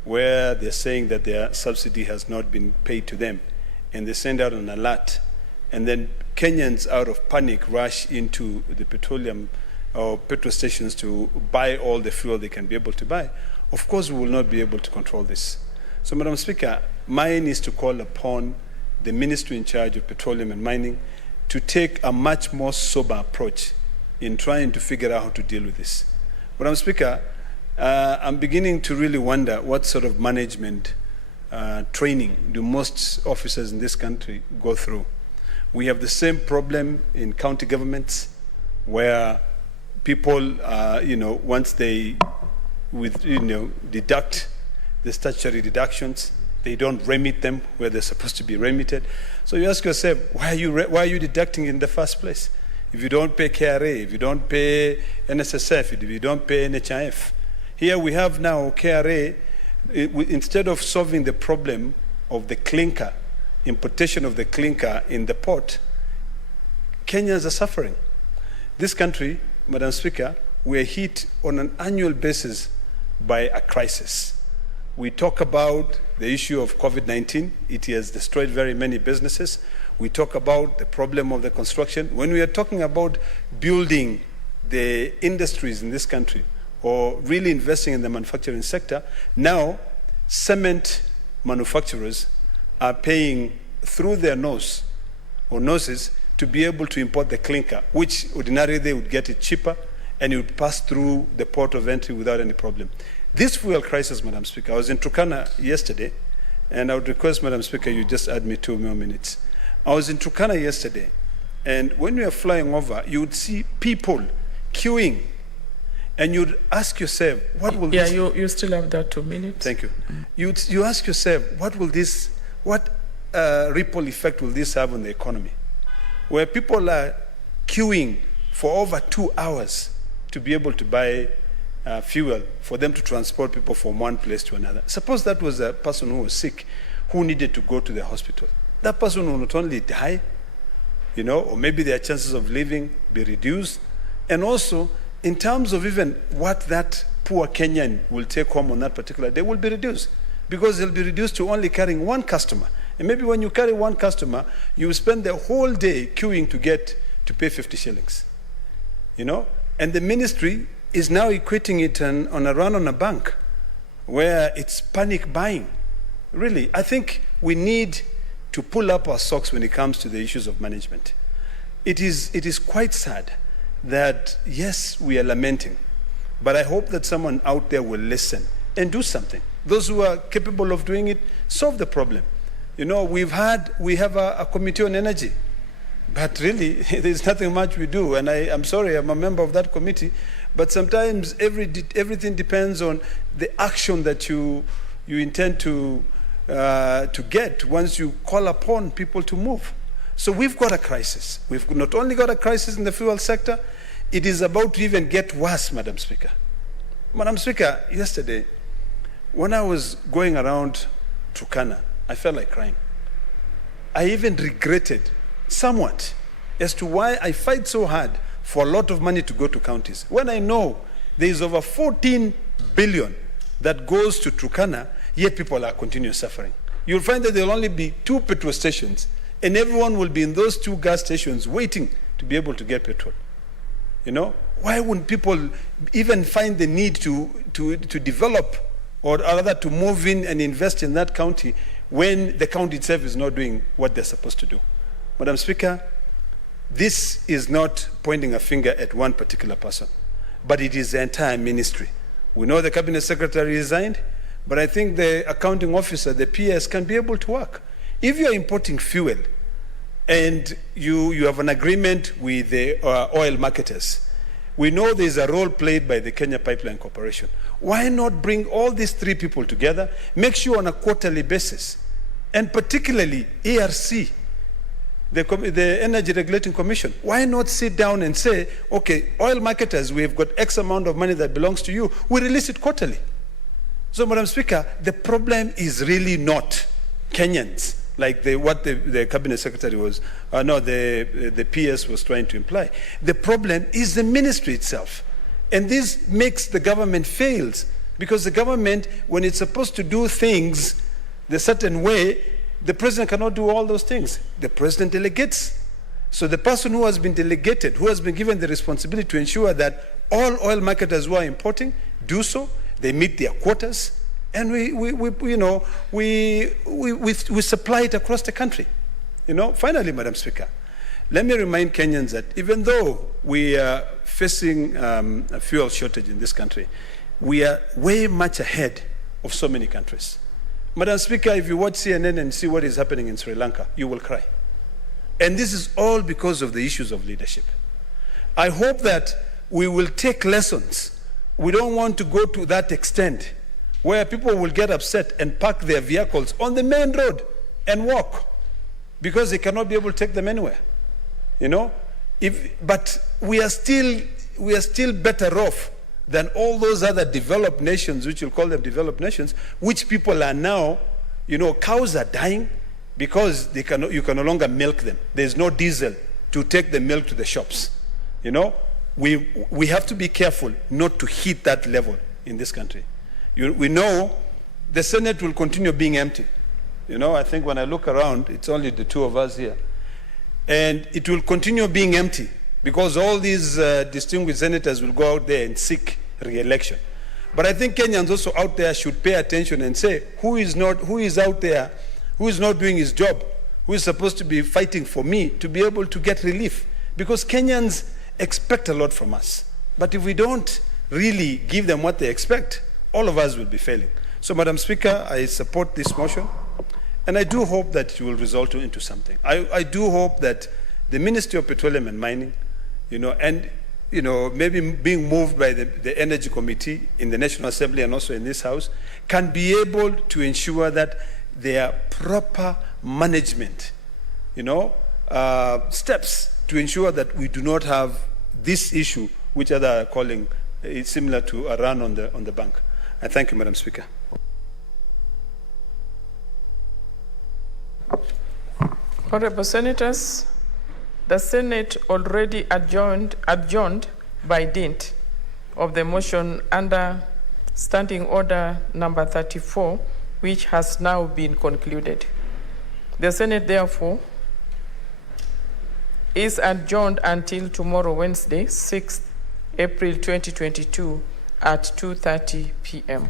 where they're saying that their subsidy has not been paid to them, and they send out an alert, and then Kenyans, out of panic, rush into the petroleum or petrol stations to buy all the fuel they can be able to buy, of course we will not be able to control this. So, Madam Speaker, mine is to call upon the ministry in charge of petroleum and mining to take a much more sober approach in trying to figure out how to deal with this. Madam Speaker, I'm beginning to really wonder what sort of management training do most officers in this country go through. We have the same problem in county governments where people, once they deduct the statutory deductions, they don't remit them where they're supposed to be remitted. So you ask yourself, why are you deducting in the first place? If you don't pay KRA, if you don't pay NSSF, if you don't pay NHIF. Here we have now KRA, instead of solving the problem of the clinker, importation of the clinker in the port, Kenyans are suffering. This country, Madam Speaker, we are hit on an annual basis by a crisis. We talk about the issue of COVID-19. It has destroyed very many businesses. We talk about the problem of the construction. When we are talking about building the industries in this country or really investing in the manufacturing sector, now cement manufacturers are paying through their nose or noses to be able to import the clinker, which ordinarily they would get it cheaper and it would pass through the port of entry without any problem. This fuel crisis, Madam Speaker, I was in Turkana yesterday, and I would request, Madam Speaker, you just add me 2 more minutes. I was in Turkana yesterday, and when you are flying over, you would see people queuing, and you'd ask yourself, what will this... Yeah, you still have that 2 minutes. Thank you. You ask yourself, what ripple effect will this have on the economy? Where people are queuing for over 2 hours to be able to buy fuel for them to transport people from one place to another. Suppose that was a person who was sick, who needed to go to the hospital. That person will not only die, or maybe their chances of living be reduced. And also, in terms of even what that poor Kenyan will take home on that particular day will be reduced, because they'll be reduced to only carrying one customer. And maybe when you carry one customer, you will spend the whole day queuing to pay 50 shillings. And the ministry is now equating it on a run on a bank where it's panic buying. Really, I think we need to pull up our socks when it comes to the issues of management. It is quite sad that, yes, we are lamenting, but I hope that someone out there will listen and do something. Those who are capable of doing it, solve the problem. We have a committee on energy, but really, there's nothing much we do. And I'm sorry, I'm a member of that committee, but sometimes everything depends on the action that you intend to get once you call upon people to move. So we've got a crisis. We've not only got a crisis in the fuel sector, it is about to even get worse, Madam Speaker. Madam Speaker, yesterday, when I was going around Turkana, I felt like crying. I even regretted somewhat as to why I fight so hard for a lot of money to go to counties, when I know there is over 14 billion that goes to Turkana, yet people are continuing suffering. You'll find that there will only be 2 petrol stations, and everyone will be in those 2 gas stations waiting to be able to get petrol. Why wouldn't people even find the need to develop, or rather to move in and invest in that county when the county itself is not doing what they're supposed to do? Madam Speaker, this is not pointing a finger at one particular person, but it is the entire ministry. We know the cabinet secretary resigned, but I think the accounting officer, the PS, can be able to work. If you're importing fuel and you have an agreement with the oil marketers. We know there's a role played by the Kenya Pipeline Corporation. Why not bring all these three people together, make sure on a quarterly basis, and particularly ERC, the Energy Regulating Commission, why not sit down and say, okay, oil marketers, we've got X amount of money that belongs to you, we release it quarterly. So, Madam Speaker, the problem is really not Kenyans, like what the Cabinet Secretary was, the PS was trying to imply. The problem is the ministry itself. And this makes the government fails, because the government, when it's supposed to do things the certain way, the president cannot do all those things. The president delegates. So the person who has been delegated, who has been given the responsibility to ensure that all oil marketers who are importing do so, they meet their quotas, and we supply it across the country. Finally, Madam Speaker, let me remind Kenyans that even though we are facing a fuel shortage in this country, we are way much ahead of so many countries. Madam Speaker, if you watch CNN and see what is happening in Sri Lanka, you will cry. And this is all because of the issues of leadership. I hope that we will take lessons. We don't want to go to that extent where people will get upset and park their vehicles on the main road and walk because they cannot be able to take them anywhere. But we are still better off than all those other developed nations, which you'll call them developed nations, which people are now, cows are dying because you can no longer milk them. There's no diesel to take the milk to the shops. We have to be careful not to hit that level in this country. We know the Senate will continue being empty. I think when I look around, it's only the two of us here. And it will continue being empty, because all these distinguished senators will go out there and seek re-election. But I think Kenyans also out there should pay attention and say, who is out there, who is not doing his job, who is supposed to be fighting for me to be able to get relief? Because Kenyans expect a lot from us. But if we don't really give them what they expect, all of us will be failing. So, Madam Speaker, I support this motion, and I do hope that it will result into something. I do hope that the Ministry of Petroleum and Mining, maybe being moved by the Energy Committee in the National Assembly and also in this House, can be able to ensure that there are proper management, steps to ensure that we do not have this issue, which others are calling similar to a run on the bank. I thank you, Madam Speaker. Honorable Senators, the Senate already adjourned by dint of the motion under Standing Order number 34, which has now been concluded. The Senate, therefore, is adjourned until tomorrow, Wednesday, 6th April 2022 at 2:30 p.m.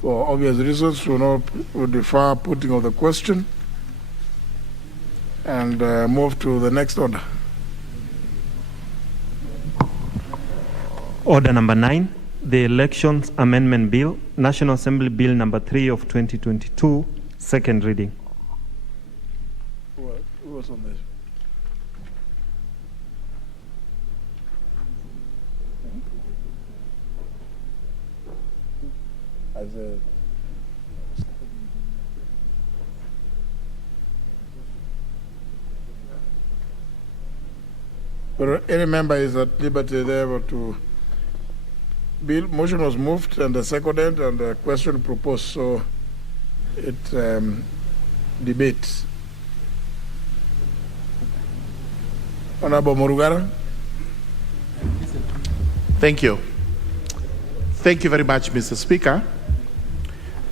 For obvious reasons, we defer putting of the question and move to the next order. Order number 9, the Elections Amendment Bill, National Assembly Bill number 3 of 2022, second reading. Who was on this? But any member is at liberty there to. Bill, motion was moved and seconded and the question proposed, so it debates. Honorable Murugara. Thank you. Thank you very much, Mr. Speaker.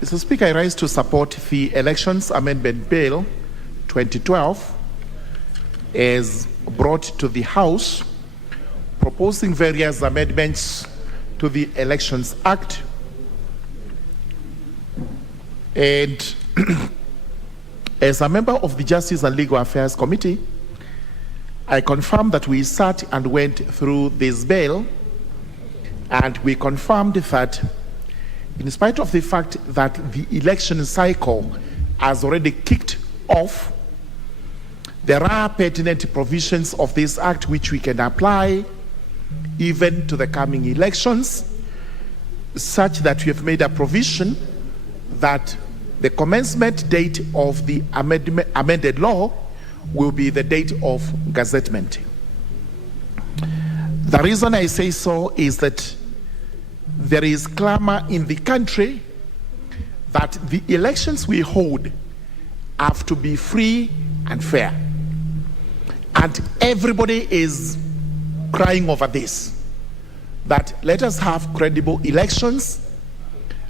Mr. Speaker, I rise to support the Elections Amendment Bill 2012 as brought to the House, proposing various amendments to the Elections Act. And as a member of the Justice and Legal Affairs Committee, I confirm that we sat and went through this bill, and we confirmed that in spite of the fact that the election cycle has already kicked off, there are pertinent provisions of this act which we can apply even to the coming elections, such that we have made a provision that the commencement date of the amended law will be the date of gazettement. The reason I say so is that there is clamor in the country that the elections we hold have to be free and fair. And everybody is crying over this, that let us have credible elections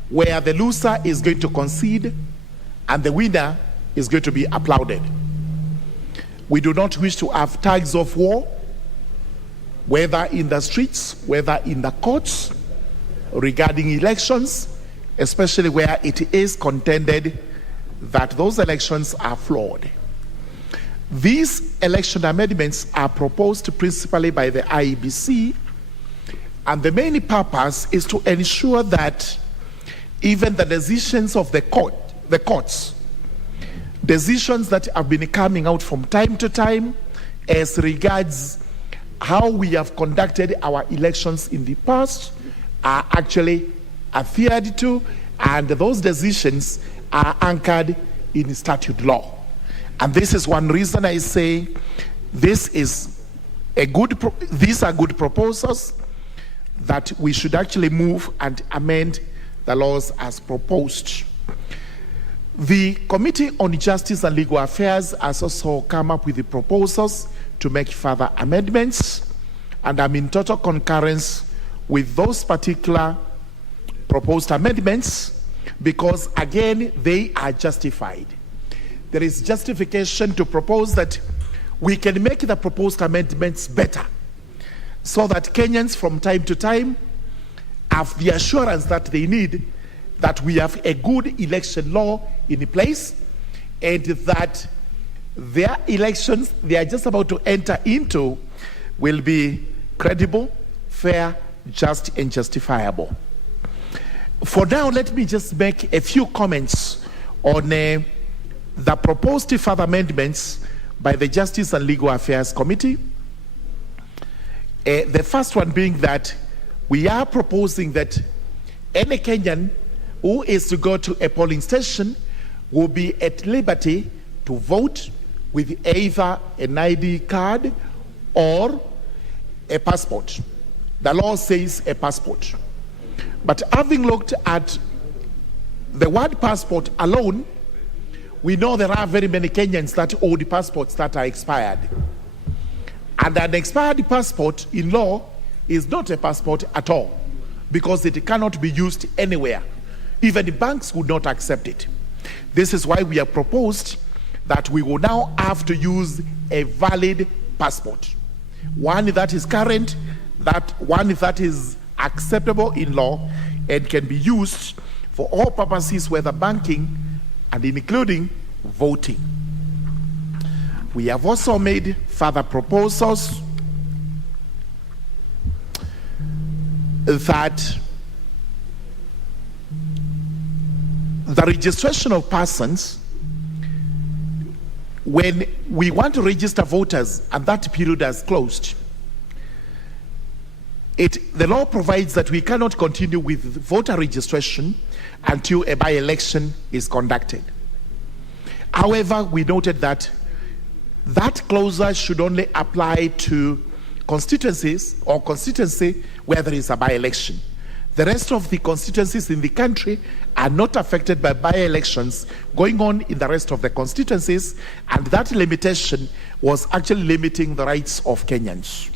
where the loser is going to concede and the winner is going to be applauded. We do not wish to have tags of war, whether in the streets, whether in the courts, regarding elections, especially where it is contended that those elections are flawed. These election amendments are proposed principally by the IEBC, and the main purpose is to ensure that even the decisions of the courts, decisions that have been coming out from time to time as regards how we have conducted our elections in the past, are actually adhered to, and those decisions are anchored in statute law. And this is one reason I say these are good proposals that we should actually move and amend the laws as proposed. The Committee on Justice and Legal Affairs has also come up with the proposals to make further amendments, and I'm in total concurrence with those particular proposed amendments because, again, they are justified. There is justification to propose that we can make the proposed amendments better so that Kenyans from time to time have the assurance that they need that we have a good election law in place and that their elections they are just about to enter into will be credible, fair, just, and justifiable. For now, let me just make a few comments on the proposed further amendments by the Justice and Legal Affairs Committee. The first one being that we are proposing that any Kenyan who is to go to a polling station will be at liberty to vote with either an ID card or a passport. The law says a passport. But having looked at the word passport alone, we know there are very many Kenyans that hold passports that are expired. And an expired passport in law is not a passport at all because it cannot be used anywhere. Even the banks would not accept it. This is why we have proposed that we will now have to use a valid passport. One that is current, one that is acceptable in law and can be used for all purposes, whether banking and including voting. We have also made further proposals that the registration of persons, when we want to register voters and that period has closed, the law provides that we cannot continue with voter registration until a by-election is conducted. However, we noted that that clause should only apply to constituencies or constituency where there is a by-election. The rest of the constituencies in the country are not affected by by-elections going on in the rest of the constituencies, and that limitation was actually limiting the rights of Kenyans.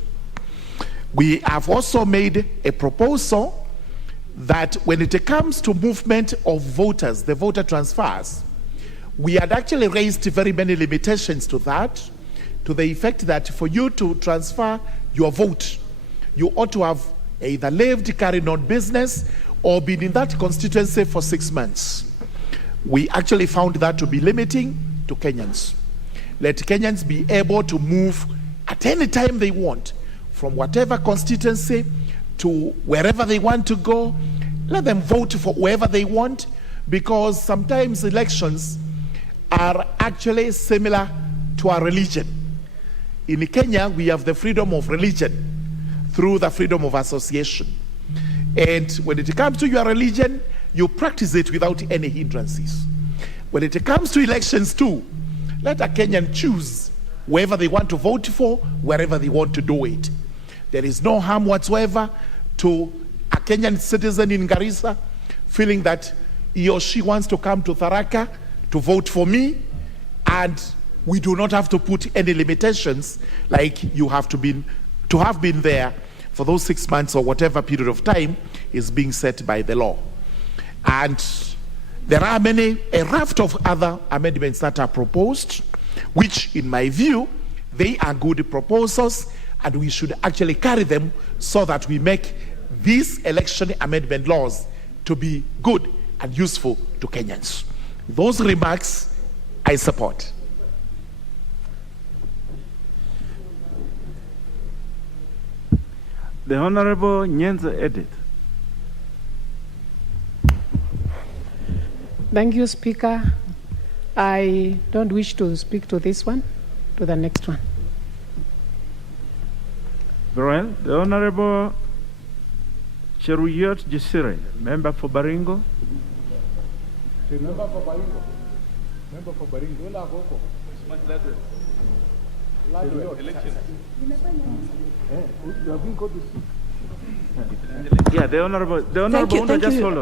We have also made a proposal that when it comes to movement of voters, the voter transfers, we had actually raised very many limitations to that, to the effect that for you to transfer your vote, you ought to have either lived, carried on business, or been in that constituency for 6 months. We actually found that to be limiting to Kenyans. Let Kenyans be able to move at any time they want, from whatever constituency to wherever they want to go. Let them vote for whoever they want, because sometimes elections are actually similar to a religion. In Kenya, we have the freedom of religion through the freedom of association. And when it comes to your religion, you practice it without any hindrances. When it comes to elections too, let a Kenyan choose wherever they want to vote for, wherever they want to do it. There is no harm whatsoever to a Kenyan citizen in Garissa feeling that he or she wants to come to Tharaka to vote for me, and we do not have to put any limitations like you have to have been there for those 6 months or whatever period of time is being set by the law. And there are a raft of other amendments that are proposed, which in my view, they are good proposals, and we should actually carry them so that we make these election amendment laws to be good and useful to Kenyans. Those remarks I support. The Honorable Nyenze Edith. Thank you, Speaker. I don't wish to speak to this one, to the next one. Very well. The Honorable Cheruyot Jesire, member for Baringo. Member for Baringo. Member for Baringo. Yeah, the Honorable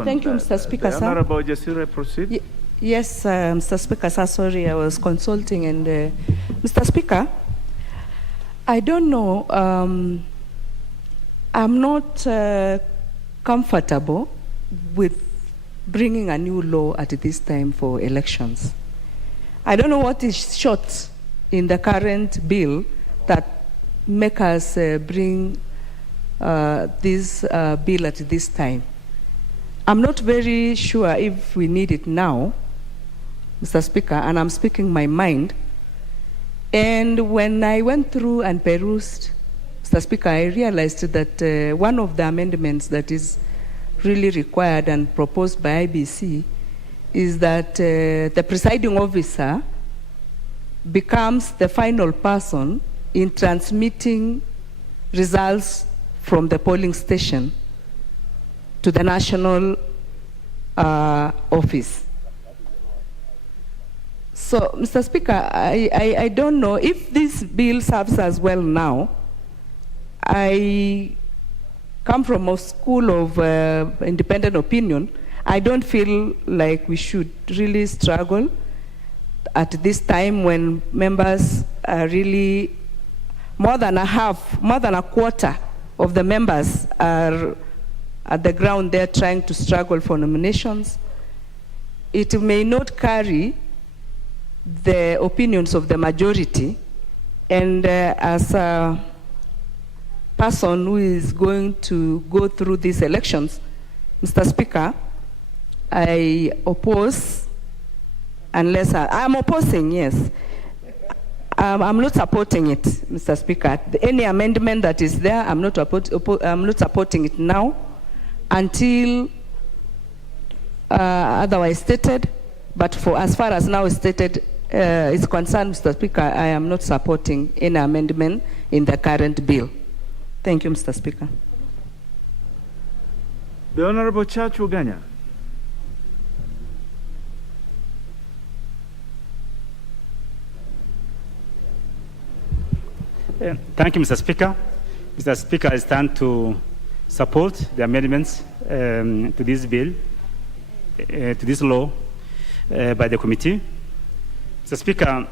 Thank you, Mr. Speaker, the sir. Honorable Jesire, proceed. Yes, Mr. Speaker, sir, sorry, I was consulting. And Mr. Speaker, I don't know, I'm not comfortable with bringing a new law at this time for elections. I don't know what is short in the current bill that make us bring this bill at this time. I'm not very sure if we need it now, Mr. Speaker, and I'm speaking my mind. And when I went through and perused, Mr. Speaker, I realized that one of the amendments that is really required and proposed by IBC is that the presiding officer becomes the final person in transmitting results from the polling station to the national office. So, Mr. Speaker, I don't know if this bill serves as well now. I come from a school of independent opinion. I don't feel like we should really struggle at this time when members are really more than a quarter of the members are at the ground there trying to struggle for nominations. It may not carry the opinions of the majority, and as a person who is going to go through these elections, Mr. Speaker, I oppose, unless I'm opposing, yes. I'm not supporting it, Mr. Speaker. Any amendment that is there, I'm not supporting it now until otherwise stated. But for as far as now stated is concerned, Mr. Speaker, I am not supporting any amendment in the current bill. Thank you, Mr. Speaker. The Honorable Church Uganya. Thank you, Mr. Speaker. Mr. Speaker, I stand to support the amendments to this bill, to this law by the committee. Mr. Speaker,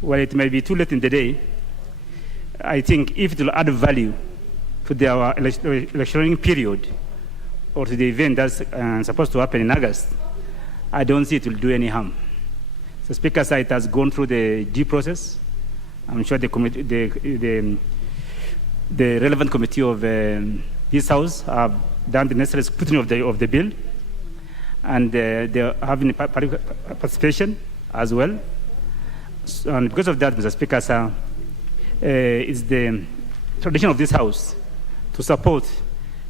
while it may be too late in the day, I think if it will add value to our electioneering period or to the event that's supposed to happen in August, I don't see it will do any harm. The Speaker said it has gone through the due process. I'm sure the relevant committee of this House have done the necessary scrutiny of the bill, and they're having participation as well. And because of that, Mr. Speaker, sir, it's the tradition of this House to support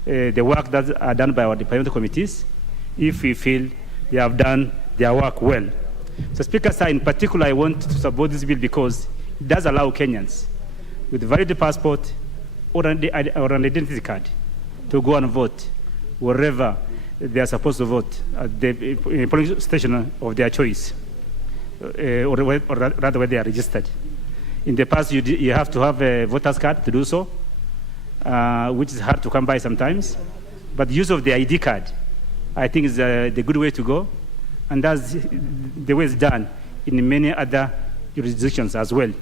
the work that are done by our departmental committees if we feel they have done their work well. So, Speaker, sir, in particular, I want to support this bill because it does allow Kenyans with a valid passport or an identity card to go and vote wherever they are supposed to vote at the polling station of their choice, or rather where they are registered. In the past, you have to have a voter's card to do so, which is hard to come by sometimes. But the use of the ID card, I think, is the good way to go, and that's the way it's done in many other jurisdictions as well.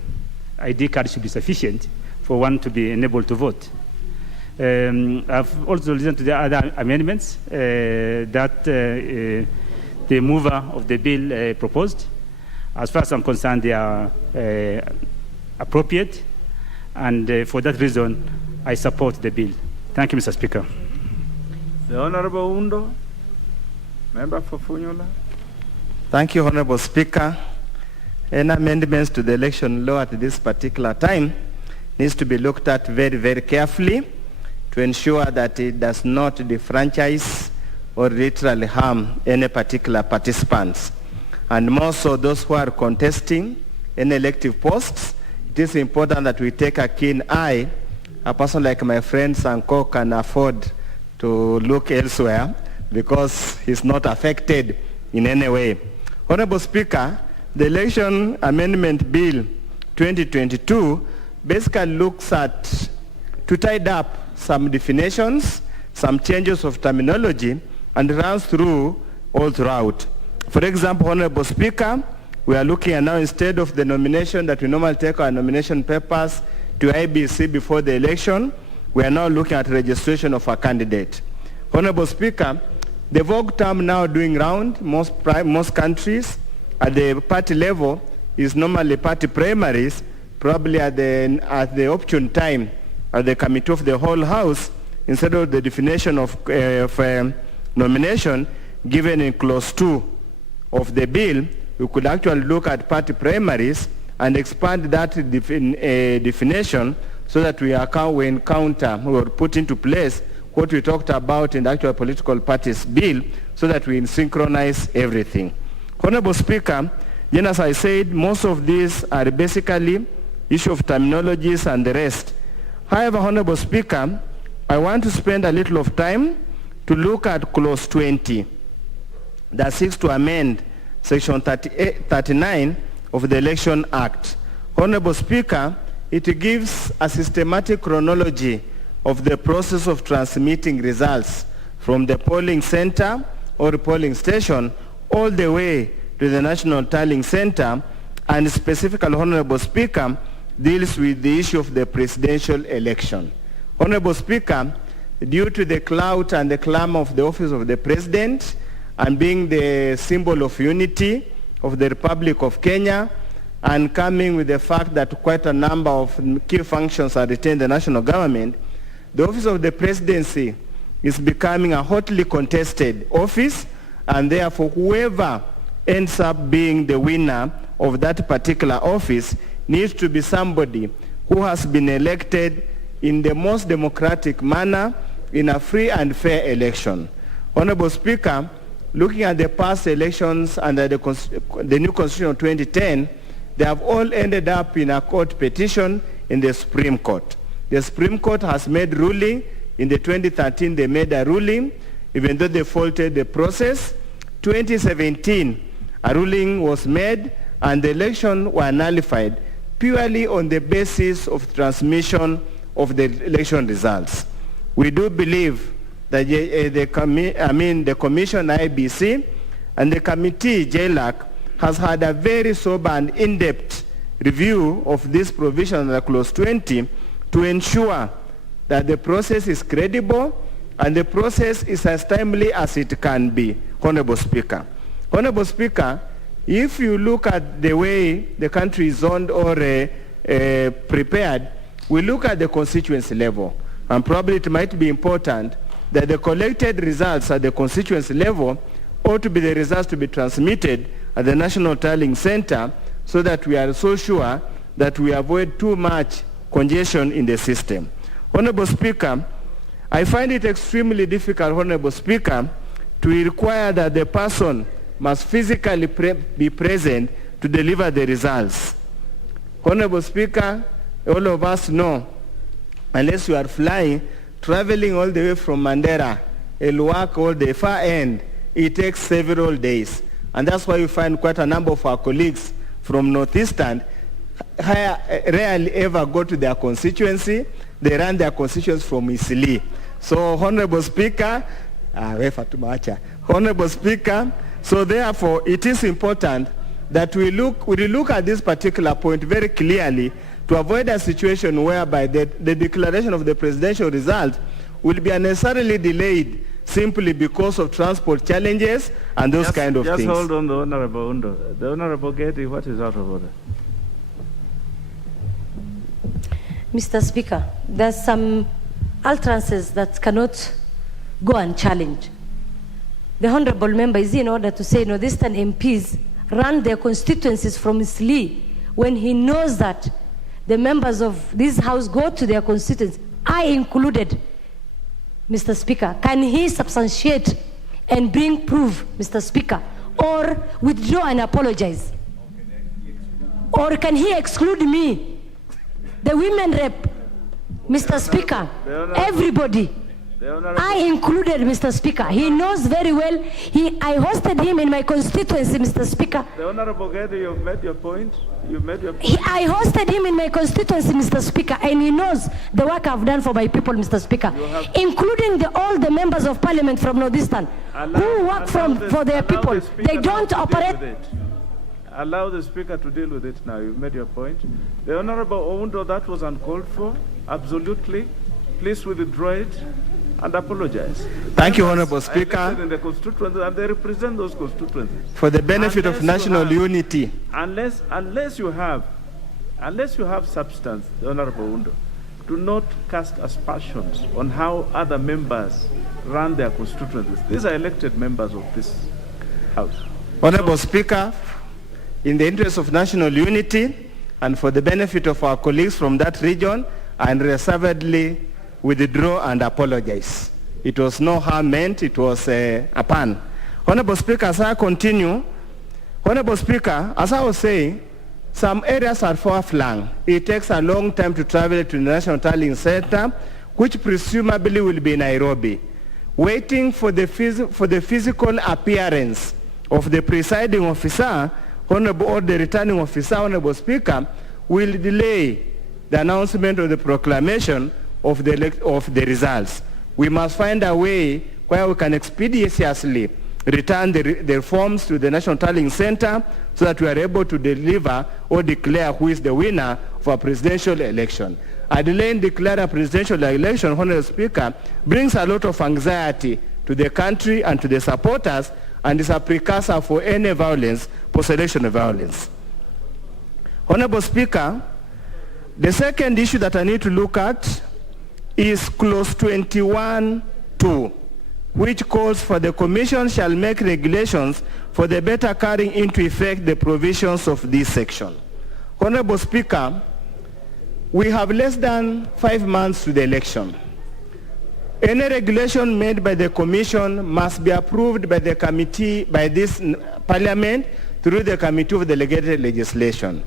ID card should be sufficient for one to be enabled to vote. I've also listened to the other amendments that the mover of the bill proposed. As far as I'm concerned, they are appropriate, and for that reason, I support the bill. Thank you, Mr. Speaker. The Honorable Undo, member for Funyula. Thank you, Honorable Speaker. Any amendments to the election law at this particular time needs to be looked at very, very carefully to ensure that it does not defranchise or literally harm any particular participants. And more so those who are contesting any elective posts, it is important that we take a keen eye. A person like my friend Sanko can afford to look elsewhere because he's not affected in any way. Honorable Speaker, the Election Amendment Bill 2022 basically looks at to tidy up some definitions, some changes of terminology, and runs through all throughout. For example, Honorable Speaker, we are looking at now, instead of the nomination that we normally take our nomination papers to IBC before the election, we are now looking at registration of a candidate. Honorable Speaker, the vogue term now doing round most countries at the party level is normally party primaries, probably at the opportune time at the committee of the whole House, instead of the definition of nomination given in clause 2 of the bill, we could actually look at party primaries and expand that definition so that we encounter or put into place what we talked about in the actual political parties bill so that we synchronize everything. Honorable Speaker, then as I said, most of these are basically issue of terminologies and the rest. However, Honorable Speaker, I want to spend a little of time to look at clause 20 that seeks to amend section 39 of the Election Act. Honorable Speaker, it gives a systematic chronology of the process of transmitting results from the polling center or polling station all the way to the National Tallying Center, and specifically, Honorable Speaker, deals with the issue of the presidential election. Honorable Speaker, due to the clout and the clamor of the office of the President and being the symbol of unity of the Republic of Kenya, and coming with the fact that quite a number of key functions are retained in the national government, the office of the presidency is becoming a hotly contested office, and therefore whoever ends up being the winner of that particular office needs to be somebody who has been elected in the most democratic manner in a free and fair election. Honorable Speaker, looking at the past elections under the new Constitution of 2010, they have all ended up in a court petition in the Supreme Court. The Supreme Court has made ruling. In the 2013, they made a ruling, even though they faulted the process. 2017, a ruling was made, and the election were nullified purely on the basis of transmission of the election results. We do believe that the Commission IBC and the committee JLAC has had a very sober and in-depth review of this provision under Clause 20 to ensure that the process is credible and the process is as timely as it can be, Honorable Speaker. Honorable Speaker, if you look at the way the country is zoned or prepared, we look at the constituency level, and probably it might be important that the collected results at the constituency level ought to be the results to be transmitted at the National Tallying Center so that we are so sure that we avoid too much congestion in the system. Honorable Speaker, I find it extremely difficult, Honorable Speaker, to require that the person must physically be present to deliver the results. Honorable Speaker, all of us know, unless you are flying, traveling all the way from Mandera, Elwak, all the far end, it takes several days. And that's why you find quite a number of our colleagues from Northeastern rarely ever go to their constituency. They run their constituency from Isili. So, Honorable Speaker, Honorable Speaker, so therefore it is important that we look at this particular point very clearly to avoid a situation whereby the declaration of the presidential result will be unnecessarily delayed simply because of transport challenges and those kind of things. Just hold on, the Honorable Undo. The Honorable Getty, what is out of order? Mr. Speaker, there's some utterances that cannot go unchallenged. The Honorable Member is in order to say Northeastern MPs run their constituencies from Isli when he knows that the members of this House go to their constituencies, I included, Mr. Speaker. Can he substantiate and bring proof, Mr. Speaker, or withdraw and apologize? Or can he exclude me, the women rep, Mr. Speaker, everybody? I included, Mr. Speaker. He knows very well. I hosted him in my constituency, Mr. Speaker. The Honorable Getty, you've made your point. You've made your point. I hosted him in my constituency, Mr. Speaker, and he knows the work I've done for my people, Mr. Speaker, including all the members of Parliament from Northeastern who work for their people. They don't operate. Allow the Speaker to deal with it now. You've made your point. The Honorable Oundo, that was uncalled for. Absolutely. Please withdraw it and apologize. Thank you, Honorable Speaker. In the constituencies, and they represent those constituencies. For the benefit of national unity. Unless you have substance, the Honorable Undo, do not cast aspersions on how other members run their constituencies. These are elected members of this House. Honorable Speaker, in the interest of national unity and for the benefit of our colleagues from that region, I reservedly withdraw and apologize. It was no harm meant, it was a pun. Honorable Speaker, as I continue, Honorable Speaker, as I was saying, some areas are far-flung. It takes a long time to travel to the National Tallying Center, which presumably will be Nairobi. Waiting for the physical appearance of the presiding officer, Honorable, or the returning officer, Honorable Speaker, will delay the announcement of the proclamation of the results. We must find a way where we can expeditiously return the forms to the National Tallying Center so that we are able to deliver or declare who is the winner for a presidential election. A delay in declaring a presidential election, Honorable Speaker, brings a lot of anxiety to the country and to the supporters, and is a precursor for any violence, post-election violence. Honorable Speaker, the second issue that I need to look at is Clause 21(2), which calls for the Commission shall make regulations for the better carrying into effect the provisions of this section. Honorable Speaker, we have less than 5 months to the election. Any regulation made by the Commission must be approved by the committee, by this Parliament, through the Committee of Delegated Legislation.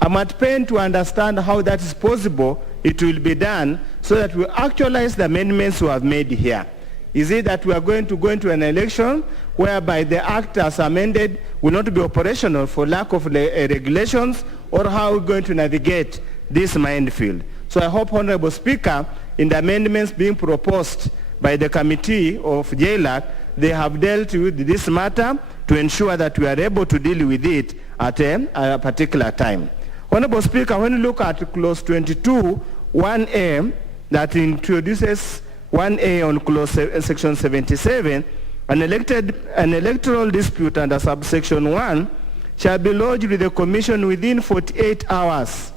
I'm at pain to understand how that is possible. It will be done so that we actualize the amendments we have made here. Is it that we are going to go into an election whereby the act as amended will not be operational for lack of regulations, or how are we going to navigate this minefield? So I hope, Honorable Speaker, in the amendments being proposed by the committee of JLAC, they have dealt with this matter to ensure that we are able to deal with it at a particular time. Honorable Speaker, when you look at clause 22, 1A, that introduces 1A on clause section 77, an electoral dispute under subsection 1 shall be lodged with the commission within 48 hours.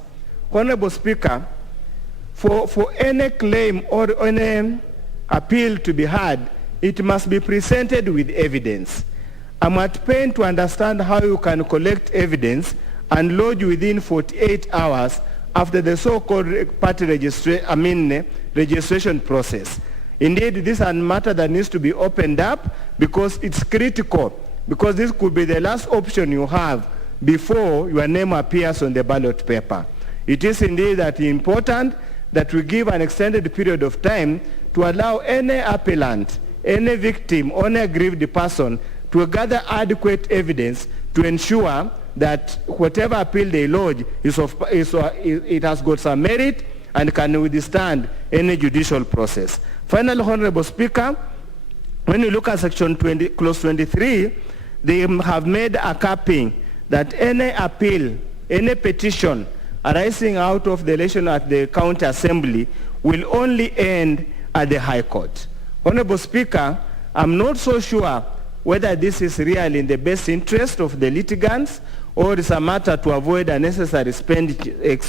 Honorable Speaker, for any claim or any appeal to be heard, it must be presented with evidence. I'm at pain to understand how you can collect evidence and lodge within 48 hours after the so-called party registration process. Indeed, this is a matter that needs to be opened up because it's critical, because this could be the last option you have before your name appears on the ballot paper. It is indeed that important that we give an extended period of time to allow any appellant, any victim, or any aggrieved person to gather adequate evidence to ensure that whatever appeal they lodge it has got some merit and can withstand any judicial process. Finally, Honorable Speaker, when you look at section 20, clause 23, they have made a capping that any appeal, any petition arising out of the election at the county assembly will only end at the High Court. Honorable Speaker, I'm not so sure whether this is really in the best interest of the litigants or is a matter to avoid unnecessary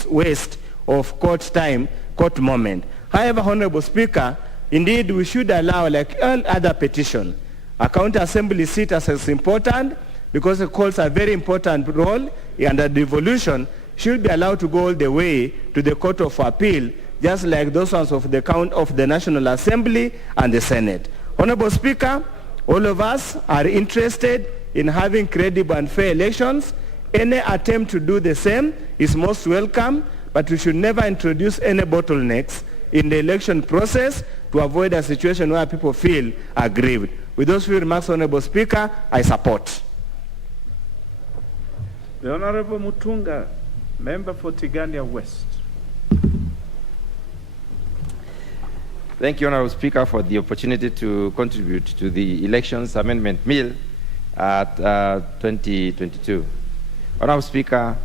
waste of court time, court moment. However, Honorable Speaker, indeed we should allow, like all other petitions, a county assembly seat as important because it holds a very important role and the devolution should be allowed to go all the way to the Court of Appeal, just like those ones of the National Assembly and the Senate. Honorable Speaker, all of us are interested in having credible and fair elections. Any attempt to do the same is most welcome, but we should never introduce any bottlenecks in the election process to avoid a situation where people feel aggrieved. With those few remarks, Honorable Speaker, I support. The Honorable Mutunga, member for Tigania West. Thank you, Honorable Speaker, for the opportunity to contribute to the Elections Amendment Bill at 2022. Honorable Speaker,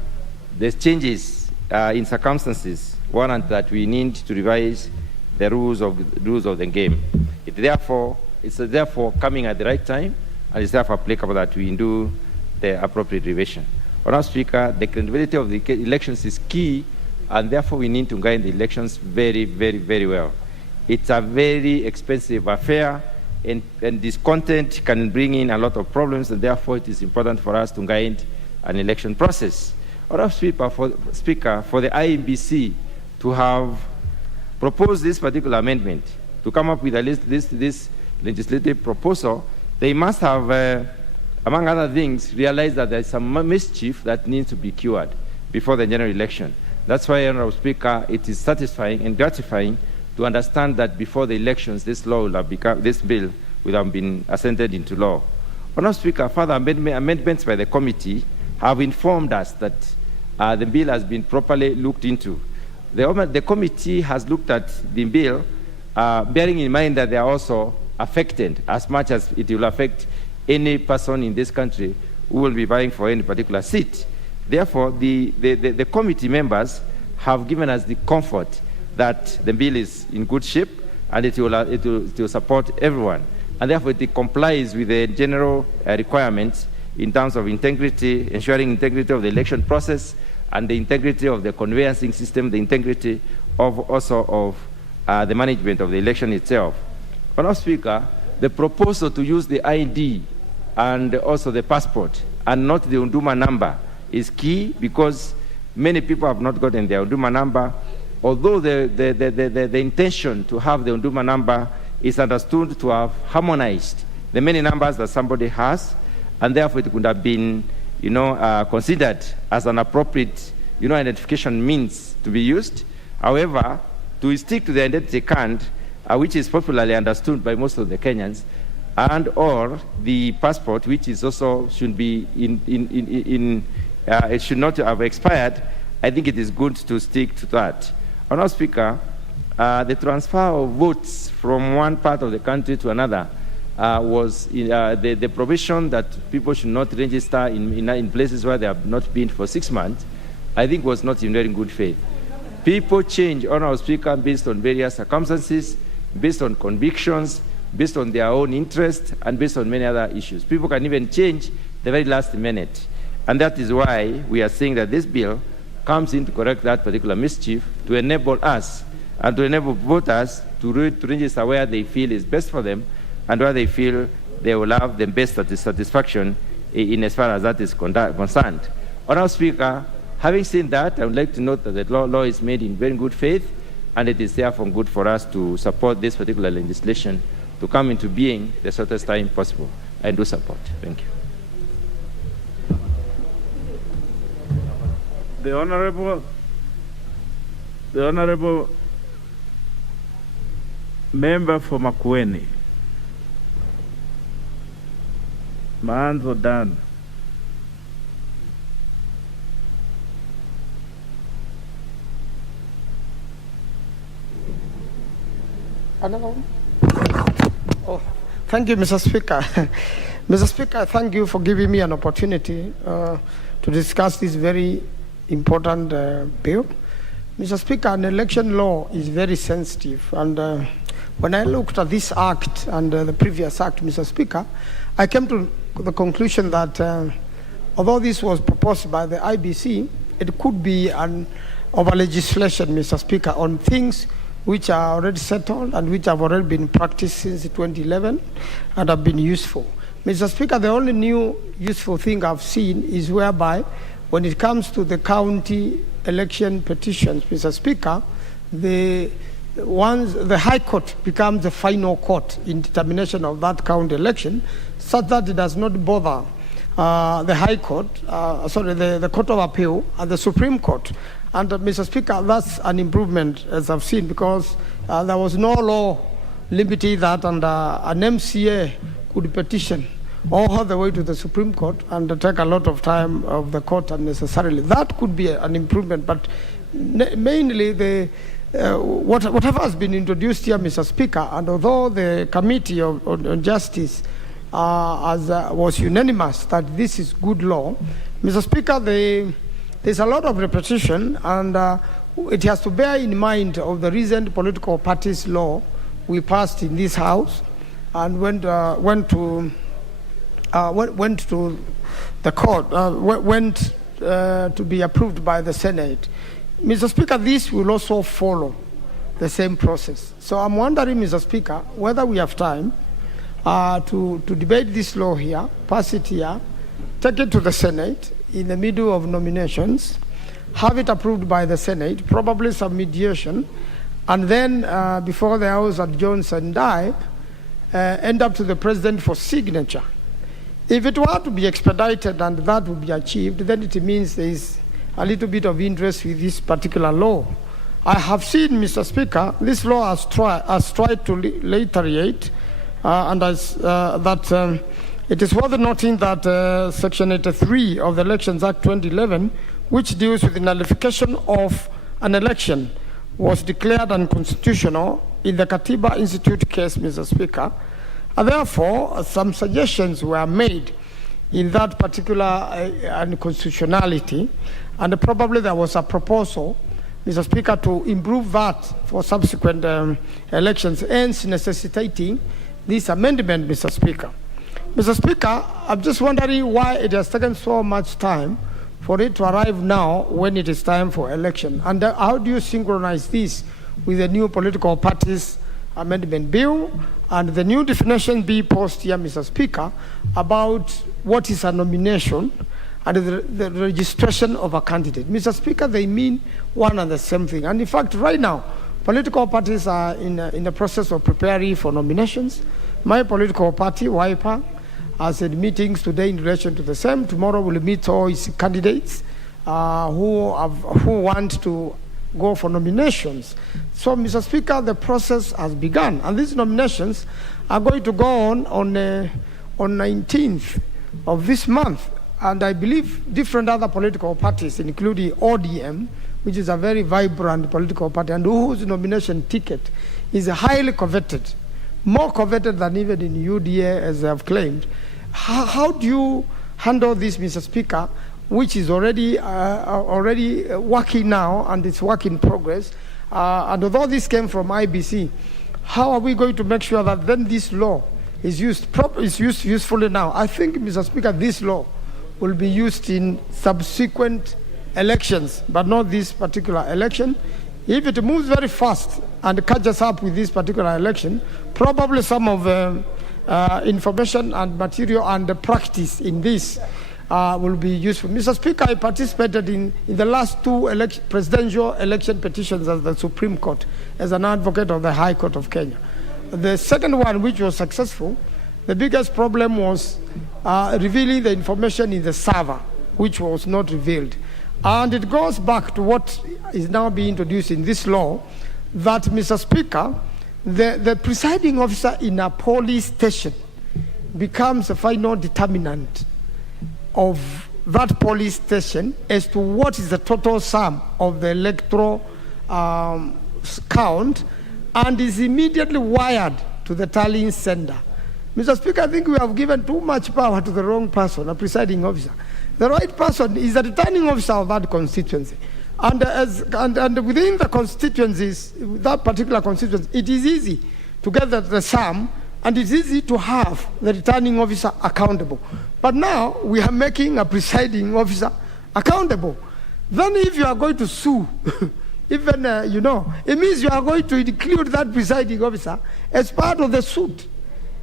there's changes in circumstances warrant that we need to revise the rules of the game. It's therefore coming at the right time, and it's therefore applicable that we do the appropriate revision. Honorable Speaker, the credibility of the elections is key, and therefore we need to guide the elections very, very, very well. It's a very expensive affair, and this content can bring in a lot of problems, and therefore it is important for us to guide an election process. Honorable Speaker, for the IMBC to have proposed this particular amendment, to come up with this legislative proposal, they must have, among other things, realized that there's some mischief that needs to be cured before the general election. That's why, Honorable Speaker, it is satisfying and gratifying to understand that before the elections, this bill will have been assented into law. Honorable Speaker, further amendments by the committee have informed us that the bill has been properly looked into. The committee has looked at the bill, bearing in mind that they are also affected as much as it will affect any person in this country who will be vying for any particular seat. Therefore, the committee members have given us the comfort that the bill is in good shape and it will support everyone. And therefore, it complies with the general requirements in terms of integrity, ensuring integrity of the election process and the integrity of the conveyancing system, the integrity of the management of the election itself. Honorable Speaker, the proposal to use the ID and also the passport and not the Unduma number is key because many people have not gotten their Unduma number, although the intention to have the Unduma number is understood to have harmonized the many numbers that somebody has, and therefore it could have been, considered as an appropriate, identification means to be used. However, to stick to the identity card, which is popularly understood by most of the Kenyans, and or the passport, which is also should be it should not have expired. I think it is good to stick to that. Honourable Speaker, the transfer of votes from one part of the country to another was the provision that people should not register in places where they have not been for 6 months, I think was not in very good faith. People change, Honourable Speaker, based on various circumstances, based on convictions, based on their own interest, and based on many other issues. People can even change the very last minute. And that is why we are saying that this bill comes in to correct that particular mischief, to enable us and to enable voters to register where they feel is best for them and where they feel they will have the best satisfaction in as far as that is concerned. Honourable Speaker, having seen that, I would like to note that the law is made in very good faith, and it is therefore good for us to support this particular legislation to come into being the shortest time possible. I do support. Thank you. The Honourable Member for Makueni. Maanzo Dan. Another one? Oh, thank you, Mr. Speaker. Mr. Speaker, thank you for giving me an opportunity to discuss this very important bill. Mr. Speaker, an election law is very sensitive, and when I looked at this act and the previous act, Mr. Speaker, I came to the conclusion that although this was proposed by the IBC, it could be an over legislation, Mr. Speaker, on things which are already settled and which have already been practiced since 2011 and have been useful. Mr. Speaker, the only new useful thing I've seen is whereby when it comes to the county election petitions, Mr. Speaker, the High Court becomes the final court in determination of that county election, such that it does not bother the High Court, the Court of Appeal and the Supreme Court. And Mr. Speaker, that's an improvement, as I've seen, because there was no law limiting that, and an MCA could petition all the way to the Supreme Court and take a lot of time of the court unnecessarily. That could be an improvement, but mainly whatever has been introduced here, Mr. Speaker, and although the Committee on Justice was unanimous that this is good law, Mr. Speaker, there's a lot of repetition, and it has to bear in mind of the recent political parties law we passed in this House and went to the court, went to be approved by the Senate. Mr. Speaker, this will also follow the same process. So I'm wondering, Mr. Speaker, whether we have time to debate this law here, pass it here, take it to the Senate in the middle of nominations, have it approved by the Senate, probably some mediation, and then before the House adjourns and die, end up to the President for signature. If it were to be expedited and that would be achieved, then it means there is a little bit of interest with this particular law. I have seen, Mr. Speaker, this law has tried to reiterate it is worth noting that Section 83 of the Elections Act 2011, which deals with the nullification of an election, was declared unconstitutional in the Katiba Institute case, Mr. Speaker. And therefore, some suggestions were made in that particular unconstitutionality, and probably there was a proposal, Mr. Speaker, to improve that for subsequent elections, hence necessitating this amendment, Mr. Speaker. Mr. Speaker, I'm just wondering why it has taken so much time for it to arrive now when it is time for election. And how do you synchronize this with the new political parties amendment bill and the new definition be posted here, Mr. Speaker, about what is a nomination and the registration of a candidate? Mr. Speaker, they mean one and the same thing. And in fact, right now, political parties are in the process of preparing for nominations. My political party, WIPA, has had meetings today in relation to the same. Tomorrow we'll meet all its candidates who want to go for nominations. So, Mr. Speaker, the process has begun, and these nominations are going to go on 19th of this month. And I believe different other political parties, including ODM, which is a very vibrant political party and whose nomination ticket is highly coveted, more coveted than even in UDA, as they have claimed. How do you handle this, Mr. Speaker, which is already working now and it's work in progress? And although this came from IBC, how are we going to make sure that then this law is used usefully now? I think, Mr. Speaker, this law will be used in subsequent elections, but not this particular election. If it moves very fast and catches up with this particular election, probably some of information and material and the practice in this will be useful. Mr. Speaker, I participated in the last two presidential election petitions at the Supreme Court as an advocate of the High Court of Kenya. The second one, which was successful, the biggest problem was revealing the information in the server, which was not revealed. And it goes back to what is now being introduced in this law, that, Mr. Speaker, the presiding officer in a police station becomes a final determinant of that police station as to what is the total sum of the electoral count, and is immediately wired to the tallying center. Mr. Speaker, I think we have given too much power to the wrong person, a presiding officer. The right person is the returning officer of that constituency. And within the constituencies, that particular constituency, it is easy to get the sum, and it's easy to have the returning officer accountable. But now we are making a presiding officer accountable. Then if you are going to sue, even, it means you are going to include that presiding officer as part of the suit,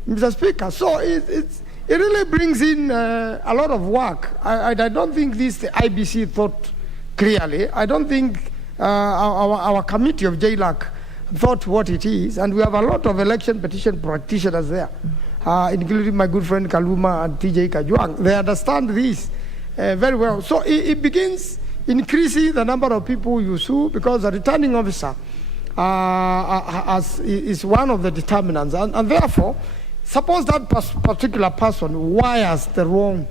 Mr. Speaker. So it really brings in a lot of work. I don't think the IBC thought clearly. I don't think our committee of JLAC thought what it is, and we have a lot of election petition practitioners there, including my good friend Kaluma and TJ Kajwang. They understand this very well. So it begins increasing the number of people you sue, because the returning officer is one of the determinants. And therefore, suppose that particular person wires the wrong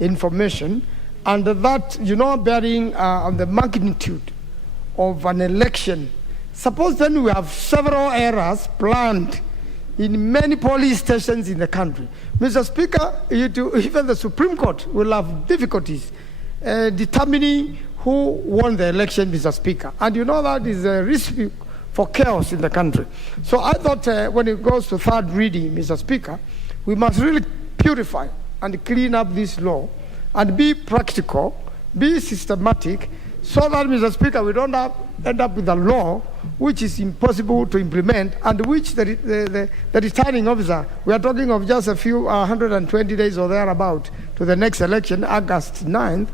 information, and that, bearing on the magnitude of an election. Suppose then we have several errors planned in many police stations in the country. Mr. Speaker, even the Supreme Court will have difficulties determining who won the election, Mr. Speaker. And that is a recipe for chaos in the country. So I thought when it goes to third reading, Mr. Speaker, we must really purify and clean up this law and be practical, be systematic, so that, Mr. Speaker, we don't end up with a law which is impossible to implement, and which the returning officer, we are talking of just a few 120 days or thereabout to the next election, August 9th.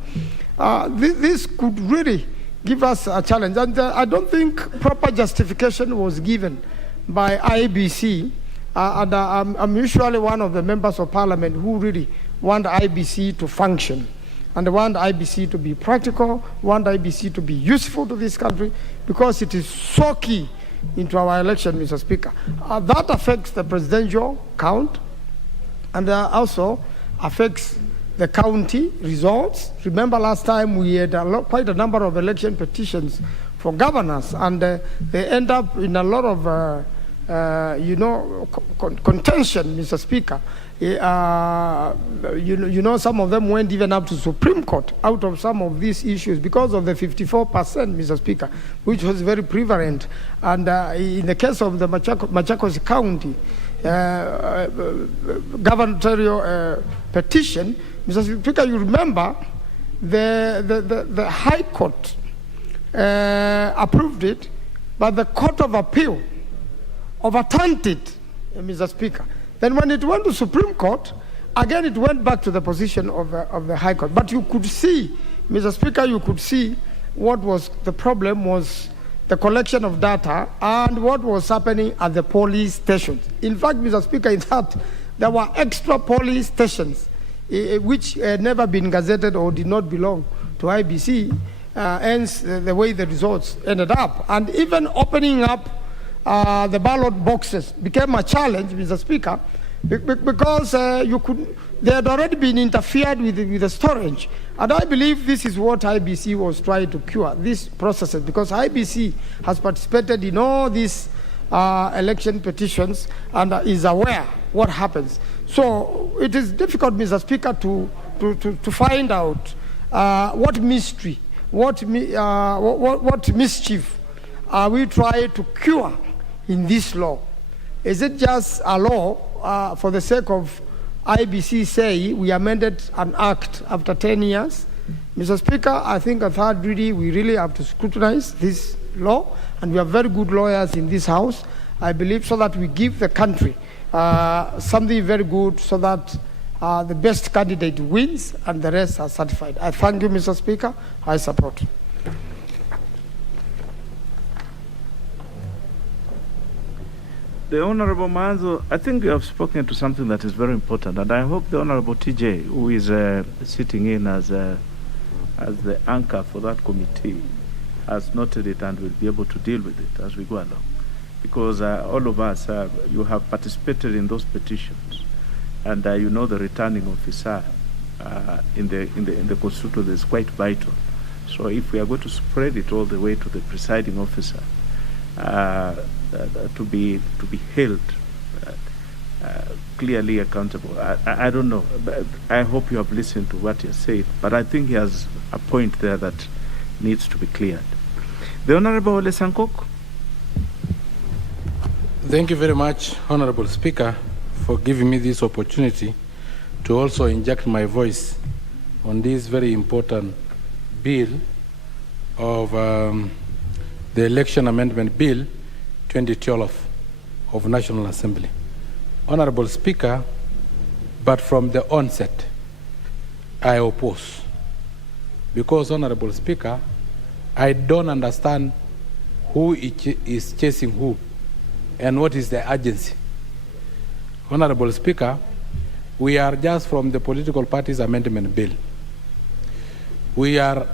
This could really give us a challenge. And I don't think proper justification was given by IBC. And I'm usually one of the members of parliament who really want IBC to function, and want IBC to be practical, want IBC to be useful to this country, because it is so key into our election, Mr. Speaker. That affects the presidential count, and also affects the county results. Remember last time we had quite a number of election petitions for governors, and they end up in a lot of contention, Mr. Speaker. Some of them went even up to Supreme Court out of some of these issues because of the 54%, Mr. Speaker, which was very prevalent. And in the case of the Machakos County gubernatorial petition, Mr. Speaker, you remember the High Court approved it, but the Court of Appeal overturned it, Mr. Speaker. Then when it went to Supreme Court, again it went back to the position of the High Court. But you could see, Mr. Speaker, you could see what was the problem was the collection of data and what was happening at the police stations. In fact, Mr. Speaker, in that there were extra police stations which had never been gazetted or did not belong to IBC, hence the way the results ended up. And even opening up the ballot boxes became a challenge, Mr. Speaker, because they had already been interfered with the storage. And I believe this is what IBC was trying to cure, these processes, because IBC has participated in all these election petitions and is aware what happens. So it is difficult, Mr. Speaker, to find out what mystery, what mischief are we trying to cure in this law. Is it just a law for the sake of IBC say we amended an act after 10 years? Mr. Speaker, I think a third reading, we really have to scrutinize this law, and we have very good lawyers in this House, I believe, so that we give the country something very good, so that the best candidate wins and the rest are certified. I thank you, Mr. Speaker. I support. The Honorable Manzo, I think you have spoken to something that is very important, and I hope the Honorable TJ, who is sitting in as the anchor for that committee, has noted it and will be able to deal with it as we go along. Because all of us, you have participated in those petitions, and you know the returning officer in the constituency is quite vital. So if we are going to spread it all the way to the presiding officer, to be held clearly accountable. I don't know. But I hope you have listened to what he has said, but I think he has a point there that needs to be cleared. The Honorable Ole Sankok. Thank you very much, Honorable Speaker, for giving me this opportunity to also inject my voice on this very important bill of the Election Amendment Bill 2012 of National Assembly. Honorable Speaker, but from the onset, I oppose. Because, Honorable Speaker, I don't understand who is chasing who and what is the urgency. Honorable Speaker, we are just from the political parties amendment bill. We are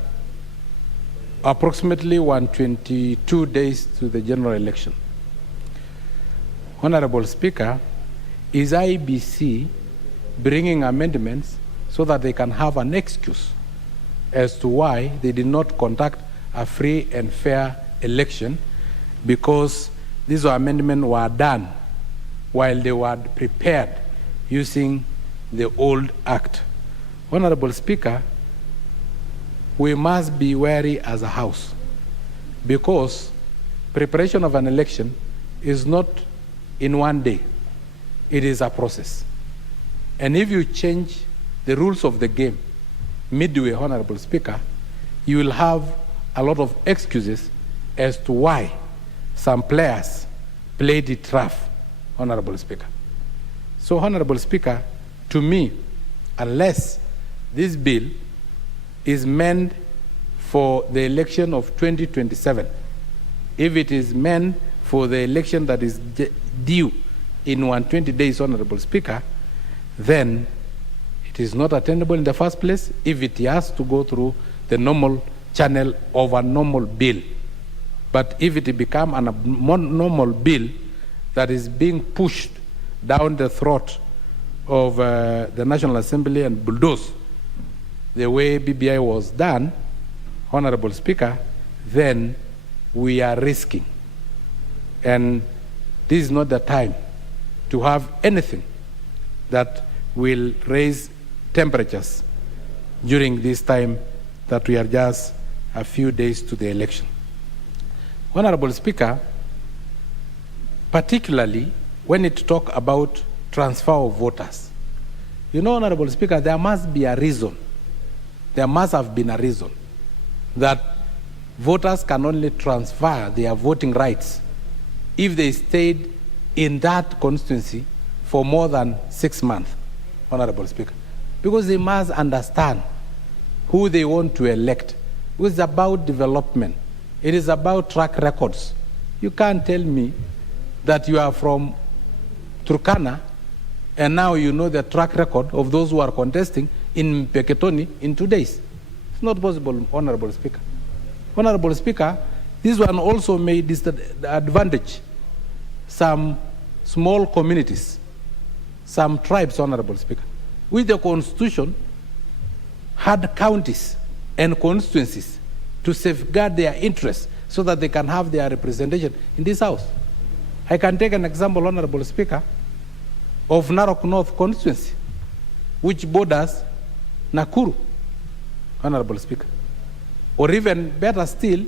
approximately 122 days to the general election. Honorable Speaker, is IBC bringing amendments so that they can have an excuse as to why they did not conduct a free and fair election, because these amendments were done while they were prepared using the old act? Honorable Speaker, we must be wary as a House, because preparation of an election is not in one day. It is a process. And if you change the rules of the game midway, Honorable Speaker, you will have a lot of excuses as to why some players played it rough, Honorable Speaker. So, Honorable Speaker, to me, unless this bill is meant for the election of 2027, if it is meant for the election that is due in 120 days, Honorable Speaker, then it is not attainable in the first place if it has to go through the normal channel of a normal bill. But if it becomes a normal bill that is being pushed down the throat of the National Assembly and bulldozed the way BBI was done, Honorable Speaker, then we are risking. And this is not the time to have anything that will raise temperatures during this time that we are just a few days to the election. Honorable Speaker, particularly when it talks about transfer of voters, you know, Honorable Speaker, there must be a reason. There must have been a reason that voters can only transfer their voting rights if they stayed in that constituency for more than 6 months, Honorable Speaker, because they must understand who they want to elect. It's about development. It is about track records. You can't tell me that you are from Turkana and now you know the track record of those who are contesting in Peketoni in 2 days. It's not possible, Honorable Speaker. Honorable Speaker, this one also may disadvantage some small communities some tribes, Honorable Speaker, which the Constitution had counties and constituencies to safeguard their interests so that they can have their representation in this House. I can take an example, Honorable Speaker, of Narok North constituency, which borders Nakuru, Honorable Speaker. Or even better still,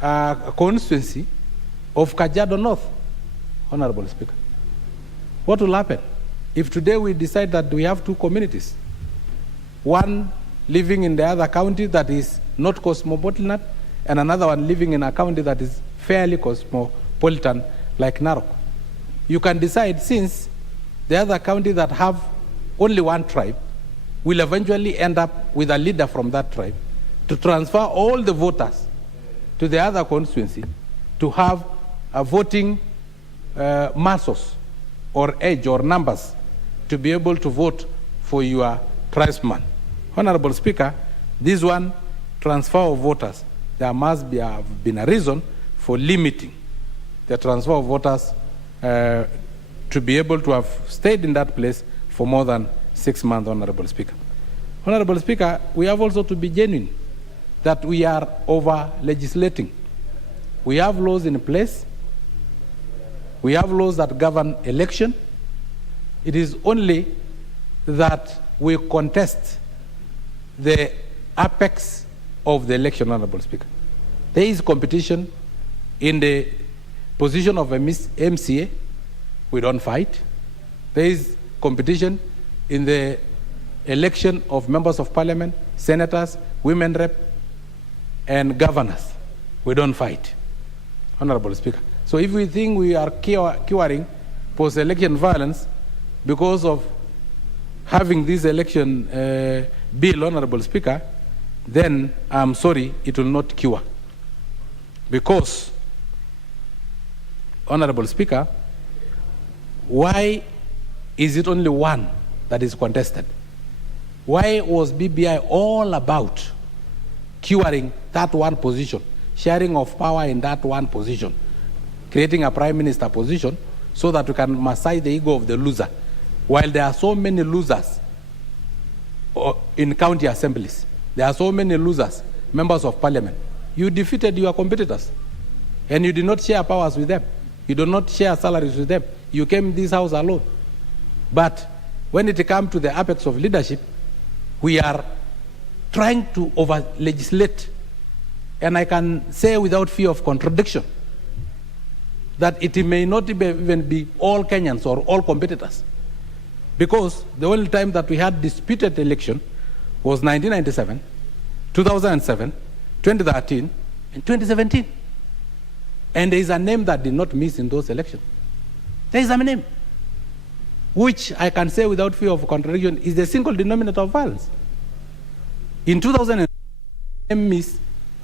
a constituency of Kajiado North, Honorable Speaker. What will happen if today we decide that we have two communities, one living in the other county that is not cosmopolitan, and another one living in a county that is fairly cosmopolitan, like Narok? You can decide, since the other county that have only one tribe will eventually end up with a leader from that tribe, to transfer all the voters to the other constituency to have a voting masses or age or numbers to be able to vote for your tribesman. Honorable Speaker, this one transfer of voters, there must be have been a reason for limiting the transfer of voters to be able to have stayed in that place for more than 6 months, Honorable Speaker. Honorable Speaker, we have also to be genuine that we are over-legislating. We have laws in place. We have laws that govern election. It is only that we contest the apex of the election, Honorable Speaker. There is competition in the position of a MCA. We don't fight. There is competition in the election of members of parliament, senators, women rep, and governors. We don't fight, Honorable Speaker. So if we think we are curing post-election violence because of having this election bill, Honorable Speaker, then I'm sorry, it will not cure. Because, Honorable Speaker, why is it only one that is contested? Why was BBI all about curing that one position, sharing of power in that one position, creating a prime minister position so that we can massage the ego of the loser, while there are so many losers in county assemblies? There are so many losers, members of parliament. You defeated your competitors, and you did not share powers with them. You did not share salaries with them. You came in this house alone. But when it comes to the apex of leadership, we are trying to over-legislate. And I can say without fear of contradiction that it may not even be all Kenyans or all competitors. Because the only time that we had disputed election was 1997, 2007, 2013, and 2017. And there is a name that did not miss in those elections. There is a name, which I can say without fear of contradiction is the single denominator of violence. In 2007,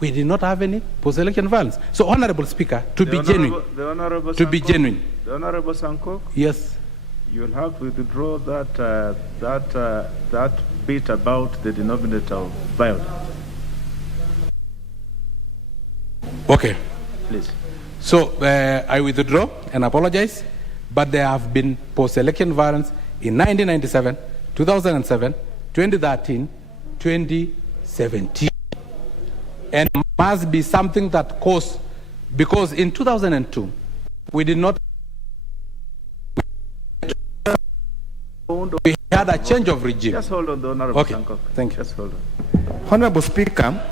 we did not have any post-election violence. So, Honorable Speaker, to be genuine. The Honorable Sanko? Yes. You will have to withdraw that bit about the denominator of violence. Okay. Please. So, I withdraw and apologize, but there have been post-election violence in 1997, 2007, 2013, 2017. And it must be something that caused, because in 2002, we did not, we had a change of regime. Just hold on, the Honorable Sanko. Thank you. Just hold on. Honorable Speaker,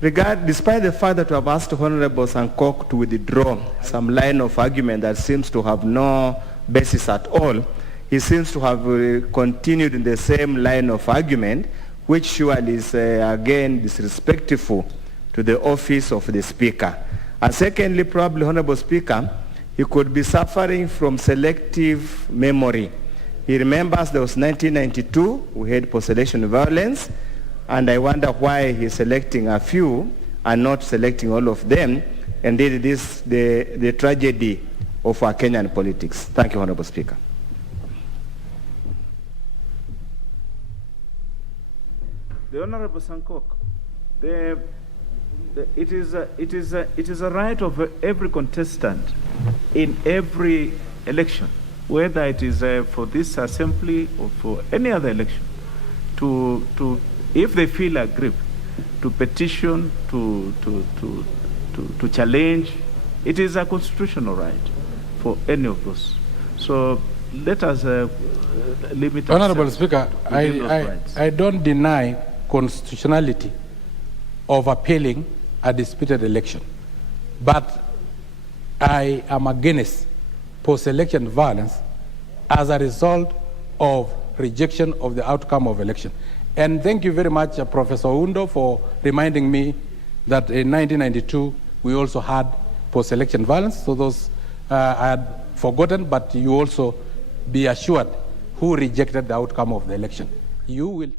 despite the fact that we have asked Honorable Sankok to withdraw some line of argument that seems to have no basis at all, he seems to have continued in the same line of argument, which surely is again disrespectful to the office of the Speaker. And secondly, probably, Honorable Speaker, he could be suffering from selective memory. He remembers there was 1992, we had post-election violence, and I wonder why he's selecting a few and not selecting all of them. Indeed, this is the tragedy of our Kenyan politics. Thank you, Honorable Speaker. The Honorable Sankok, it is a right of every contestant in every election whether it is for this assembly or for any other election, to if they feel aggrieved, to petition, to challenge. It is a constitutional right for any of those. So let us limit Honorable Speaker, within those rights. I don't deny constitutionality of appealing a disputed election, but I am against post-election violence as a result of rejection of the outcome of election. And thank you very much, Professor Undo, for reminding me that in 1992 we also had post-election violence. So those I had forgotten, but you also be assured who rejected the outcome of the election. You will.